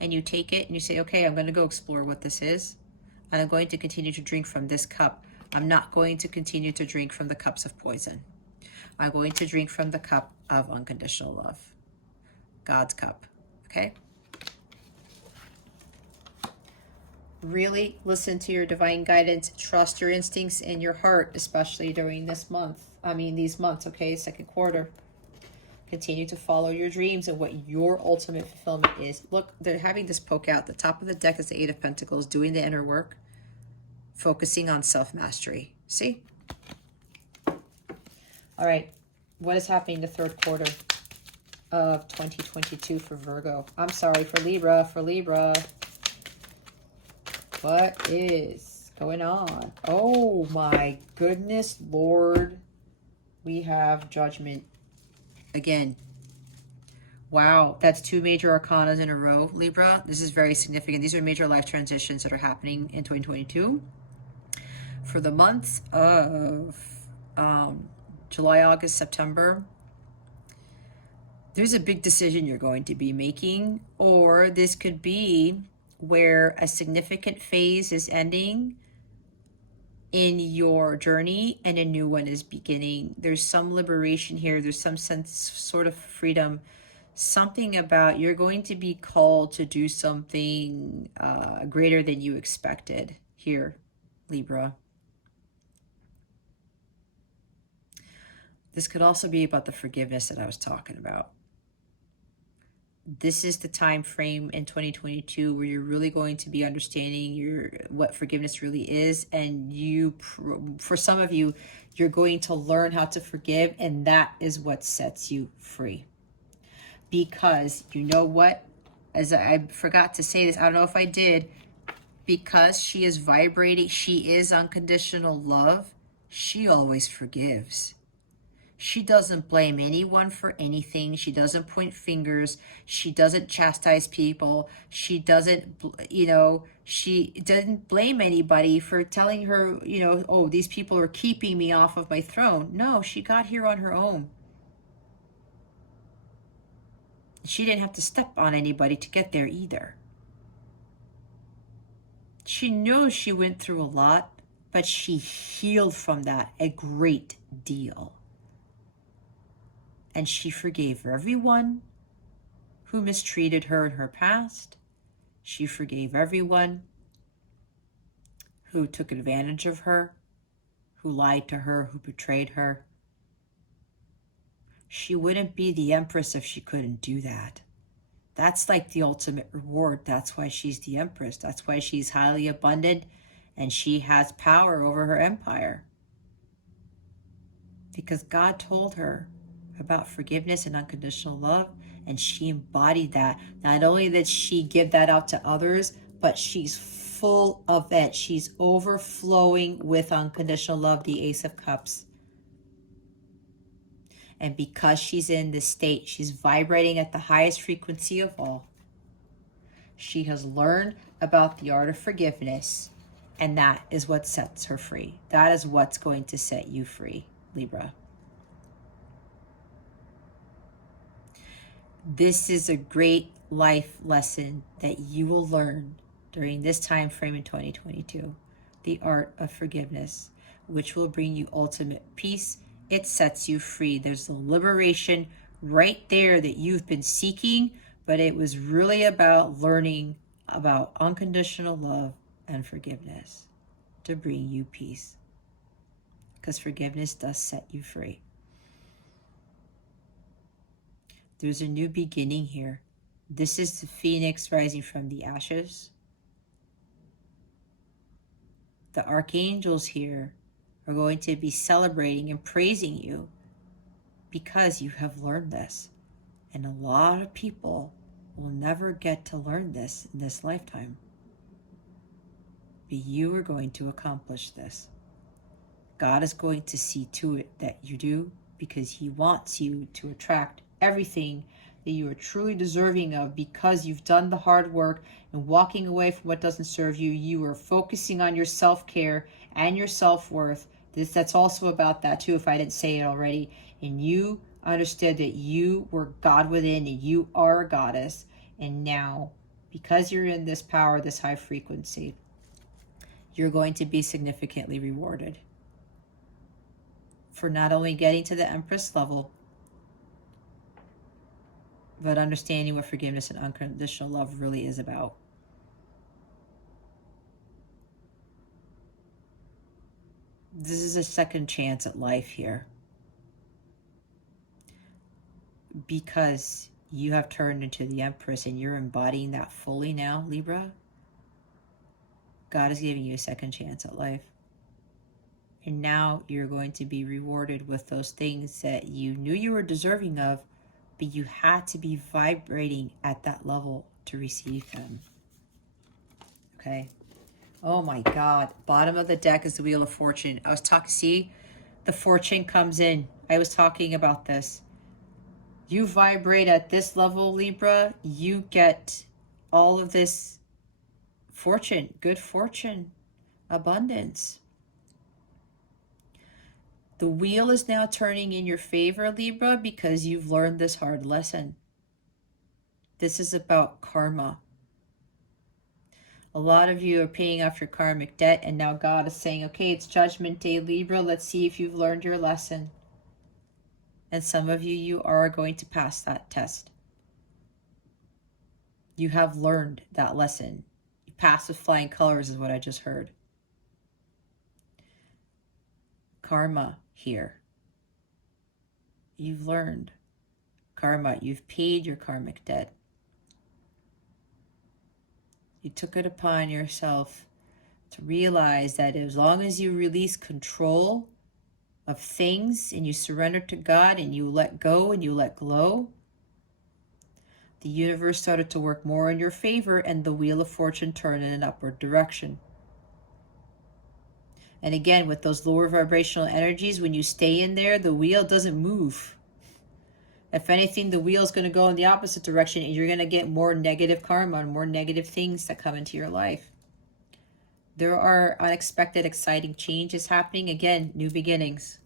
And you take it and you say, okay, I'm going to go explore what this is. And I'm going to continue to drink from this cup. I'm not going to continue to drink from the cups of poison. I'm going to drink from the cup of unconditional love. God's cup. Okay? Really listen to your divine guidance. Trust your instincts and your heart, especially during this month. These months, okay? Second quarter. Continue to follow your dreams and what your ultimate fulfillment is. Look, they're having this poke out. The top of the deck is the Eight of Pentacles, doing the inner work, focusing on self-mastery. See? All right. What is happening in the third quarter? of 2022 for Virgo. I'm sorry, for Libra. For Libra. What is going on? Oh my goodness, Lord. We have Judgment again. Wow, that's 2 major arcanas in a row, Libra. This is very significant. These are major life transitions that are happening in 2022. For the months of July, August, September, there's a big decision you're going to be making, or this could be where a significant phase is ending in your journey and a new one is beginning. There's some liberation here. There's some sense, sort of freedom. Something about you're going to be called to do something greater than you expected here, Libra. This could also be about the forgiveness that I was talking about. This is the time frame in 2022 where you're really going to be understanding what forgiveness really is, and for some of you, you're going to learn how to forgive, and that is what sets you free. Because you know what, as I forgot to say this, I don't know if I did, because she is vibrating, she is unconditional love, she always forgives. She doesn't blame anyone for anything. She doesn't point fingers. She doesn't chastise people. She doesn't, she doesn't blame anybody for telling her, oh, these people are keeping me off of my throne. No, she got here on her own. She didn't have to step on anybody to get there either. She knows she went through a lot, but she healed from that a great deal. And she forgave everyone who mistreated her in her past. She forgave everyone who took advantage of her, who lied to her, who betrayed her. She wouldn't be the Empress if she couldn't do that. That's like the ultimate reward. That's why she's the Empress. That's why she's highly abundant and she has power over her empire. Because God told her about forgiveness and unconditional love, and she embodied that. Not only did she give that out to others, but she's full of it. She's overflowing with unconditional love, the Ace of Cups. And because she's in this state, she's vibrating at the highest frequency of all. She has learned about the art of forgiveness, and that is what sets her free. That is what's going to set you free, Libra. This is a great life lesson that you will learn during this time frame in 2022. The art of forgiveness, which will bring you ultimate peace. It sets you free. There's the liberation right there that you've been seeking, but it was really about learning about unconditional love and forgiveness to bring you peace. Because forgiveness does set you free. There's a new beginning here. This is the phoenix rising from the ashes. The archangels here are going to be celebrating and praising you because you have learned this. And a lot of people will never get to learn this in this lifetime. But you are going to accomplish this. God is going to see to it that you do, because he wants you to attract everything that you are truly deserving of, because you've done the hard work and walking away from what doesn't serve you. You are focusing on your self-care and your self-worth. That's also about that too, if I didn't say it already. And you understood that you were God within and you are a goddess. And now, because you're in this power, this high frequency, you're going to be significantly rewarded for not only getting to the Empress level, but understanding what forgiveness and unconditional love really is about. This is a second chance at life here, because you have turned into the Empress and you're embodying that fully now, Libra. God is giving you a second chance at life. And now you're going to be rewarded with those things that you knew you were deserving of, but you had to be vibrating at that level to receive them. Okay. Oh my God. Bottom of the deck is the Wheel of Fortune. I was talking, see, the fortune comes in. I was talking about this. You vibrate at this level, Libra, you get all of this fortune, good fortune, abundance. The wheel is now turning in your favor, Libra, because you've learned this hard lesson. This is about karma. A lot of you are paying off your karmic debt, and now God is saying, okay, it's Judgment Day, Libra. Let's see if you've learned your lesson. And some of you, you are going to pass that test. You have learned that lesson. You pass with flying colors is what I just heard. Karma here. You've learned karma. You've paid your karmic debt. You took it upon yourself to realize that as long as you release control of things and you surrender to God and you let go and you let go, the universe started to work more in your favor and the Wheel of Fortune turned in an upward direction. And again, with those lower vibrational energies, when you stay in there, the wheel doesn't move. If anything, the wheel is going to go in the opposite direction and you're going to get more negative karma and more negative things that come into your life. There are unexpected, exciting changes happening. Again, new beginnings.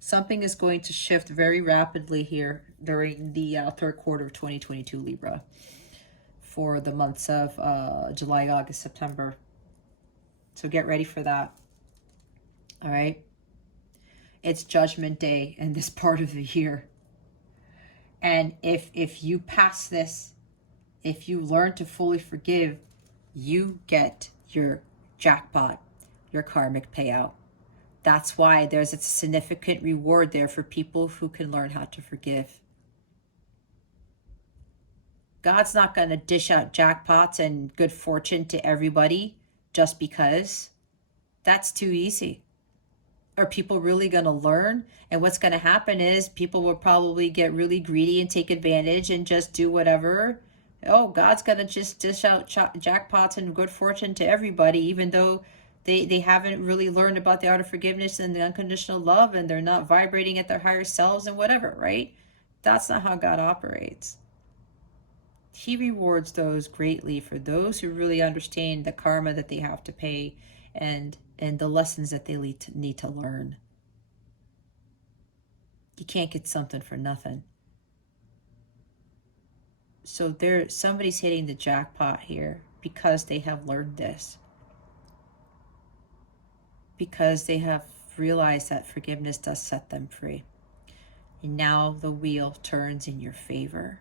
Something is going to shift very rapidly here during the third quarter of 2022, Libra, for the months of July, August, September. So get ready for that. All right? It's Judgment Day in this part of the year. And if you pass this, if you learn to fully forgive, you get your jackpot, your karmic payout. That's why there's a significant reward there for people who can learn how to forgive. God's not going to dish out jackpots and good fortune to everybody just because. That's too easy. Are people really going to learn? And what's going to happen is people will probably get really greedy and take advantage and just do whatever. Oh, God's going to just dish out jackpots and good fortune to everybody, even though they haven't really learned about the art of forgiveness and the unconditional love, and they're not vibrating at their higher selves and whatever, right? That's not how God operates. He rewards those greatly for those who really understand the karma that they have to pay and the lessons that they need to learn. You can't get something for nothing. So somebody's hitting the jackpot here because they have learned this. Because they have realized that forgiveness does set them free. And now the wheel turns in your favor.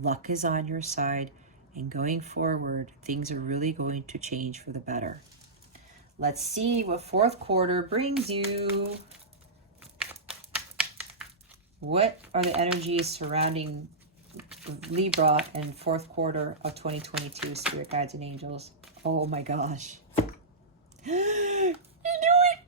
Luck is on your side, and going forward, things are really going to change for the better. Let's see what fourth quarter brings you. What are the energies surrounding Libra and fourth quarter of 2022, Spirit Guides and Angels? Oh my gosh. You knew it!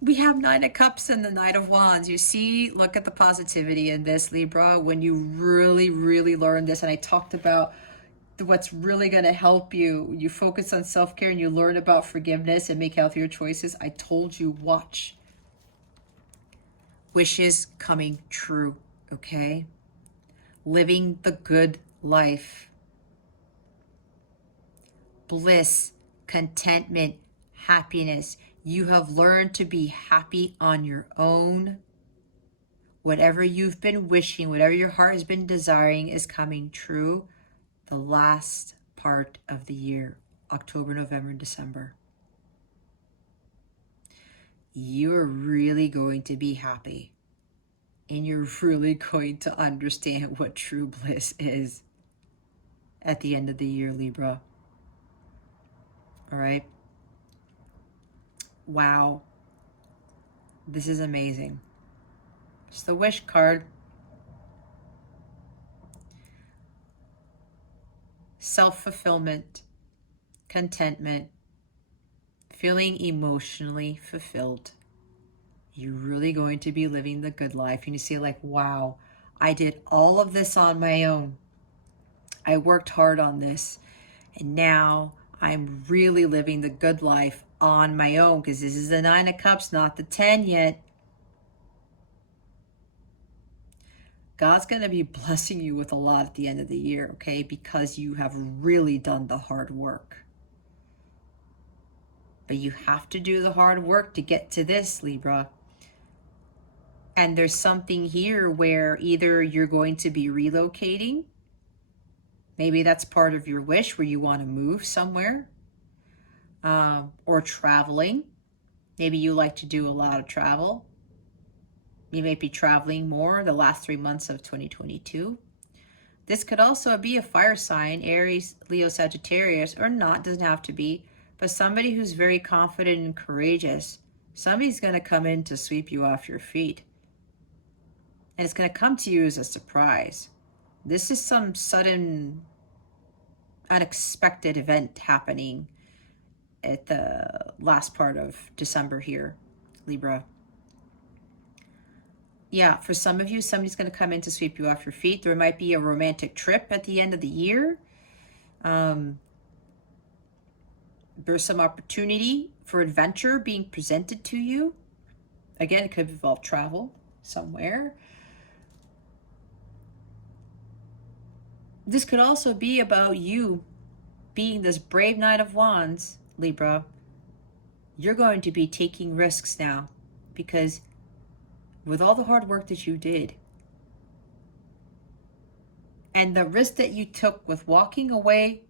We have Nine of Cups and the Knight of Wands. You see, look at the positivity in this, Libra, when you really, really learn this. And I talked about what's really going to help you. You focus on self-care and you learn about forgiveness and make healthier choices. I told you, watch. Wishes coming true, okay? Living the good life. Bliss, contentment, happiness. You have learned to be happy on your own. Whatever you've been wishing, whatever your heart has been desiring is coming true. The last part of the year, October, November, and December. You're really going to be happy. And you're really going to understand what true bliss is at the end of the year, Libra. All right? Wow. This is amazing. It's the wish card. Self-fulfillment, contentment, feeling emotionally fulfilled. You're really going to be living the good life. And you see, like, wow, I did all of this on my own. I worked hard on this. And now I'm really living the good life on my own, because this is the 9 of Cups, not the 10 yet. God's going to be blessing you with a lot at the end of the year, okay? Because you have really done the hard work. But you have to do the hard work to get to this, Libra. And there's something here where either you're going to be relocating. Maybe that's part of your wish, where you want to move somewhere. Or traveling. Maybe you like to do a lot of travel. You may be traveling more the last 3 months of 2022. This could also be a fire sign, Aries, Leo, Sagittarius, or not, doesn't have to be, but somebody who's very confident and courageous. Somebody's going to come in to sweep you off your feet. And it's going to come to you as a surprise. This is some sudden, unexpected event happening at the last part of December here, Libra. Yeah, for some of you, somebody's going to come in to sweep you off your feet. There might be a romantic trip at the end of the year. There's some opportunity for adventure being presented to you. Again, it could involve travel somewhere. This could also be about you being this brave Knight of Wands, Libra. You're going to be taking risks now, because with all the hard work that you did and the risk that you took with walking away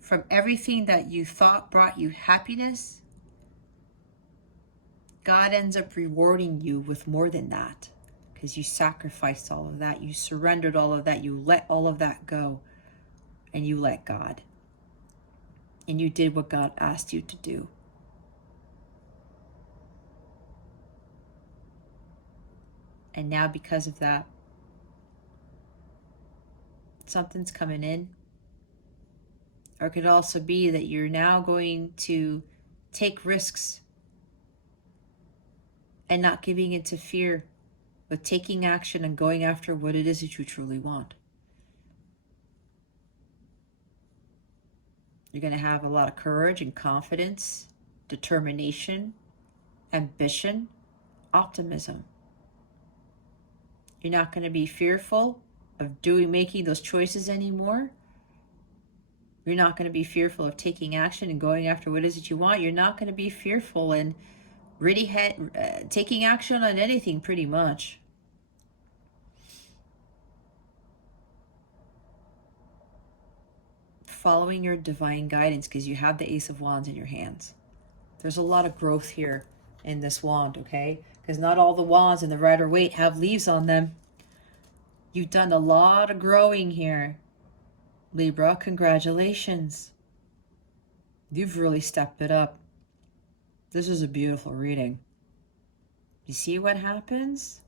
from everything that you thought brought you happiness, God ends up rewarding you with more than that, because you sacrificed all of that, you surrendered all of that, you let all of that go, and you let God. And you did what God asked you to do. And now, because of that, something's coming in. Or it could also be that you're now going to take risks and not giving into fear, but taking action and going after what it is that you truly want. You're going to have a lot of courage and confidence, determination, ambition, optimism. You're not going to be fearful of making those choices anymore. You're not going to be fearful of taking action and going after what it is that you want. You're not going to be fearful and really taking action on anything, pretty much. Following your divine guidance, because you have the Ace of Wands in your hands. There's a lot of growth here in this wand, okay? Because not all the wands in the Rider-Waite have leaves on them. You've done a lot of growing here, Libra. Congratulations. You've really stepped it up. This is a beautiful reading. You see what happens?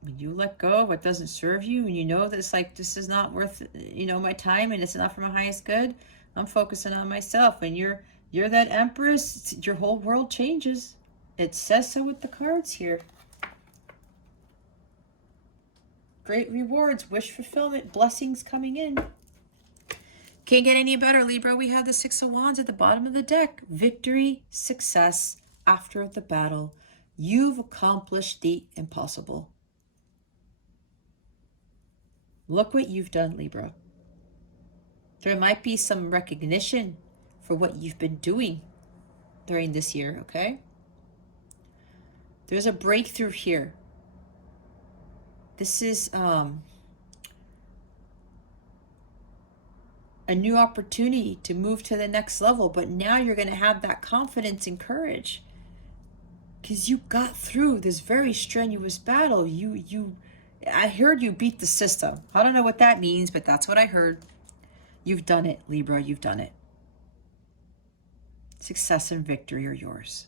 When you let go of what doesn't serve you, and you know that it's like, this is not worth, my time, and it's not for my highest good, I'm focusing on myself. And you're that Empress, your whole world changes. It says so with the cards here. Great rewards, wish fulfillment, blessings coming in. Can't get any better, Libra. We have the Six of Wands at the bottom of the deck. Victory, success after the battle. You've accomplished the impossible. Look what you've done, Libra. There might be some recognition for what you've been doing during this year, okay? There's a breakthrough here. This is a new opportunity to move to the next level, but now you're going to have that confidence and courage because you got through this very strenuous battle. I heard you beat the system. I don't know what that means, but that's what I heard. You've done it, Libra. You've done it. Success and victory are yours.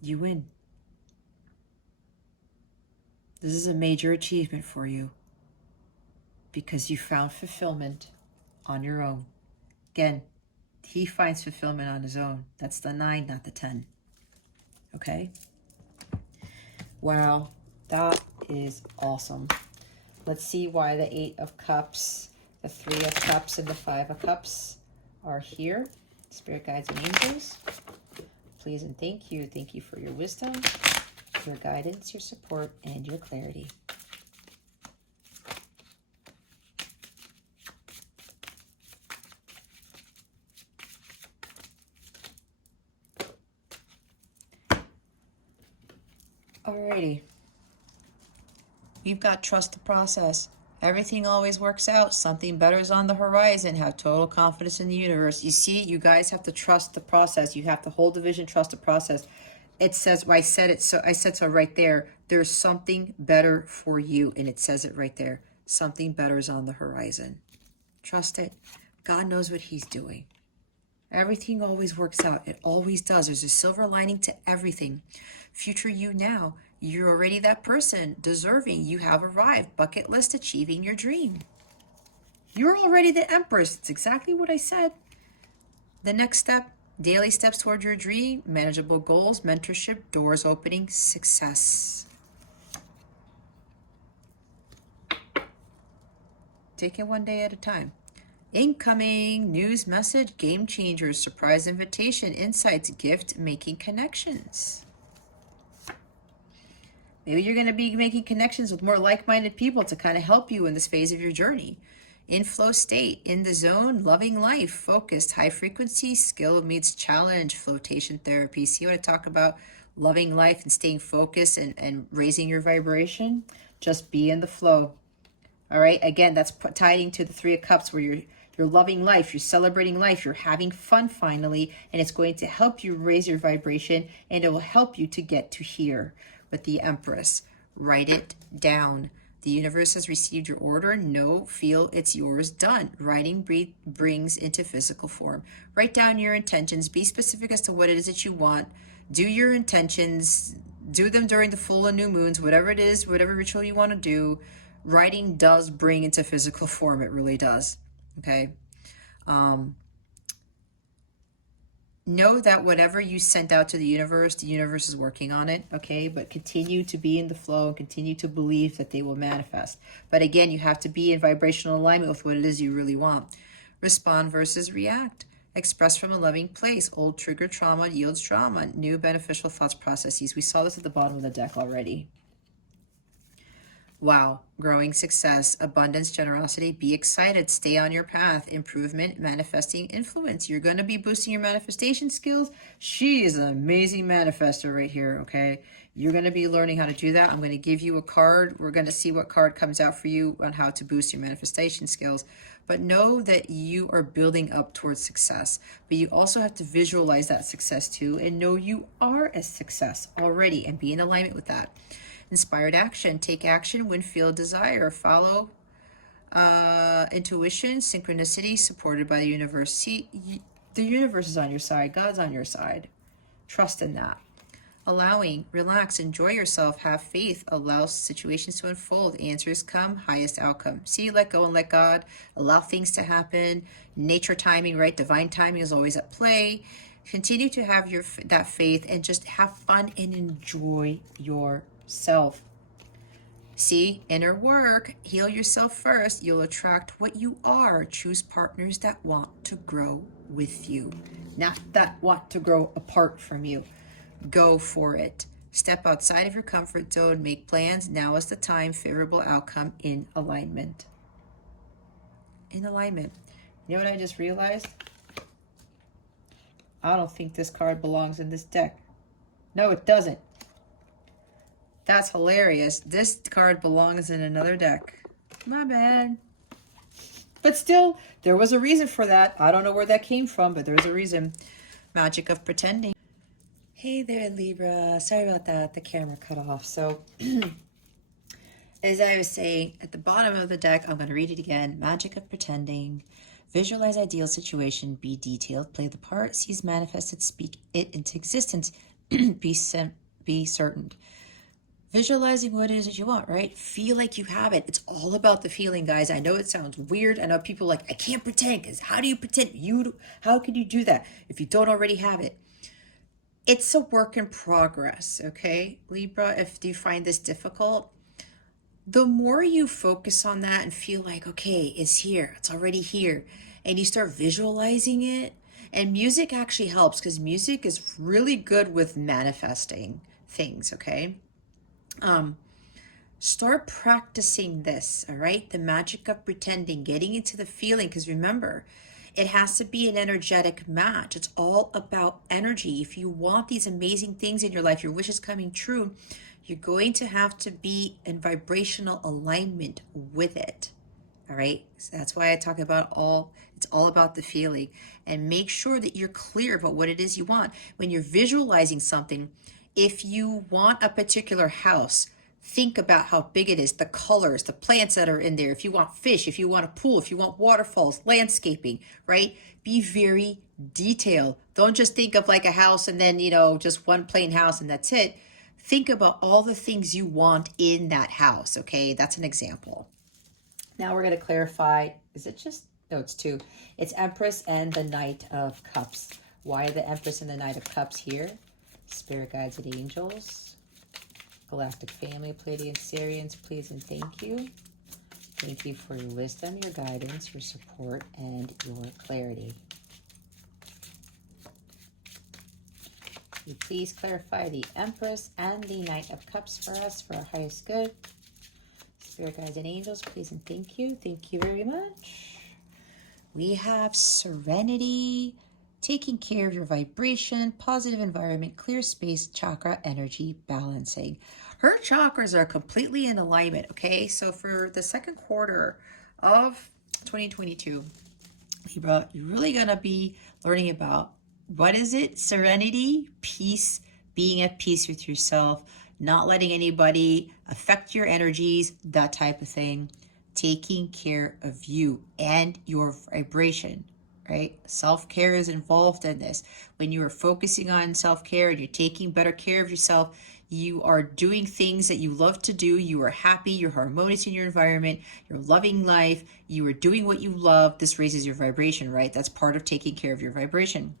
You win. This is a major achievement for you because you found fulfillment on your own. Again, He finds fulfillment on his own. That's the 9, not the 10. Okay? Wow, that is awesome. Let's see why the 8 of Cups, the 3 of Cups, and the 5 of Cups are here. Spirit guides and angels, please and thank you. Thank you for your wisdom, your guidance, your support, and your clarity. Alrighty. You've got trust the process. Everything always works out. Something better is on the horizon. Have total confidence in the universe. You see, you guys have to trust the process. You have to hold the vision, trust the process. It says, well, I said so right there. There's something better for you. And it says it right there. Something better is on the horizon. Trust it. God knows what he's doing. Everything always works out. It always does. There's a silver lining to everything. Future you now. You're already that person, deserving. You have arrived. Bucket list, achieving your dream. You're already the Empress. It's exactly what I said. The next step, daily steps toward your dream, manageable goals, mentorship, doors opening, success. Take it one day at a time. Incoming, news message, game changers, surprise invitation, insights, gift, making connections. Maybe you're going to be making connections with more like-minded people to kind of help you in this phase of your journey. In flow state, in the zone, loving life, focused, high frequency, skill meets challenge, flotation therapy. See what I talk about? Loving life and staying focused and raising your vibration. Just be in the flow. All right. Again, that's tied into the 3 of Cups where you're loving life, you're celebrating life, you're having fun finally, and it's going to help you raise your vibration, and it will help you to get to here with the Empress. Write it down. The universe has received your order. Know, feel, it's yours. Done. Writing brings into physical form. Write down your intentions. Be specific as to what it is that you want. Do your intentions. Do them during the full and new moons, whatever it is, whatever ritual you want to do. Writing does bring into physical form. It really does. Okay. Know that whatever you sent out to the universe is working on it, okay? But continue to be in the flow and continue to believe that they will manifest. But again, you have to be in vibrational alignment with what it is you really want. Respond versus react. Express from a loving place. Old trigger trauma yields drama. New beneficial thoughts processes. We saw this at the bottom of the deck already. Wow, growing success, abundance, generosity, be excited, stay on your path, improvement, manifesting influence. You're going to be boosting your manifestation skills. She is an amazing manifester right here, okay? You're going to be learning how to do that. I'm going to give you a card. We're going to see what card comes out for you on how to boost your manifestation skills. But know that you are building up towards success. But you also have to visualize that success too and know you are a success already and be in alignment with that. Inspired action. Take action when feel desire. Follow intuition, synchronicity, supported by the universe. See, the universe is on your side. God's on your side. Trust in that. Allowing, relax, enjoy yourself, have faith, allow situations to unfold. Answers come, highest outcome. See, let go and let God. Allow things to happen. Nature timing, right? Divine timing is always at play. Continue to have that faith and just have fun and enjoy yourself. See, inner work, heal yourself first. You'll attract what you are. Choose partners that want to grow with you, not that want to grow apart from you. Go for it. Step outside of your comfort zone. Make plans. Now is the time. Favorable outcome in alignment. In alignment. You know what I just realized? I don't think this card belongs in this deck. No, it doesn't. That's hilarious. This card belongs in another deck. My bad. But still, there was a reason for that. I don't know where that came from, but there's a reason. Magic of pretending. Hey there, Libra. Sorry about that. The camera cut off. So, as I was saying, at the bottom of the deck, I'm going to read it again. Magic of pretending. Visualize ideal situation. Be detailed. Play the part. Seize manifested. Speak it into existence. Be certain. visualizing what it is that you want, right? Feel like you have it. It's all about the feeling, guys. I know it sounds weird. I know people are like, I can't pretend, because how do you pretend? How can you do that if you don't already have it? It's a work in progress, okay? Libra, if you find this difficult, the more you focus on that and feel like, okay, it's here, it's already here, and you start visualizing it, and music actually helps, because music is really good with manifesting things, okay? Start practicing this, all right? The magic of pretending, getting into the feeling, because remember, it has to be an energetic match. It's all about energy. If you want these amazing things in your life, your wishes coming true, you're going to have to be in vibrational alignment with it. All right. So that's why I talk about it's all about the feeling, and make sure that you're clear about what it is you want. When you're visualizing something, if you want a particular house, think about how big it is, the colors, the plants that are in there. If you want fish, if you want a pool, if you want waterfalls, landscaping, right? Be very detailed. Don't just think of like a house and then, just one plain house and that's it. Think about all the things you want in that house, okay? That's an example. Now we're going to clarify, is it just, no, it's two. It's Empress and the Knight of Cups. Why the Empress and the Knight of Cups here? Spirit guides and angels. Galactic family, Pleiadian, Sirians, please and thank you. Thank you for your wisdom, your guidance, your support, and your clarity. Will you please clarify the Empress and the Knight of Cups for us for our highest good? Spirit guides and angels, please and thank you. Thank you very much. We have serenity, taking care of your vibration, positive environment, clear space, chakra, energy, balancing. Her chakras are completely in alignment, okay? So for the second quarter of 2022, Libra, you're really going to be learning about, what is it? Serenity, peace, being at peace with yourself, not letting anybody affect your energies, that type of thing. Taking care of you and your vibration, right? Self-care is involved in this. When you are focusing on self-care and you're taking better care of yourself, you are doing things that you love to do. You are happy, you're harmonious in your environment, you're loving life, you are doing what you love. This raises your vibration, right? That's part of taking care of your vibration.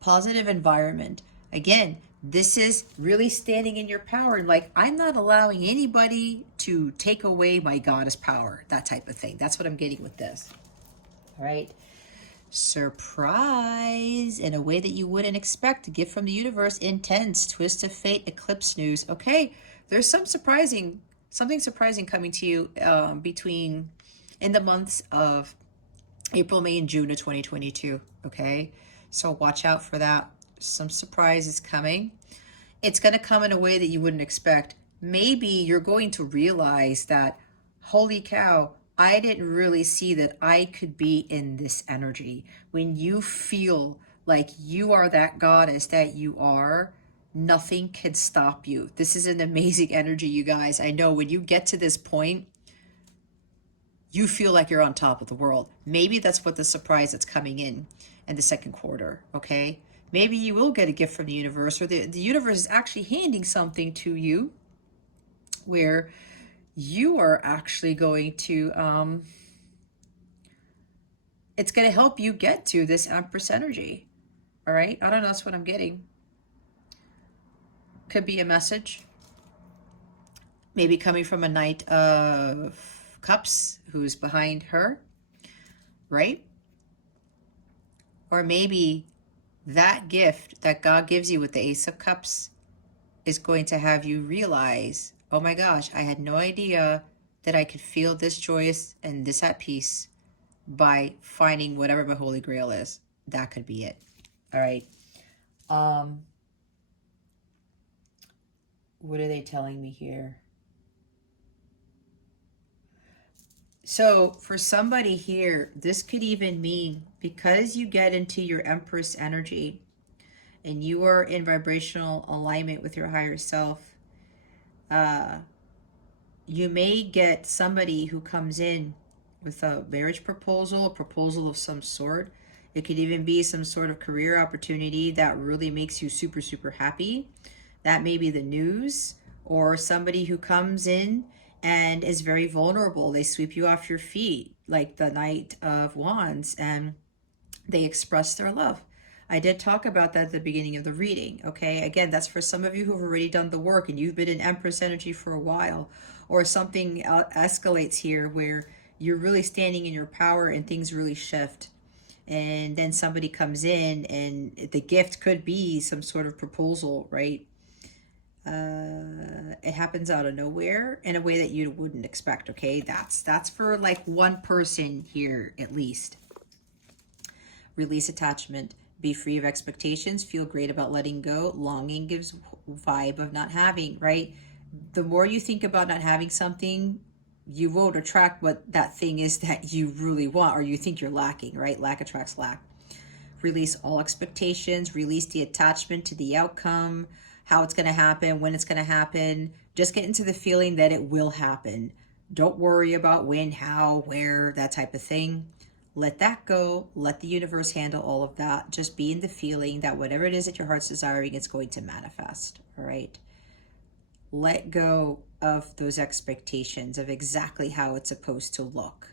Positive environment. Again, this is really standing in your power and like, I'm not allowing anybody to take away my goddess power, that type of thing. That's what I'm getting with this. All right. Surprise in a way that you wouldn't expect. A gift from the universe, intense, twist of fate, eclipse news. Okay, there's something surprising coming to you in the months of April, May, and June of 2022. Okay, so watch out for that. Some surprises coming. It's going to come in a way that you wouldn't expect. Maybe you're going to realize that, holy cow, I didn't really see that I could be in this energy. When you feel like you are that goddess that you are, nothing can stop you. This is an amazing energy, you guys. I know when you get to this point, you feel like you're on top of the world. Maybe that's what the surprise that's coming in the second quarter, okay? Maybe you will get a gift from the universe, or the universe is actually handing something to you where you are actually going to, it's going to help you get to this Empress energy. All right. I don't know. That's what I'm getting. Could be a message. Maybe coming from a Knight of Cups who's behind her. Right. Or maybe that gift that God gives you with the Ace of Cups is going to have you realize, oh my gosh, I had no idea that I could feel this joyous and this at peace by finding whatever my Holy Grail is. That could be it. All right. What are they telling me here? So for somebody here, this could even mean, because you get into your Empress energy and you are in vibrational alignment with your higher self, you may get somebody who comes in with a marriage proposal, a proposal of some sort. It could even be some sort of career opportunity that really makes you super, super happy. That may be the news. or somebody who comes in and is very vulnerable. They sweep you off your feet, like the Knight of Wands, and they express their love. I did talk about that at the beginning of the reading, okay? Again, that's for some of you who have already done the work and you've been in Empress energy for a while, or something escalates here where you're really standing in your power and things really shift. And then somebody comes in and the gift could be some sort of proposal, right? It happens out of nowhere in a way that you wouldn't expect, okay? That's for like one person here at least. Release attachment. Be free of expectations. Feel great about letting go. Longing gives vibe of not having, right? The more you think about not having something, you won't attract what that thing is that you really want or you think you're lacking, right? Lack attracts lack. Release all expectations. Release the attachment to the outcome, how it's going to happen, when it's going to happen. Just get into the feeling that it will happen. Don't worry about when, how, where, that type of thing. Let that go. Let the universe handle all of that. Just be in the feeling that whatever it is that your heart's desiring, it's going to manifest. All right. Let go of those expectations of exactly how it's supposed to look.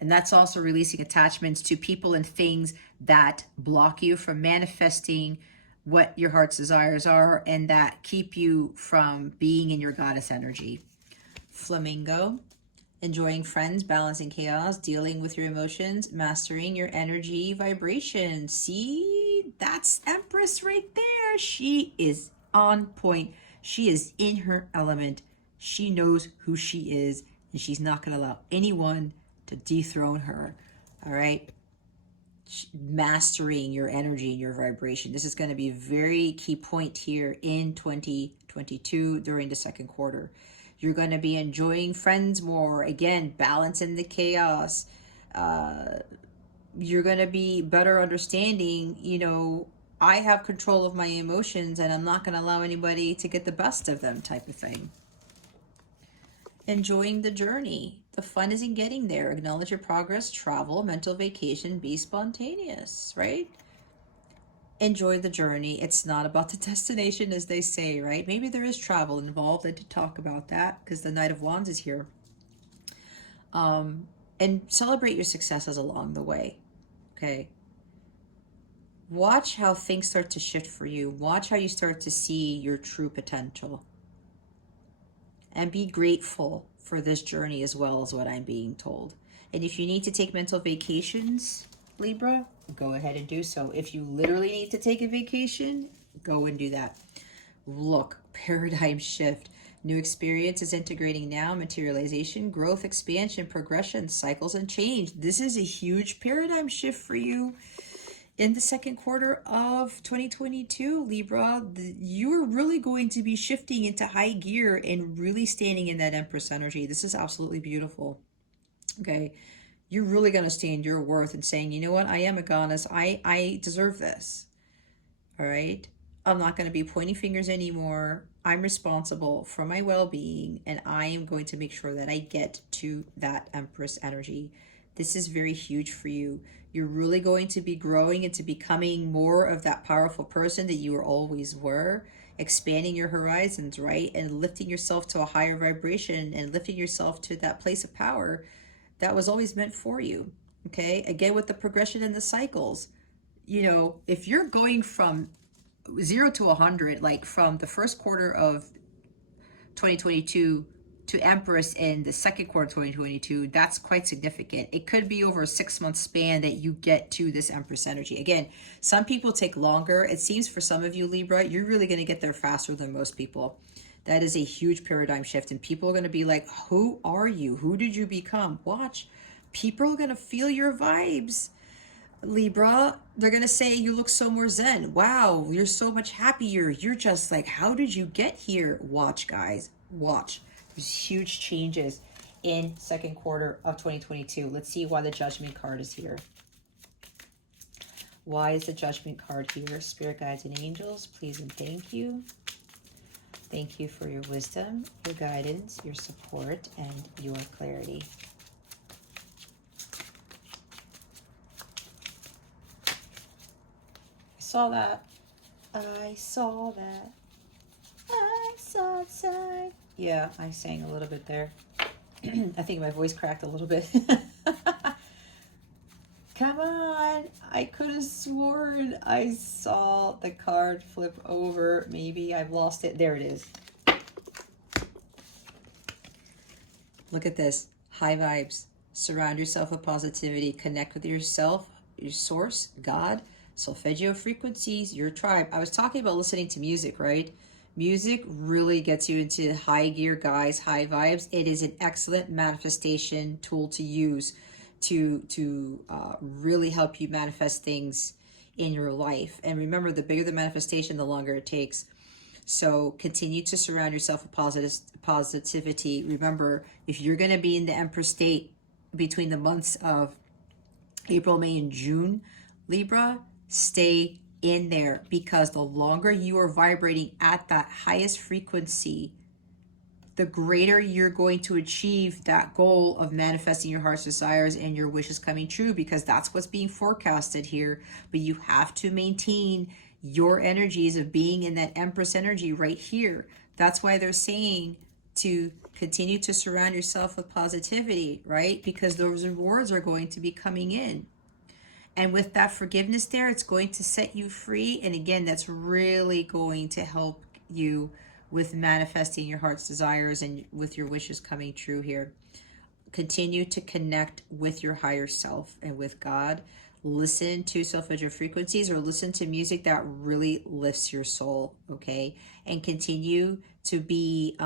And that's also releasing attachments to people and things that block you from manifesting what your heart's desires are and that keep you from being in your goddess energy. Flamingo. Enjoying friends, balancing chaos, dealing with your emotions, mastering your energy vibration. See, that's Empress right there. She is on point. She is in her element. She knows who she is, and she's not going to allow anyone to dethrone her. All right? Mastering your energy and your vibration. This is going to be a very key point here in 2022 during the second quarter. You're going to be enjoying friends more. Again, balance in the chaos. You're going to be better understanding, I have control of my emotions and I'm not going to allow anybody to get the best of them type of thing. Enjoying the journey. The fun is in getting there. Acknowledge your progress, travel, mental vacation, be spontaneous, right? Enjoy the journey. It's not about the destination, as they say, right? Maybe there is travel involved. I did talk about that because the Knight of Wands is here. And celebrate your successes along the way, okay? Watch how things start to shift for you. Watch how you start to see your true potential. And be grateful for this journey as well as what I'm being told. And if you need to take mental vacations, Libra, go ahead and do so. If you literally need to take a vacation, go and do that. Look, paradigm shift. New experiences integrating now, materialization, growth, expansion, progression, cycles, and change. This is a huge paradigm shift for you in the second quarter of 2022, Libra. You're really going to be shifting into high gear and really standing in that Empress energy. This is absolutely beautiful. Okay. You're really going to stand your worth and saying, you know what, I am a goddess. I deserve this. All right. I'm not going to be pointing fingers anymore. I'm responsible for my well-being, and I am going to make sure that I get to that Empress energy. This is very huge for you. You're really going to be growing into becoming more of that powerful person that you always were, expanding your horizons, right? And lifting yourself to a higher vibration and lifting yourself to that place of power that was always meant for you. Okay. Again, with the progression and the cycles, if you're going from 0 to 100, like from the first quarter of 2022 to Empress in the second quarter of 2022, that's quite significant. It could be over a 6-month span that you get to this Empress energy. Again, some people take longer. It seems for some of you, Libra, you're really going to get there faster than most people. That is a huge paradigm shift, and people are going to be like, who are you? Who did you become? Watch. People are going to feel your vibes. Libra, they're going to say, you look so more zen. Wow, you're so much happier. You're just like, how did you get here? Watch, guys. Watch. There's huge changes in second quarter of 2022. Let's see why the Judgment card is here. Why is the Judgment card here? Spirit guides and angels, please and thank you. Thank you for your wisdom, your guidance, your support, and your clarity. I saw that. I saw that. I saw it sign. Yeah, I sang a little bit there. I think my voice cracked a little bit. Come on. I could have sworn I saw the card flip over. Maybe I've lost it. There it is. Look at this. High vibes. Surround yourself with positivity. Connect with yourself, your source, God, solfeggio frequencies, your tribe. I was talking about listening to music, right? Music really gets you into high gear, guys, high vibes. It is an excellent manifestation tool to use to really help you manifest things in your life. And remember, the bigger the manifestation, the longer it takes. So continue to surround yourself with positivity. Remember, if you're going to be in the Empress state between the months of April, May, and June, Libra, stay in there, because the longer you are vibrating at that highest frequency, the greater you're going to achieve that goal of manifesting your heart's desires and your wishes coming true, because that's what's being forecasted here. But you have to maintain your energies of being in that Empress energy right here. That's why they're saying to continue to surround yourself with positivity, right? Because those rewards are going to be coming in. And with that forgiveness there, it's going to set you free. And again, that's really going to help you with manifesting your heart's desires and with your wishes coming true here. Continue to connect with your higher self and with God. Listen to solfeggio frequencies, or listen to music that really lifts your soul, okay? And continue to be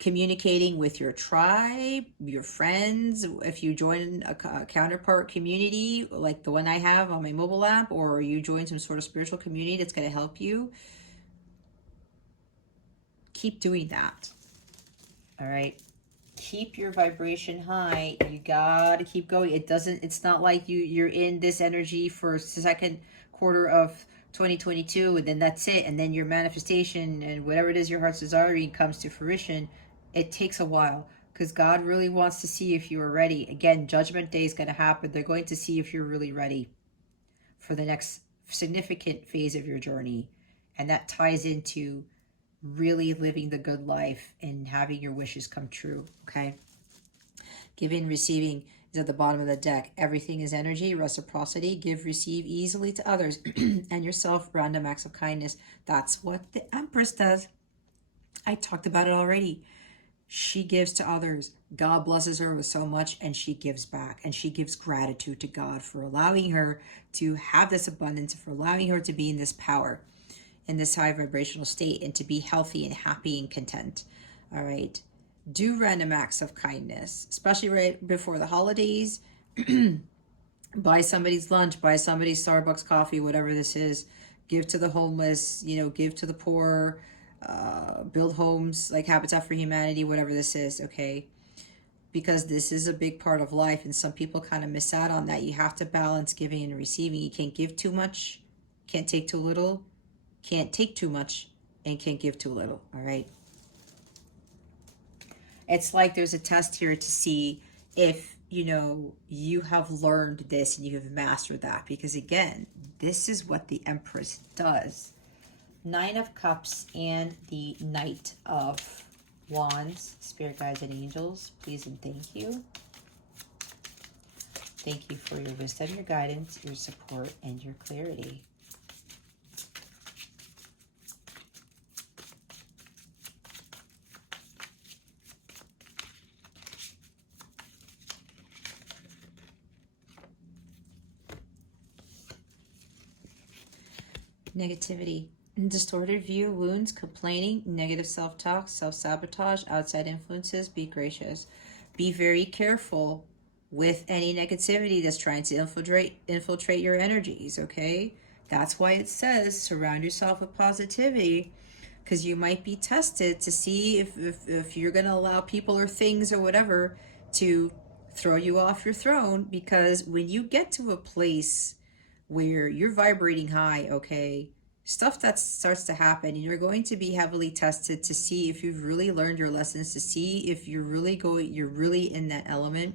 communicating with your tribe, your friends. If you join a counterpart community like the one I have on my mobile app, or you join some sort of spiritual community that's going to help you, keep doing that. All right. Keep your vibration high. You gotta keep going. It's not like you're in this energy for second quarter of 2022 and then that's it, and then your manifestation and whatever it is your heart's desiring comes to fruition. It takes a while, because God really wants to see if you are ready. Again, Judgment Day is going to happen. They're going to see if you're really ready for the next significant phase of your journey. And that ties into really living the good life and having your wishes come true, okay? Giving, receiving is at the bottom of the deck. Everything is energy, reciprocity. Give, receive easily to others and yourself. Random acts of kindness. That's what the Empress does. I talked about it already. She gives to others. God blesses her with so much, and she gives back. And she gives gratitude to God for allowing her to have this abundance, for allowing her to be in this power, in this high vibrational state, and to be healthy and happy and content. All right. Do random acts of kindness, especially right before the holidays. Buy somebody's lunch, buy somebody's Starbucks coffee, whatever this is. Give to the homeless, give to the poor. Build homes like Habitat for Humanity, whatever this is, okay? Because this is a big part of life, and some people kind of miss out on that. You have to balance giving and receiving. You can't give too much, can't take too little, can't take too much, and can't give too little, all right? It's like there's a test here to see if, you have learned this and you have mastered that, because again, this is what the Empress does. Nine of Cups and the Knight of Wands. Spirit guides and angels, please and thank you. Thank you for your wisdom, your guidance, your support, and your clarity. Negativity. Distorted view, wounds, complaining, negative self-talk, self-sabotage, outside influences. Be gracious. Be very careful with any negativity that's trying to infiltrate your energies, okay? That's why it says surround yourself with positivity, because you might be tested to see if you're going to allow people or things or whatever to throw you off your throne. Because when you get to a place where you're vibrating high, okay, stuff that starts to happen, and you're going to be heavily tested to see if you've really learned your lessons, to see if you're really in that element,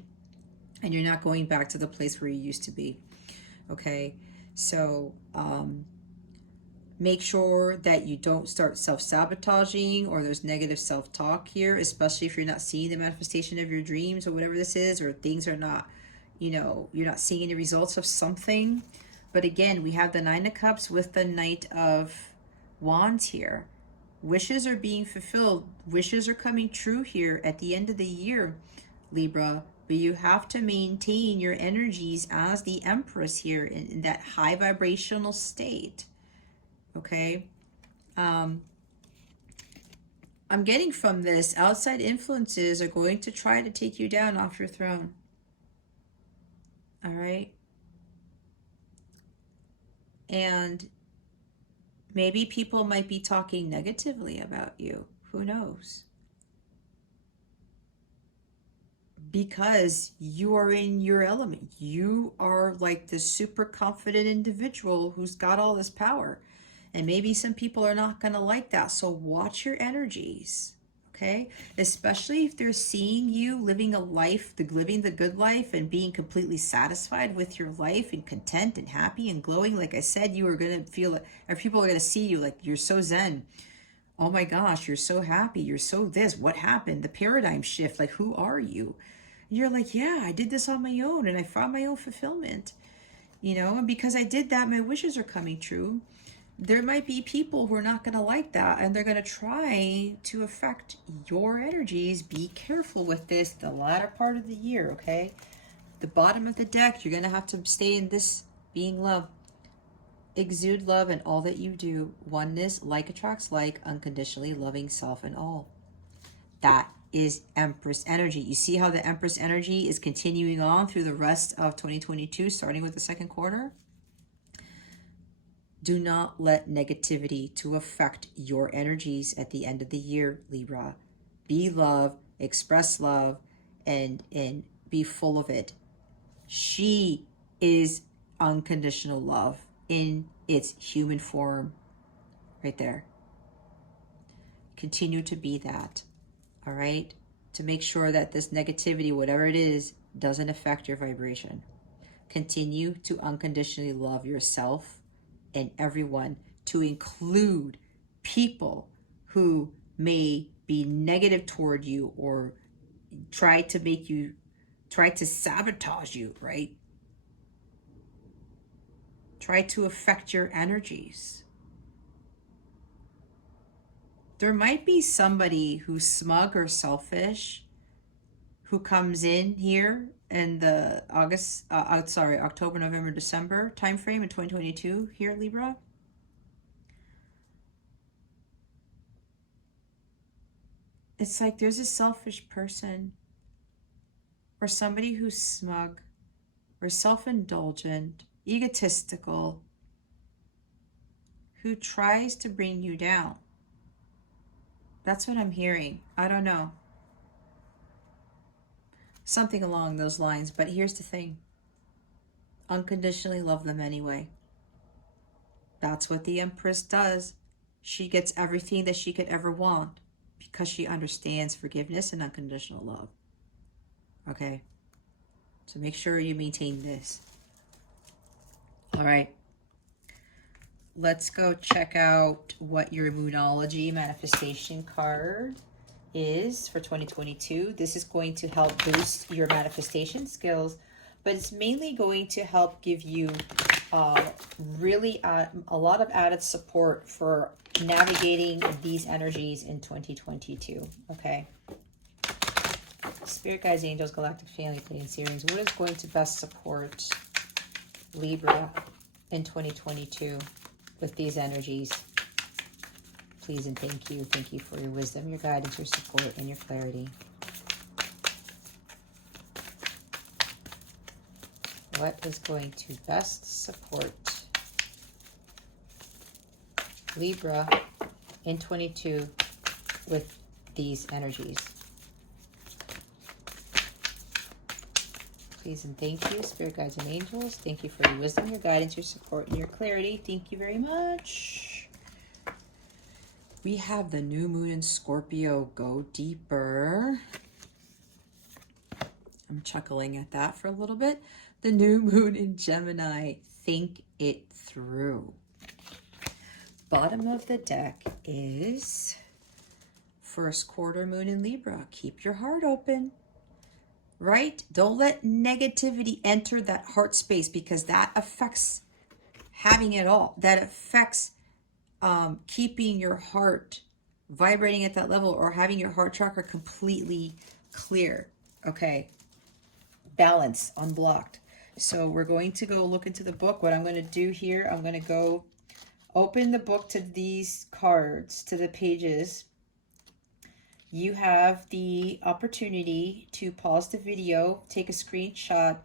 and you're not going back to the place where you used to be, okay? So make sure that you don't start self-sabotaging, or there's negative self-talk here, especially if you're not seeing the manifestation of your dreams or whatever this is, or things are not, you're not seeing any results of something. But again, we have the Nine of Cups with the Knight of Wands here. Wishes are being fulfilled. Wishes are coming true here at the end of the year, Libra. But you have to maintain your energies as the Empress here in that high vibrational state. Okay. I'm getting from this, outside influences are going to try to take you down off your throne. All right. And maybe people might be talking negatively about you. Who knows? Because you are in your element. You are like the super confident individual who's got all this power. And maybe some people are not going to like that. So watch your energies, okay? Especially if they're seeing you living a life, living the good life and being completely satisfied with your life and content and happy and glowing. Like I said, you are going to feel, or people are going to see you like you're so zen. Oh my gosh, you're so happy. You're so this. What happened? The paradigm shift. Like, who are you? And you're like, yeah, I did this on my own and I found my own fulfillment. And because I did that, my wishes are coming true. There might be people who are not going to like that, and they're going to try to affect your energies. Be careful with this the latter part of the year, okay? The bottom of the deck, you're going to have to stay in this being love. Exude love in all that you do. Oneness, like attracts like, unconditionally loving self and all. That is Empress energy. You see how the Empress energy is continuing on through the rest of 2022, starting with the second quarter? Do not let negativity to affect your energies at the end of the year, Libra. Be love, express love, and be full of it. She is unconditional love in its human form, right there. Continue to be that, all right? To make sure that this negativity, whatever it is, doesn't affect your vibration. Continue to unconditionally love yourself and everyone, to include people who may be negative toward you or try to sabotage you, right? Try to affect your energies. There might be somebody who's smug or selfish who comes in here in the October, November, December timeframe in 2022 here, Libra. It's like there's a selfish person or somebody who's smug or self-indulgent, egotistical, who tries to bring you down. That's what I'm hearing. I don't know. Something along those lines. But here's the thing. Unconditionally love them anyway. That's what the Empress does. She gets everything that she could ever want because she understands forgiveness and unconditional love. Okay? So make sure you maintain this. All right. Let's go check out what your Moonology manifestation card is for 2022. This is going to help boost your manifestation skills, but it's mainly going to help give you really a lot of added support for navigating these energies in 2022. Okay. Spirit guides, angels, galactic family, Pleiadian series. What is going to best support Libra in 2022 with these energies? Please and thank you. Thank you for your wisdom, your guidance, your support, and your clarity. What is going to best support Libra in 22 with these energies? Please and thank you, Spirit guides and angels. Thank you for your wisdom, your guidance, your support, and your clarity. Thank you very much. We have the new moon in Scorpio. Go deeper. I'm chuckling at that for a little bit. The new moon in Gemini. think it through. Bottom of the deck is first quarter moon in Libra. Keep your heart open, right? Don't let negativity enter that heart space, because that affects having it all. That affects keeping your heart vibrating at that level, or having your heart chakra completely clear. Okay, balance, unblocked. So we're going to go look into the book. What I'm going to do here, I'm going to go open the book to these cards, to the pages. You have the opportunity to pause the video, take a screenshot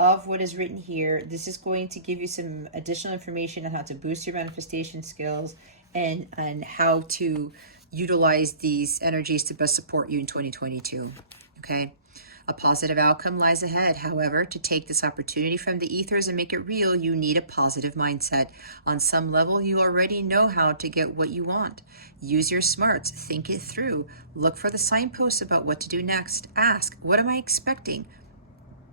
of what is written here. This is going to give you some additional information on how to boost your manifestation skills, and how to utilize these energies to best support you in 2022. Okay. A positive outcome lies ahead. However, to take this opportunity from the ethers and make it real, you need a positive mindset. On some level, you already know how to get what you want. Use your smarts. Think it through. Look for the signposts about what to do next. Ask, what am I expecting?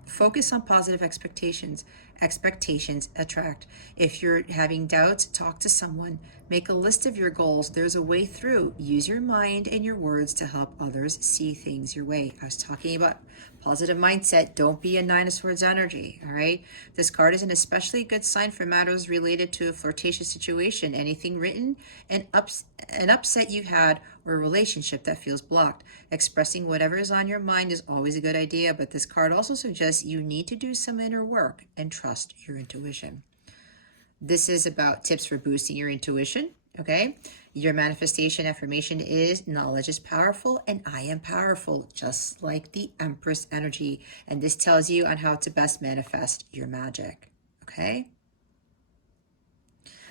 Focus on positive expectations. Expectations attract. If you're having doubts, talk to someone. Make a list of your goals. There's a way through. Use your mind and your words to help others see things your way. I was talking about positive mindset. Don't be a 9 of Swords energy, all right? This card is an especially good sign for matters related to a flirtatious situation. Anything written, an upset you had, or a relationship that feels blocked. Expressing whatever is on your mind is always a good idea, but this card also suggests you need to do some inner work and trust your intuition. This is about tips for boosting your intuition, okay? Your manifestation affirmation is, knowledge is powerful and I am powerful, just like the Empress energy. And this tells you on how to best manifest your magic, okay?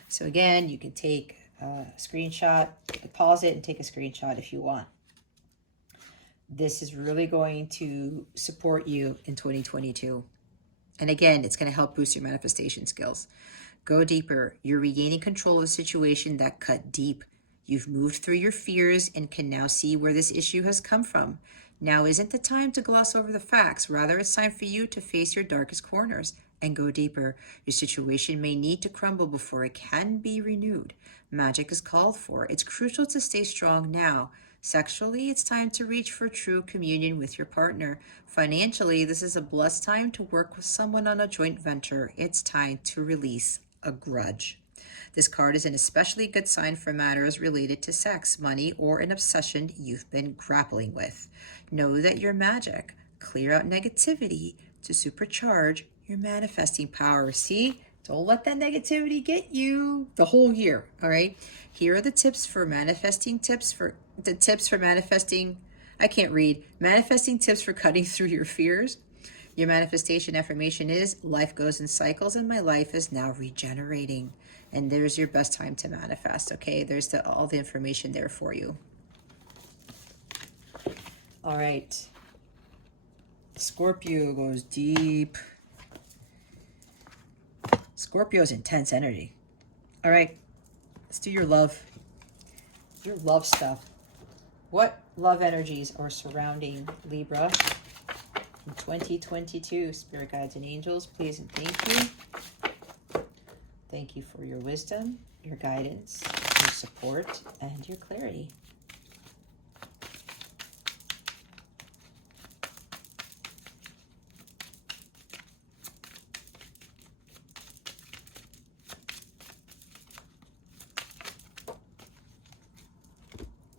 So again, you can take a screenshot, pause it and take a screenshot if you want. This is really going to support you in 2022. And again, it's going to help boost your manifestation skills. Go deeper. You're regaining control of a situation that cut deep. You've moved through your fears and can now see where this issue has come from. Now isn't the time to gloss over the facts. Rather, it's time for you to face your darkest corners and go deeper. Your situation may need to crumble before it can be renewed. Magic is called for. It's crucial to stay strong now. Sexually, it's time to reach for true communion with your partner. Financially, this is a blessed time to work with someone on a joint venture. It's time to release a grudge. This card is an especially good sign for matters related to sex, money, or an obsession you've been grappling with. Know that your magic. Clear out negativity to supercharge your manifesting power. See? Don't let that negativity get you the whole year, all right? Here are the tips for manifesting manifesting, I can't read, manifesting tips for cutting through your fears. Your manifestation affirmation is, life goes in cycles and my life is now regenerating. And there's your best time to manifest, okay? There's all the information there for you. All right. Scorpio goes deep. Scorpio's intense energy. All right, let's do your love stuff. What love energies are surrounding Libra in 2022? Spirit guides and angels, please and thank you. Thank you for your wisdom, your guidance, your support, and your clarity.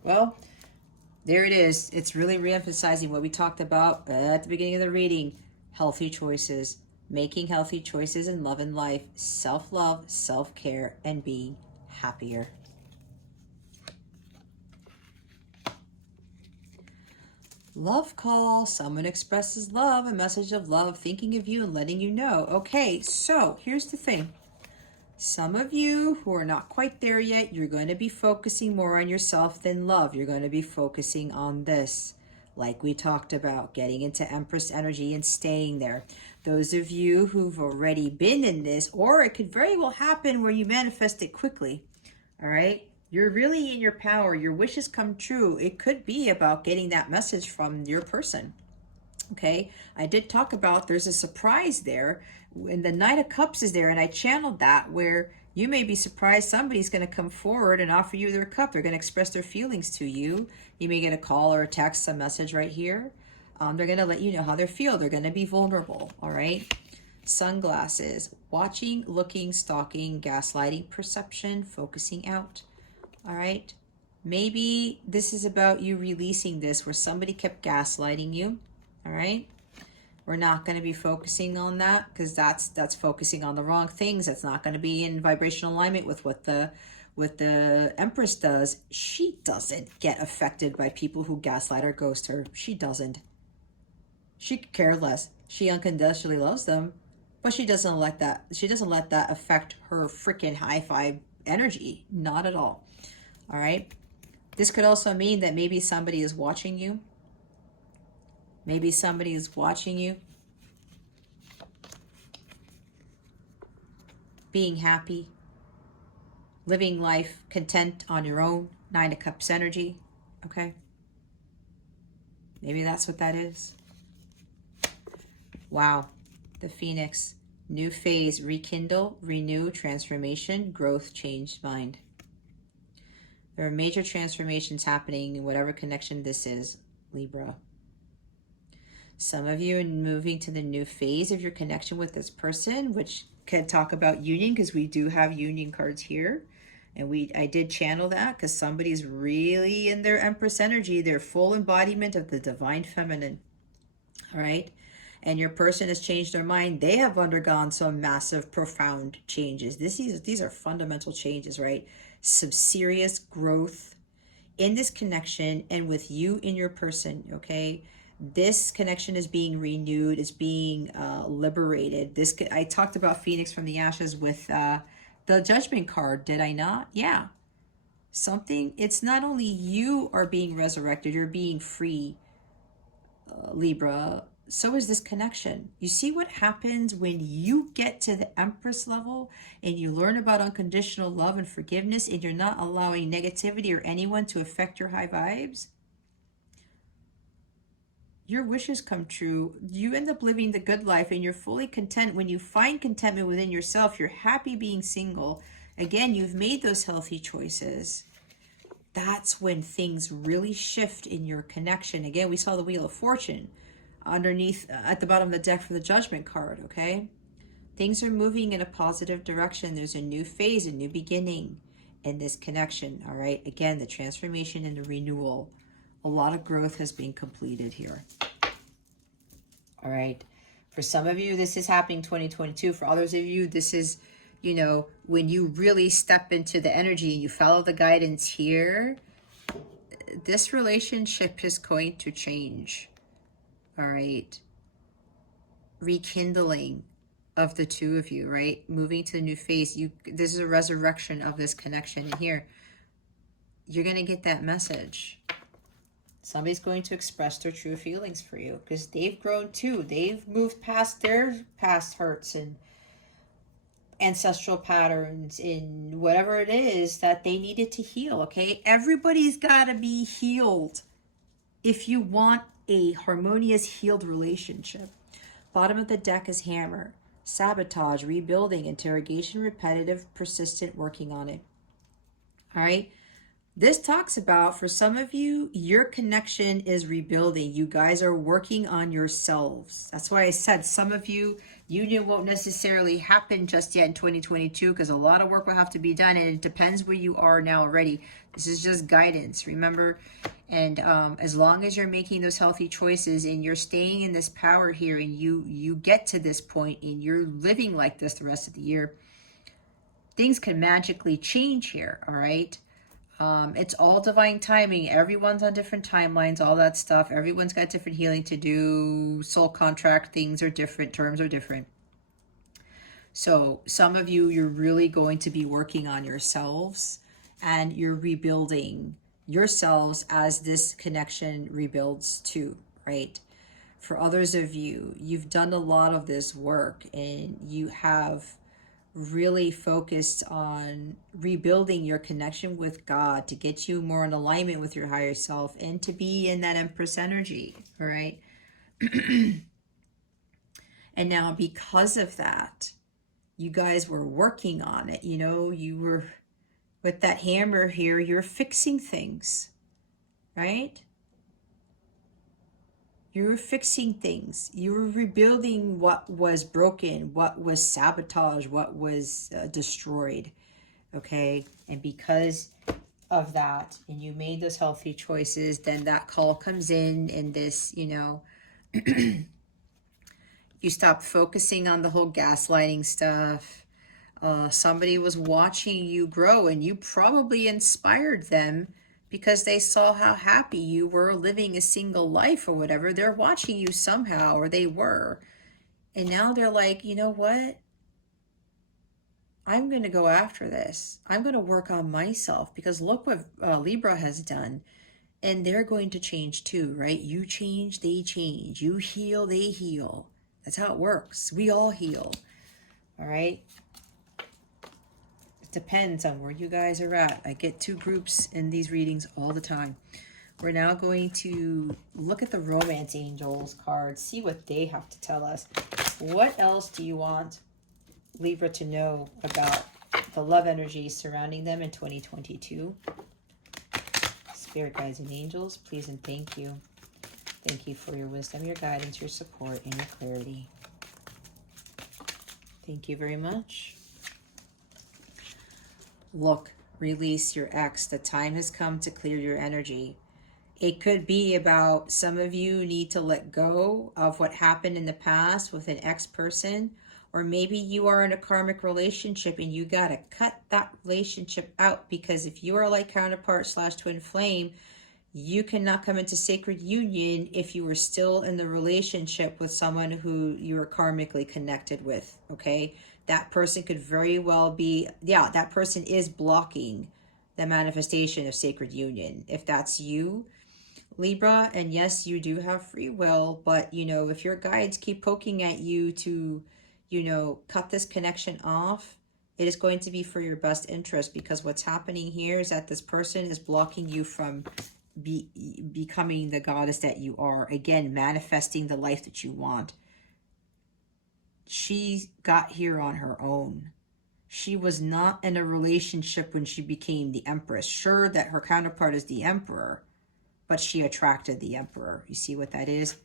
Well, there it is. It's really reemphasizing what we talked about at the beginning of the reading. Healthy choices. Making healthy choices in love and life. Self-love, self-care, and being happier. Love call. Someone expresses love, a message of love, thinking of you and letting you know. Okay, so here's the thing. Some of you who are not quite there yet, you're going to be focusing more on yourself than love. You're going to be focusing on this, like we talked about, getting into Empress energy and staying there. Those of you who've already been in this, or it could very well happen where you manifest it quickly, all right? You're really in your power. Your wishes come true. It could be about getting that message from your person. Okay, I did talk about there's a surprise there, and the Knight of Cups is there, and I channeled that where you may be surprised somebody's going to come forward and offer you their cup. They're going to express their feelings to you. You may get a call or a text, a message right here. They're going to let you know how they feel. They're going to be vulnerable, all right? Sunglasses, watching, looking, stalking, gaslighting, perception, focusing out, all right? Maybe this is about you releasing this where somebody kept gaslighting you, all right? We're not going to be focusing on that because that's focusing on the wrong things. That's not going to be in vibrational alignment with what the Empress does. She doesn't get affected by people who gaslight or ghost her. She doesn't. She could care less. She unconditionally loves them, but she doesn't let that affect her freaking high five energy. Not at all. All right. This could also mean that maybe somebody is watching you. Maybe somebody is watching you, being happy, living life content on your own. Nine of Cups energy, okay? Maybe that's what that is. Wow, the Phoenix, new phase, rekindle, renew, transformation, growth, change mind. There are major transformations happening in whatever connection this is, Libra. Some of you are moving to the new phase of your connection with this person, which could talk about union because we do have union cards here. And I did channel that because somebody's really in their Empress energy, their full embodiment of the divine feminine. All right. And your person has changed their mind. They have undergone some massive, profound changes. These are fundamental changes, right? Some serious growth in this connection and with you in your person, okay? This connection is being renewed, is being liberated. I talked about Phoenix from the ashes with the Judgment card, did I not? Yeah. It's not only you are being resurrected, you're being free, Libra. So is this connection. You see what happens when you get to the Empress level and you learn about unconditional love and forgiveness and you're not allowing negativity or anyone to affect your high vibes? Your wishes come true. You end up living the good life and you're fully content. When you find contentment within yourself, you're happy being single. Again, you've made those healthy choices. That's when things really shift in your connection. Again, we saw the Wheel of Fortune underneath at the bottom of the deck for the Judgment card, okay? Things are moving in a positive direction. There's a new phase, a new beginning in this connection, all right? Again, the transformation and the renewal. A lot of growth has been completed here. All right. For some of you, this is happening 2022. For others of you, this is, when you really step into the energy, you follow the guidance here, this relationship is going to change. All right. Rekindling of the two of you, right? Moving to the new phase. This is a resurrection of this connection. And here, you're going to get that message. Somebody's going to express their true feelings for you because they've grown too. They've moved past their past hurts and ancestral patterns in whatever it is that they needed to heal, okay? Everybody's got to be healed if you want a harmonious, healed relationship. Bottom of the deck is Hammer. Sabotage, rebuilding, interrogation, repetitive, persistent, working on it. All right? This talks about, for some of you, your connection is rebuilding. You guys are working on yourselves. That's why I said some of you, union won't necessarily happen just yet in 2022 because a lot of work will have to be done and it depends where you are now already. This is just guidance, remember? And as long as you're making those healthy choices and you're staying in this power here and you get to this point and you're living like this the rest of the year, things can magically change here, all right? It's all divine timing. Everyone's on different timelines, all that stuff. Everyone's got different healing to do. Soul contract things are different. Terms are different. So some of you, you're really going to be working on yourselves and you're rebuilding yourselves as this connection rebuilds too, right? For others of you, you've done a lot of this work and you have really focused on rebuilding your connection with God to get you more in alignment with your higher self and to be in that Empress energy, all right? And now because of that, you guys were working on it. You know, you were with that hammer here, you're fixing things, right? You were fixing things. You were rebuilding what was broken, what was sabotaged, what was destroyed. Okay. And because of that, and you made those healthy choices, then that call comes in this, you know, you stop focusing on the whole gaslighting stuff. Somebody was watching you grow, and you probably inspired them because they saw how happy you were living a single life or whatever. They're watching you somehow, or they were. And now they're like, you know what? I'm going to go after this. I'm going to work on myself, because look what Libra has done. And they're going to change too, right? You change, they change. You heal, they heal. That's how it works. We all heal. All right? It depends on where you guys are at. I get two groups in these readings all the time. We're now going to look at the Romance Angels cards, see what they have to tell us. What else do you want Libra to know about the love energy surrounding them in 2022? Spirit guides and angels, please and thank you. Thank you for your wisdom, your guidance, your support, and your clarity. Thank you very much. Look, release your ex. The time has come to clear your energy. It could be about some of you need to let go of what happened in the past with an ex person, or maybe you are in a karmic relationship and you got to cut that relationship out, because if you are like counterpart / twin flame, you cannot come into sacred union if you are still in the relationship with someone who you are karmically connected with, okay? That person could very well be, yeah, that person is blocking the manifestation of sacred union. If that's you, Libra, and yes, you do have free will, but, you know, if your guides keep poking at you to, you know, cut this connection off, it is going to be for your best interest, because what's happening here is that this person is blocking you from becoming the goddess that you are. Again, manifesting the life that you want. She got here on her own. She was not in a relationship when she became the Empress. Sure that her counterpart is the Emperor, but she attracted the Emperor. You see what that is?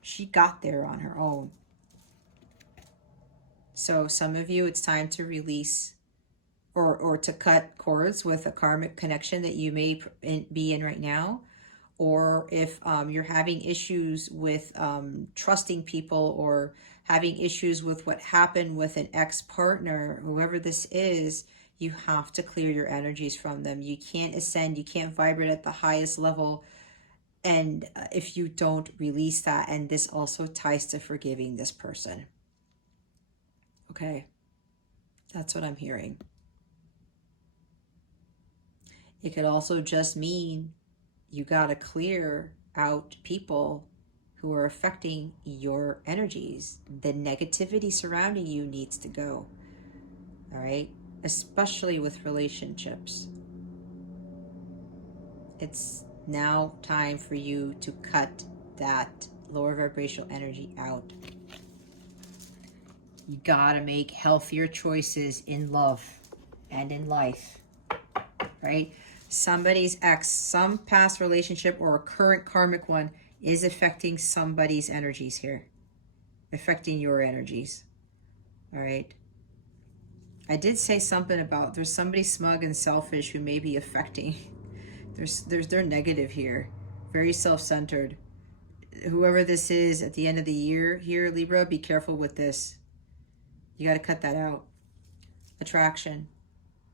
She got there on her own. So some of you, it's time to release or to cut cords with a karmic connection that you may be in right now. Or if you're having issues with trusting people, or having issues with what happened with an ex-partner, whoever this is, you have to clear your energies from them. You can't ascend, you can't vibrate at the highest level, and if you don't release that. And this also ties to forgiving this person. Okay, that's what I'm hearing. It could also just mean you got to clear out people who are affecting your energies. The negativity surrounding you needs to go. All right? Especially with relationships. It's now time for you to cut that lower vibrational energy out. You got to make healthier choices in love and in life. Right? Somebody's ex, some past relationship or a current karmic one is affecting somebody's energies here. Affecting your energies. All right. I did say something about there's somebody smug and selfish who may be affecting. They're negative here. Very self-centered. Whoever this is at the end of the year here, Libra, be careful with this. You got to cut that out. Attraction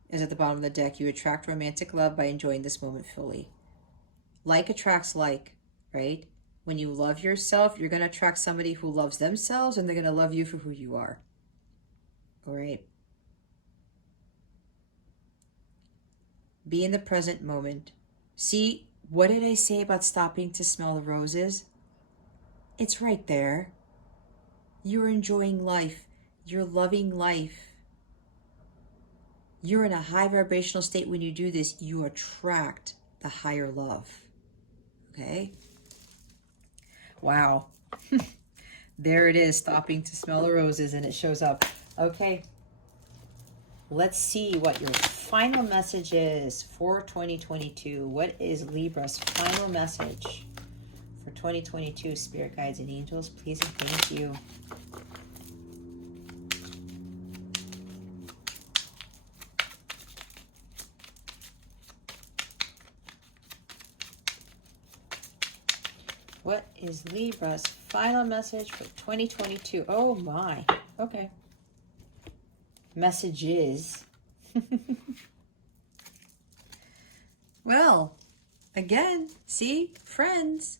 is at the bottom of the deck. You attract romantic love by enjoying this moment fully. Like attracts like, right? When you love yourself, you're going to attract somebody who loves themselves, and they're going to love you for who you are. All right? Be in the present moment. See, what did I say about stopping to smell the roses? It's right there. You're enjoying life. You're loving life. You're in a high vibrational state when you do this. You attract the higher love. Okay? Wow. There it is, stopping to smell the roses, and it shows up. Okay, let's see what your final message is for 2022. What is Libra's final message for 2022? Spirit guides and angels, please and thank you. What is Libra's final message for 2022? Oh my. Okay. Messages. Well, again, see, friends.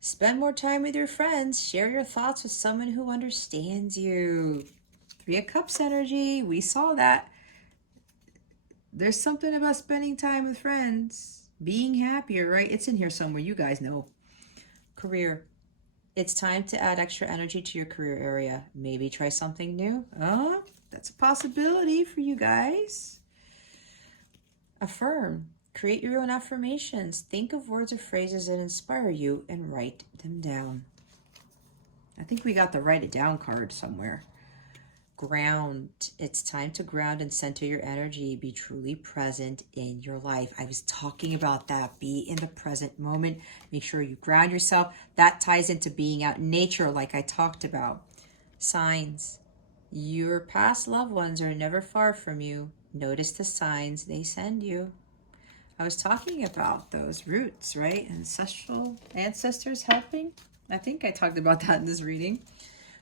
Spend more time with your friends. Share your thoughts with someone who understands you. Three of Cups energy. We saw that. There's something about spending time with friends. Being happier, right? It's in here somewhere. You guys know. Career. It's time to add extra energy to your career area. Maybe try something new. Oh, that's a possibility for you guys. Affirm. Create your own affirmations. Think of words or phrases that inspire you and write them down. I think we got the write it down card somewhere. Ground. It's time to ground and center your energy. Be truly present in your life. I was talking about that. Be in the present moment. Make sure you ground yourself. That ties into being out in nature like I talked about. Signs. Your past loved ones are never far from you. Notice the signs they send you. I was talking about those roots, right? Ancestral ancestors helping. I think I talked about that in this reading.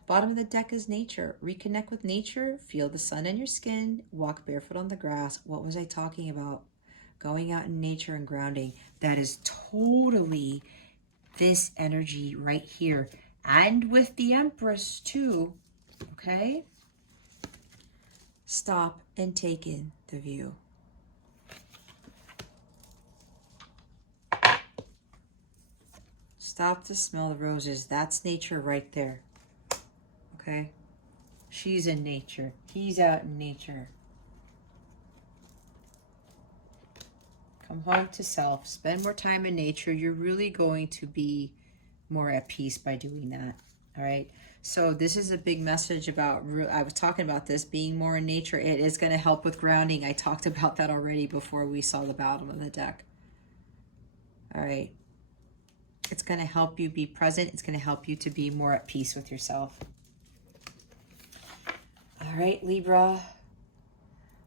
Bottom of the deck is nature. Reconnect with nature. Feel the sun in your skin. Walk barefoot on the grass. What was I talking about? Going out in nature and grounding. That is totally this energy right here. And with the Empress too. Okay? Stop and take in the view. Stop to smell the roses. That's nature right there. Okay? She's in nature. He's out in nature. Come home to self. Spend more time in nature. You're really going to be more at peace by doing that. All right? So this is a big message about, I was talking about this, being more in nature. It is going to help with grounding. I talked about that already before we saw the bottom of the deck. All right? It's going to help you be present. It's going to help you to be more at peace with yourself. All right, Libra.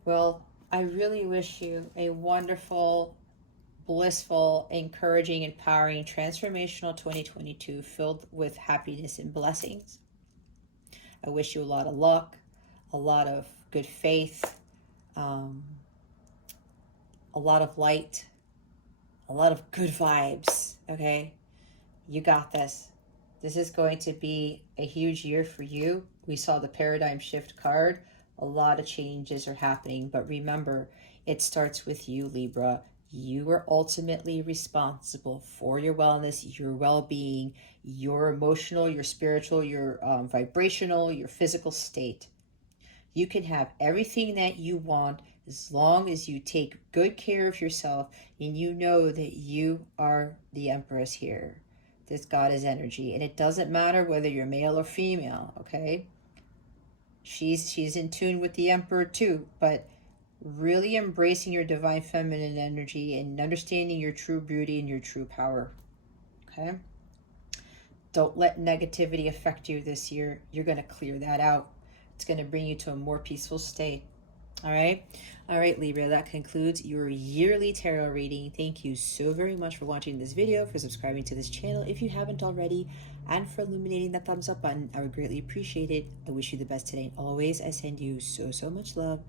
Well, I really wish you a wonderful, blissful, encouraging, empowering, transformational 2022 filled with happiness and blessings. I wish you a lot of luck, a lot of good faith, a lot of light, a lot of good vibes, okay? You got this. This is going to be a huge year for you. We saw the paradigm shift card. A lot of changes are happening, but remember, it starts with you, Libra. You are ultimately responsible for your wellness, your well-being, your emotional, your spiritual, your vibrational, your physical state. You can have everything that you want as long as you take good care of yourself and you know that you are the Empress here. This goddess energy, and it doesn't matter whether you're male or female, okay? She's in tune with the Emperor too, but really embracing your divine feminine energy and understanding your true beauty and your true power, okay? Don't let negativity affect you this year. You're going to clear that out. It's going to bring you to a more peaceful state. All right. All right, Libra, that concludes your yearly tarot reading. Thank you so very much for watching this video, for subscribing to this channel if you haven't already, and for illuminating that thumbs up button. I would greatly appreciate it. I wish you the best today and always. I send you so much love,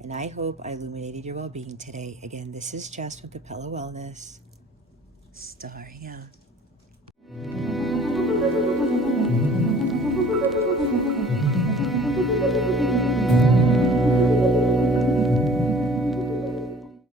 and I hope I illuminated your well-being today. Again, this is Jess from Capella Wellness, starring out.